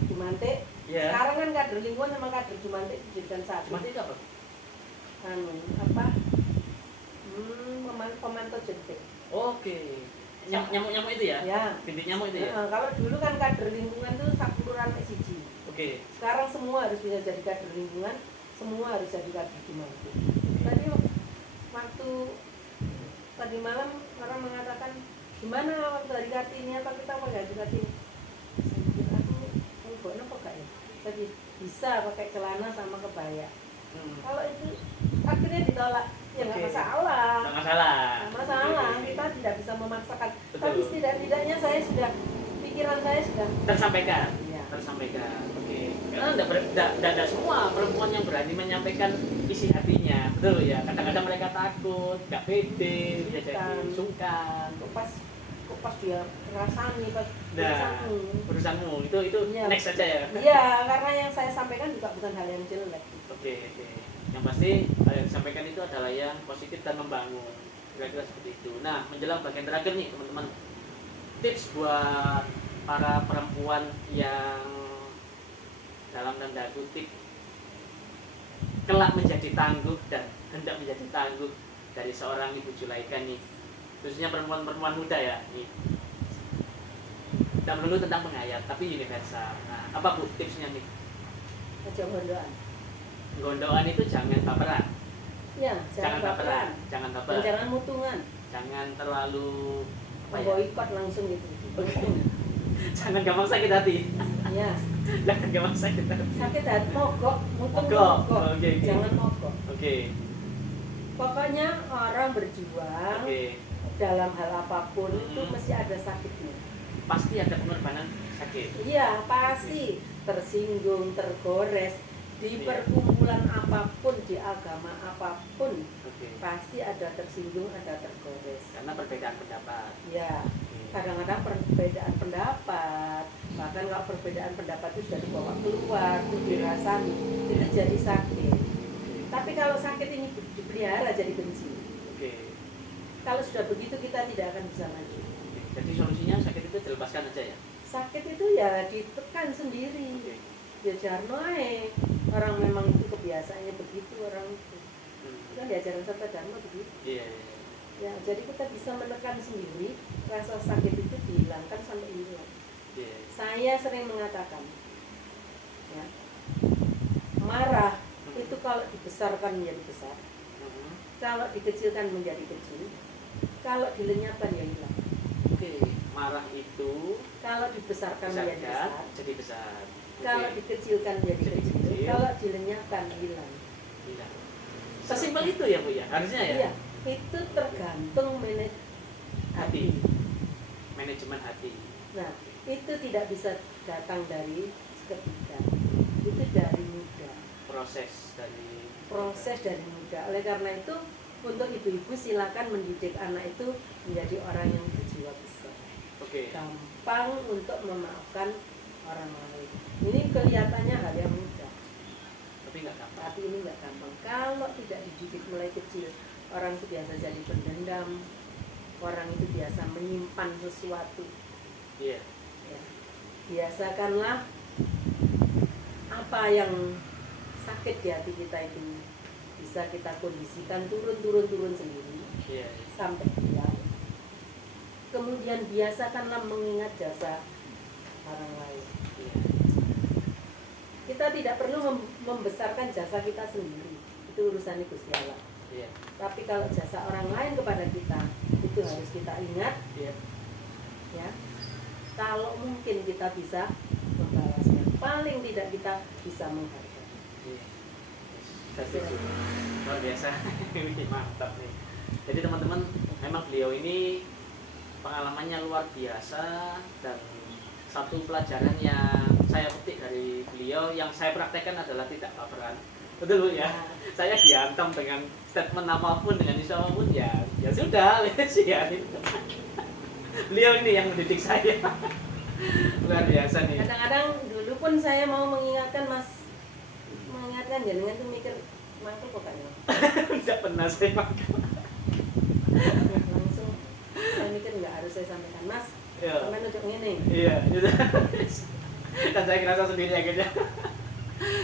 Jumantik. Iya. Sekarang kan kader lingkungan sama kader Jumantik dijadikan satu. Cuma itu apa? Apa? Pemantau jentik. Oke. Nyamuk itu ya? Ya. Bintik nyamuk itu ya? Nah, kalau dulu kan kader lingkungan itu sapuluran siji. Oke. Sekarang semua harus bisa jadi kader lingkungan, semua harus jadi kader Jumantik. Tadi waktu tadi malam orang mengatakan gimana waktu hari Kartini apa kita mau ganti Kartini? Saya pikir aku enggak apa ya? Tadi bisa pakai celana sama kebaya. Kalau itu akhirnya ditolak, ya nggak Oke. masalah. Nggak masalah. Nggak masalah, Oke. kita tidak bisa memaksakan. Betul. Tapi setidak-tidaknya saya sudah pikiran saya sudah. Tersampaikan. Ya. Oke. Karena tidak semua perempuan yang berani menyampaikan isi hatinya, betul ya. Kadang-kadang mereka takut, nggak pede, bisa jadi sungkan. Kok pas dia rasani pas Nah, urusanmu itu Iya. next saja ya. Iya, karena yang saya sampaikan juga bukan hal yang jelek. Oke. Yang pasti yang disampaikan itu adalah yang positif dan membangun. Kira-kira seperti itu. Nah, menjelang bagian terakhir nih teman-teman. Tips buat para perempuan yang dalam tanda kutip kelak menjadi tangguh dan hendak menjadi tangguh dari seorang Ibu Julaika nih, khususnya perempuan-perempuan muda ya nih. Tidak melulu tentang penghayat tapi universal. Nah, apa Bu tipsnya nih? Aja gondoan. Gondoan itu jangan baperan, Ya, jangan baperan. jangan Dan baper, jangan mutungan. jangan terlalu apa ya? Boikot langsung gitu. Oke. Jangan gampang sakit hati. Ya, Jangan gampang sakit hati. sakit hati mogok, mutung Mogok. mogok. Oke. Jangan mogok. Oke. Pokoknya orang berjuang Oke. dalam hal apapun itu Hmm. mesti ada sakitnya. Pasti ada pengorbanan sakit. Iya, pasti tersinggung, tergores di Iya. perkumpulan apapun, di agama apapun, Oke. pasti ada tersinggung, ada tergores. Karena perbedaan pendapat. Ya, Oke. kadang-kadang perbedaan pendapat, bahkan kalau perbedaan pendapat itu sudah dibawa keluar, itu dirasani, itu jadi sakit. Tapi kalau sakit ini dipelihara jadi benci. Oke. Kalau sudah begitu kita tidak akan bisa maju. Jadi solusinya sakit itu dilepaskan aja ya. Sakit itu ya ditekan sendiri. Oke. Ya jarno ae. Orang memang itu kebiasaannya begitu orang itu. Kan diajaran Sabta Dharma begitu. Iya. Ya, jadi kita bisa menekan sendiri rasa sakit itu dihilangkan sampai hilang. Iya. Saya sering mengatakan, ya, marah itu kalau dibesarkan menjadi besar, kalau dikecilkan menjadi kecil, kalau dilenyapkan ya hilang. Oke. Marah itu Kalau dibesarkan menjadi besarkan besar, jadi besar. kalau dikecilkan menjadi Jadi kecil, kecil. kalau dilenyapkan hilang. Iya. Sesimpel itu ya Bu ya. Harusnya ya. Iya, itu tergantung Hati. Manajemen hati. Nah, itu tidak bisa datang dari seketika. Itu dari muda. Proses dari muda. Oleh karena itu, untuk ibu-ibu silakan mendidik anak itu menjadi orang yang berjiwa besar. Oke. Gampang untuk memaafkan orang lain. Ini kelihatannya hal yang mudah, Tapi nggak gampang. tapi ini nggak gampang. Kalau tidak dididik mulai kecil, orang itu biasa jadi pendendam, orang itu biasa menyimpan sesuatu. Iya. Ya. Biasakanlah apa yang sakit di hati kita itu bisa kita kondisikan turun sendiri Iya. sampai hilang. Kemudian biasakanlah mengingat jasa orang lain. Iya. Kita tidak perlu membesarkan jasa kita sendiri. itu urusan Gusti Allah. Iya. Tapi kalau jasa orang lain kepada kita itu harus kita ingat, Iya. ya. Kalau mungkin kita bisa membalasnya, paling tidak kita bisa menghargai. Iya. Saya setuju. Luar biasa. Ini mantap nih. Jadi teman-teman, memang beliau ini pengalamannya luar biasa, dan satu pelajaran yang saya petik dari beliau yang saya praktekkan adalah tidak baperan. Betul Bu ya? Saya dihantam dengan statement apapun, dengan isu apapun, ya sudah, ya. Beliau ini yang mendidik saya. Luar biasa nih. Kadang-kadang dulu pun saya mau mengingatkan jenengan tuh mikir mangkel kok kayaknya. Tidak pernah saya makan. Langsung saya mikir nggak harus saya sampaikan, Mas. Iya. Sampai nunjuk ini. Iya, gitu. Dan saya kerasa sendiri akhirnya.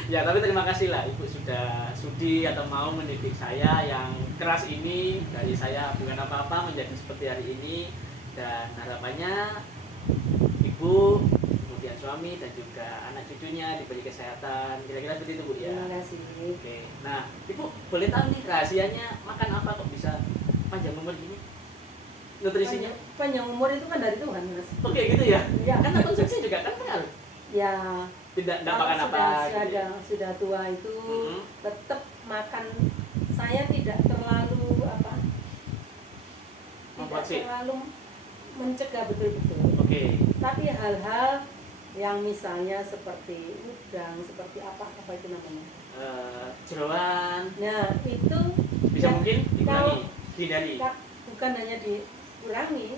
Ya, tapi terima kasih lah Ibu sudah sudi atau mau mendidik saya yang keras ini, dari saya bukan apa-apa menjadi seperti hari ini, dan harapannya Ibu, kemudian suami dan juga anak cucunya diberi kesehatan. Kira-kira seperti itu Bu ya. Terima kasih. Oke. Nah, Ibu boleh tahu nih rahasianya makan apa kok bisa panjang umur gini? Nutrisinya? Panjang umur itu kan dari Tuhan, Mas. Oke gitu ya. Iya. Kan konsumsi juga kan pengaruh. Ya. Tidak Kalau makan apa gitu ya? sudah tua itu tetap makan, saya tidak terlalu tidak terlalu mencegah betul-betul. Oke. Tapi hal-hal yang misalnya seperti udang, seperti apa itu namanya? Jeroan Nah itu bisa ya, mungkin kalau- dihindari. bukan hanya dikurangi,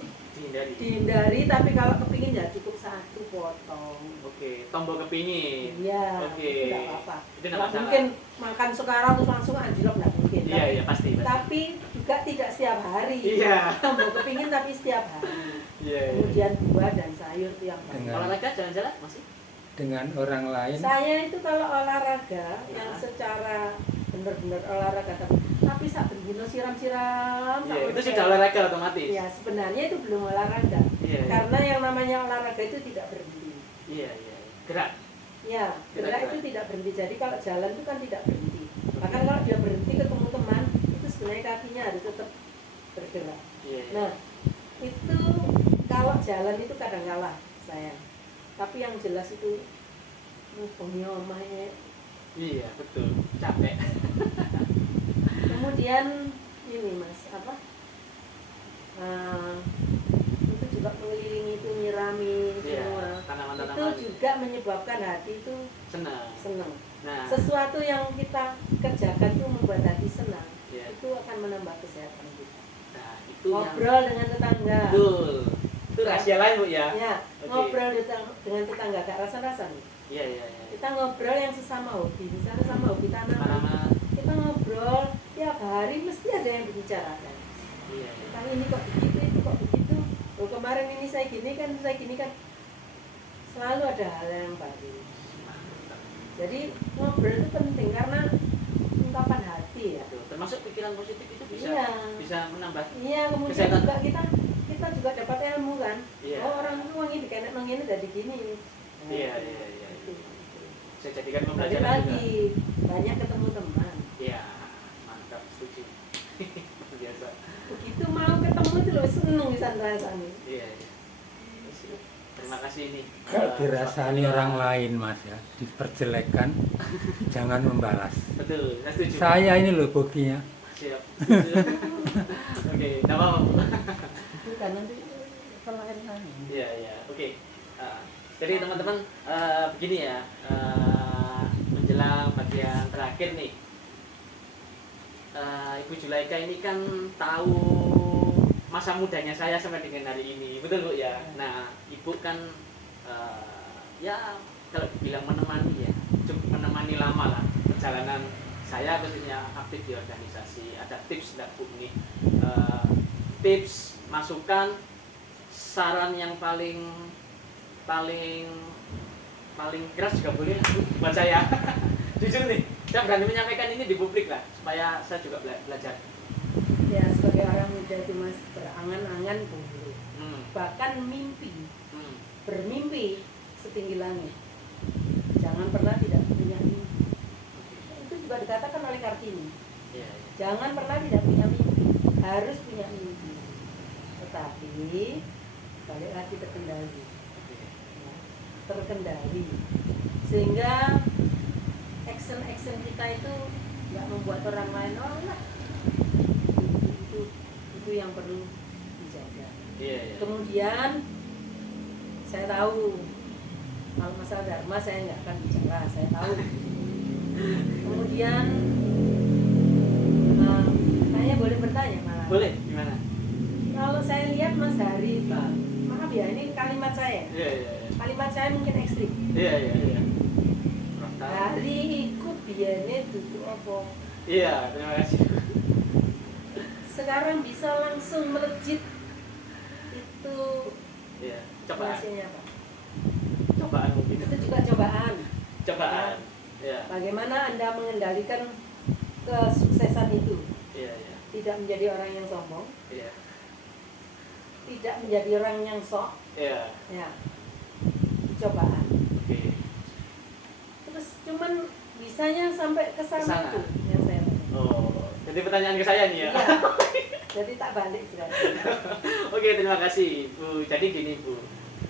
Dihindari. tapi kalau kepingin ya cukup 1 potong. Oke, tombol kepingin. Iya, Oke. itu nggak apa-apa. Itu nggak Nggak masalah. mungkin makan sekarang terus langsung anjlok, nggak mungkin. Iya, iya pasti. Tapi juga tidak setiap hari. Iya. Tombol kepingin tapi setiap hari. Iya. Kemudian buah dan sayur itu yang Dengan- banyak. Olahraga jalan-jalan masih? Dengan orang lain Saya itu kalau olahraga yang secara benar-benar olahraga tapi saben dino siram-siram. Iya, itu sampai- sudah olahraga otomatis. Ya, sebenarnya itu belum olahraga. Iya. Karena yang namanya olahraga itu tidak berhenti. Iya, iya. Gerak. Ya, gerak itu tidak berhenti. Jadi kalau jalan itu kan tidak berhenti. Bahkan kalau dia berhenti ketemu teman, itu sebenarnya kakinya harus tetap bergerak. Iya. Nah, itu kalau jalan itu kadang kalah saya. Tapi yang jelas itu mumpungnya omahnya. Iya, betul. Capek. Kemudian ini Mas, itu juga mengelilingi itu, nyirami Iya, semua. tanaman-tanaman. Itu juga menyebabkan hati itu Senang. senang. Nah, Sesuatu yang kita kerjakan itu membuat hati senang, iya. itu akan menambah kesehatan kita. Nah, itu Ngobrol dengan tetangga. betul. Itu rahasia lain, Bu ya. Ya, Oke. ngobrol dengan tetangga gak rasa-rasa nih. Iya, iya, iya. Kita ngobrol yang sesama hobi, misalnya sama hobi tanaman. Tanaman. Kita ngobrol tiap hari mesti ada yang dibicarakan. Iya, iya. Tentang ini kok begitu, itu kok begitu. Oh, kemarin ini saya gini kan. Selalu ada hal yang baru. Mantap. Jadi ngobrol itu penting karena ungkapan hati ya. Betul. Termasuk pikiran positif itu bisa Iya. bisa menambah. Iya, kemudian Kesehatan. juga kita juga dapat ilmu kan. Iya. Oh, orang itu wangi dikenek nang ini jadi gini. Nah, Iya, iya, iya. itu. Saya jadikan Balik pembelajaran juga. lagi banyak ketemu teman. Iya, mantap, setuju. Biasa. Begitu mau ketemu itu loh seneng bisa rasanya. Iya, iya. Terima kasih ini. kalau dirasani orang lain Mas ya, diperjelekkan jangan membalas. Betul, saya setuju. Saya ini loh buktinya. Siap. Oke, enggak apa-apa. Bu. Bukan nanti selain lain. Iya, iya. Oke. Jadi teman-teman begini ya, menjelang bagian terakhir nih. Ibu Julaika ini kan tahu masa mudanya saya sampai dengan hari ini, betul Bu ya. Nah, Ibu kan ya kalau dibilang menemani ya, cukup menemani lama lah perjalanan saya khususnya aktif di organisasi. Ada tips enggak Bu nih? Tips, masukan, saran yang paling keras juga boleh buat saya. Jujur nih, saya berani menyampaikan ini di publik lah supaya saya juga belajar. Ya sebagai orang muda itu Mas, berangan-angan boleh. Bahkan mimpi, bermimpi setinggi langit. Jangan pernah tidak punya mimpi. Itu juga dikatakan oleh Kartini. Jangan pernah tidak punya mimpi, harus punya mimpi. Tetapi balik lagi terkendali, ya, terkendali, sehingga action kita itu nggak membuat orang lain lah. Itu yang perlu dijaga. Kemudian saya tahu kalau masalah dharma saya nggak akan bicara, saya tahu. Kemudian saya boleh bertanya malah. Boleh, gimana? Kalau saya lihat Mas Hari, maaf ya, ini kalimat saya. Kalimat saya mungkin ekstrim. Iya. Hari ikut biayanya duduk apa? Iya, terima kasih. Sekarang bisa langsung melejit itu. Iya, cobaan. Hasilnya apa? Cobaan mungkin. Itu juga cobaan. Cobaan. Iya. Bagaimana Anda mengendalikan kesuksesan itu? Iya. Tidak menjadi orang yang sombong. Iya. Tidak menjadi orang yang sok. Iya. Ya. Cobaan. Oke. Terus cuman bisanya sampai ke sana tuh yang saya. Oh, jadi pertanyaan ke saya nih ya. Iya. Jadi tak balik sekarang. Oke, terima kasih Bu. Jadi gini Bu.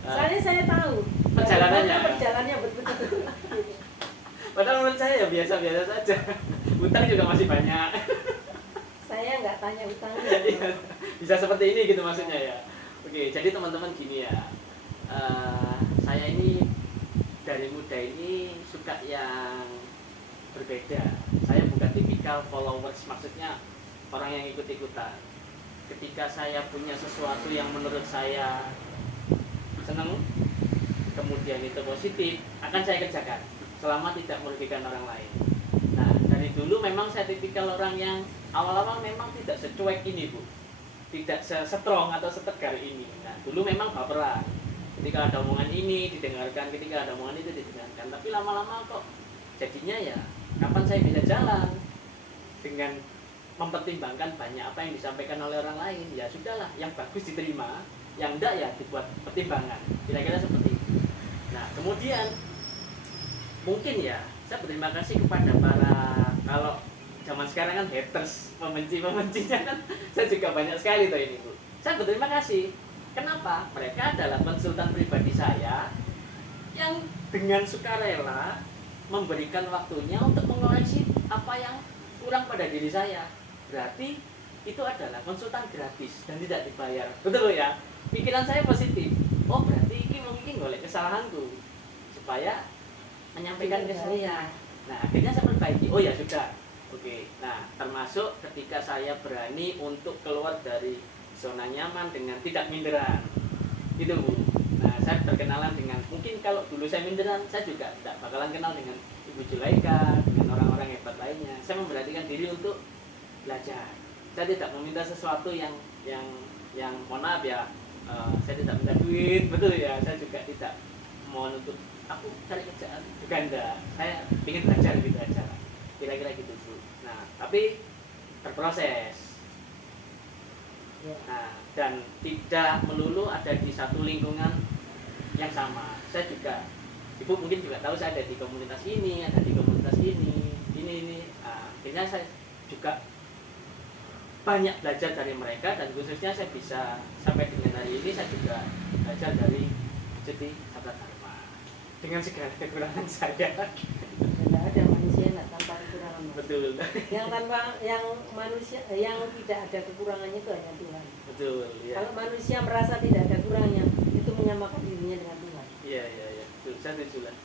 Soalnya saya tahu Perjalanannya. Perjalanannya betul-betul. Padahal menurut saya ya biasa-biasa saja. Utang juga masih banyak. Saya nggak tanya utangnya. Iya, bisa seperti ini gitu maksudnya ya. Oke, jadi teman-teman gini ya. Saya ini dari muda ini suka yang berbeda. Saya bukan tipikal followers, maksudnya orang yang ikut-ikutan. Ketika saya punya sesuatu yang menurut saya senang, kemudian itu positif, akan saya kerjakan selama tidak merugikan orang lain. Nah, dari dulu memang saya tipikal orang yang awal-awal memang tidak secuek ini Bu, tidak strong atau setegar ini. Nah, dulu memang baperan. Ketika ada omongan ini didengarkan, ketika ada omongan itu didengarkan. Tapi lama-lama kok jadinya ya, kapan saya bisa jalan dengan mempertimbangkan banyak apa yang disampaikan oleh orang lain. Ya sudahlah, yang bagus diterima, yang enggak ya dibuat pertimbangan. Kira-kira seperti itu. Nah, kemudian mungkin ya saya berterima kasih kepada para, kalau zaman sekarang kan haters, pembencinya kan saya juga banyak sekali tuh ini Bu. Saya berterima kasih. Kenapa? Mereka adalah konsultan pribadi saya yang dengan sukarela memberikan waktunya untuk mengoreksi apa yang kurang pada diri saya. Berarti itu adalah konsultan gratis dan tidak dibayar. Betul ya? Pikiran saya positif. Oh, berarti ini mungkin golek kesalahanku supaya menyampaikan ke saya. Nah, akhirnya saya perbaiki. Oh ya sudah. Oke. Nah, termasuk ketika saya berani untuk keluar dari zona nyaman dengan tidak minderan. Itu Bu. Nah, saya berkenalan dengan, mungkin kalau dulu saya minderan, saya juga tidak bakalan kenal dengan Ibu Julaika, dengan orang-orang hebat lainnya. Saya memberanikan diri untuk belajar. Saya tidak meminta sesuatu yang mohon maaf ya, saya tidak minta duit, betul ya. Saya juga tidak mau untuk aku cari kerjaan, bukan enggak. Saya ingin belajar gitu aja. Kira-kira gitu Bu. Nah, tapi berproses. Nah, dan tidak melulu ada di satu lingkungan yang sama. Saya juga, Ibu mungkin juga tahu saya ada di komunitas ini, ada di komunitas ini. Nah, akhirnya saya juga banyak belajar dari mereka, dan khususnya saya bisa sampai dengan hari ini saya juga belajar dari Jadi Sabda Dharma dengan segala kekurangan saya. Tidak ada manusia yang tanpa kekurangan. Betul. Yang manusia yang tidak ada kekurangannya itu hanya Tuhan. Betul. Ya. Kalau manusia merasa tidak ada kurangnya, itu menyamakan dirinya dengan Tuhan. Iya. Betul. Saya setuju lah.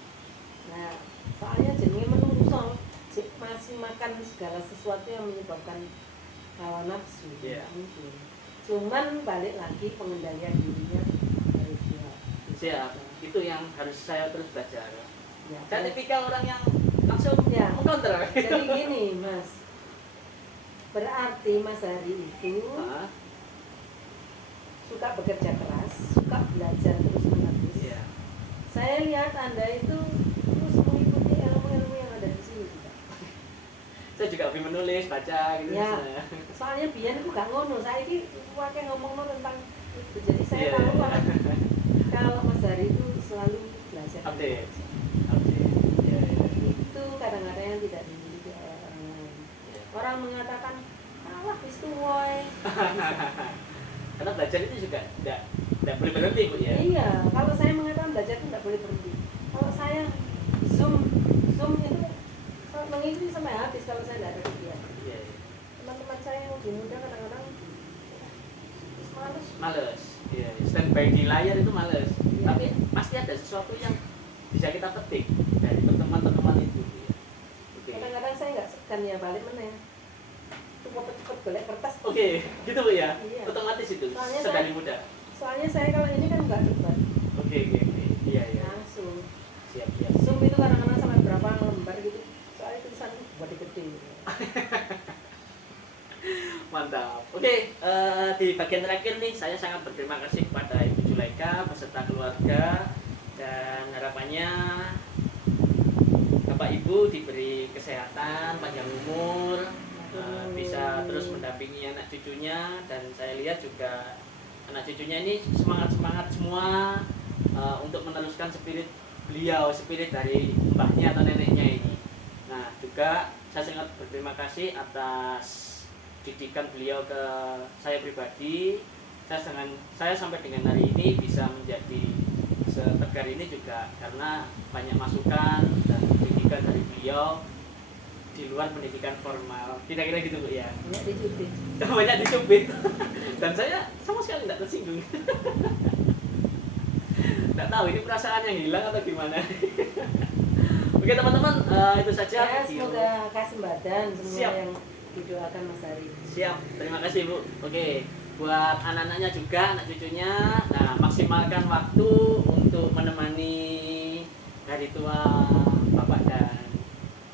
Nah, soalnya jenenge menungso masih makan segala sesuatu yang menyebabkan hawa nafsu. Iya. Mungkin. Cuman balik lagi pengendalian dirinya harus kuat. Siap. Itu yang harus saya terus belajar. Ya, Saya tipikal orang yang langsung ya. mengcounter. Jadi gini Mas, berarti Mas Hari itu suka bekerja keras, suka belajar terus menerus. Iya. Saya lihat Anda itu terus mengikuti ilmu-ilmu yang ada di sini juga. Saya juga lebih menulis, baca gitu. Ya, soalnya biar aku gak ngono, saya ini pakai ngomong tentang itu. Jadi saya Iya. tahu kalau Mas Hari itu selalu belajar. Update. Iya. Itu kadang-kadang yang tidak dimiliki oleh orang lain. Iya. Orang mengatakan Alah, wis tuwoy. Karena belajar itu juga tidak boleh berhenti Bu ya. Iya, kalau saya mengatakan belajar itu tidak boleh berhenti. Kalau saya zoom itu mengikuti sampai habis kalau saya tidak ada kegiatan. Iya, iya. Teman-teman saya yang lebih muda kadang-kadang males. Males. Iya, standby di layar itu males. Iya. Tapi pasti ada sesuatu yang bisa kita petik dari teman-teman itu. Ya. Oke. Kadang-kadang saya nggak segan ya balik mana ya. Cepet-cepet golek kertas. Oke, gitu Bu ya. Iya. Otomatis itu Soalnya sedari muda. Soalnya saya kalau ini kan nggak cepat. Oke. Iya, iya. Langsung. Siap. Zoom itu kadang-kadang sampai berapa lembar gitu. Soalnya tulisan buat gede. Mantap. Oke, di bagian terakhir nih saya sangat berterima kasih kepada Ibu Zulaika beserta keluarga dan harapannya Bapak Ibu diberi kesehatan, panjang umur, bisa terus mendampingi anak cucunya dan saya lihat juga anak cucunya ini semangat semua untuk meneruskan spirit beliau, spirit dari mbahnya atau neneknya ini. Nah, juga saya sangat berterima kasih atas didikan beliau ke saya pribadi. Saya sampai dengan hari ini bisa menjadi setegar ini juga karena banyak masukan dan didikan dari beliau di luar pendidikan formal. Kira-kira gitu Bu ya. Banyak dicubit. Banyak dicubit. Dan saya sama sekali tidak tersinggung. Tidak tahu ini perasaan yang hilang atau gimana. Oke teman-teman, itu saja Ya, video. semoga kasih badan semua Siap. yang didoakan Mas Hari. Siap, terima kasih Bu. Oke, buat anak-anaknya juga, anak cucunya, nah maksimalkan waktu untuk menemani hari tua Bapak dan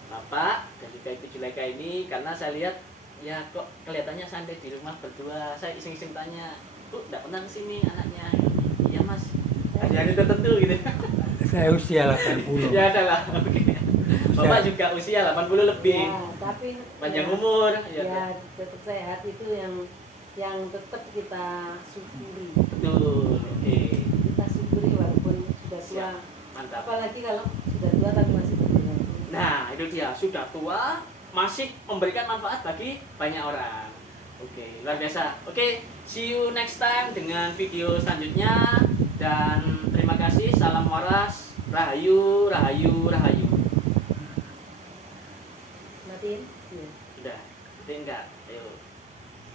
Bapak dan juga Ibu Zulaika ini karena saya lihat ya kok kelihatannya santai di rumah berdua. Saya iseng-iseng tanya, Bu, tidak pernah kesini anaknya? Iya Mas, hari-hari tertentu gitu. Saya usia 80. Ya adalah, oke. Bapak juga usia 80 lebih. Ya, tapi Panjang umur, ya tetap sehat itu yang tetap kita syukuri. Betul, oke. Kita syukuri walaupun sudah tua. Siap, mantap. Apalagi kalau sudah tua tapi masih berjalan. Nah, itu dia, sudah tua, masih memberikan manfaat bagi banyak orang. Oke, luar biasa. Oke, see you next time dengan video selanjutnya. Dan terima kasih, salam waras, rahayu, rahayu, rahayu. Matiin? Iya. Sudah, itu enggak, ayo.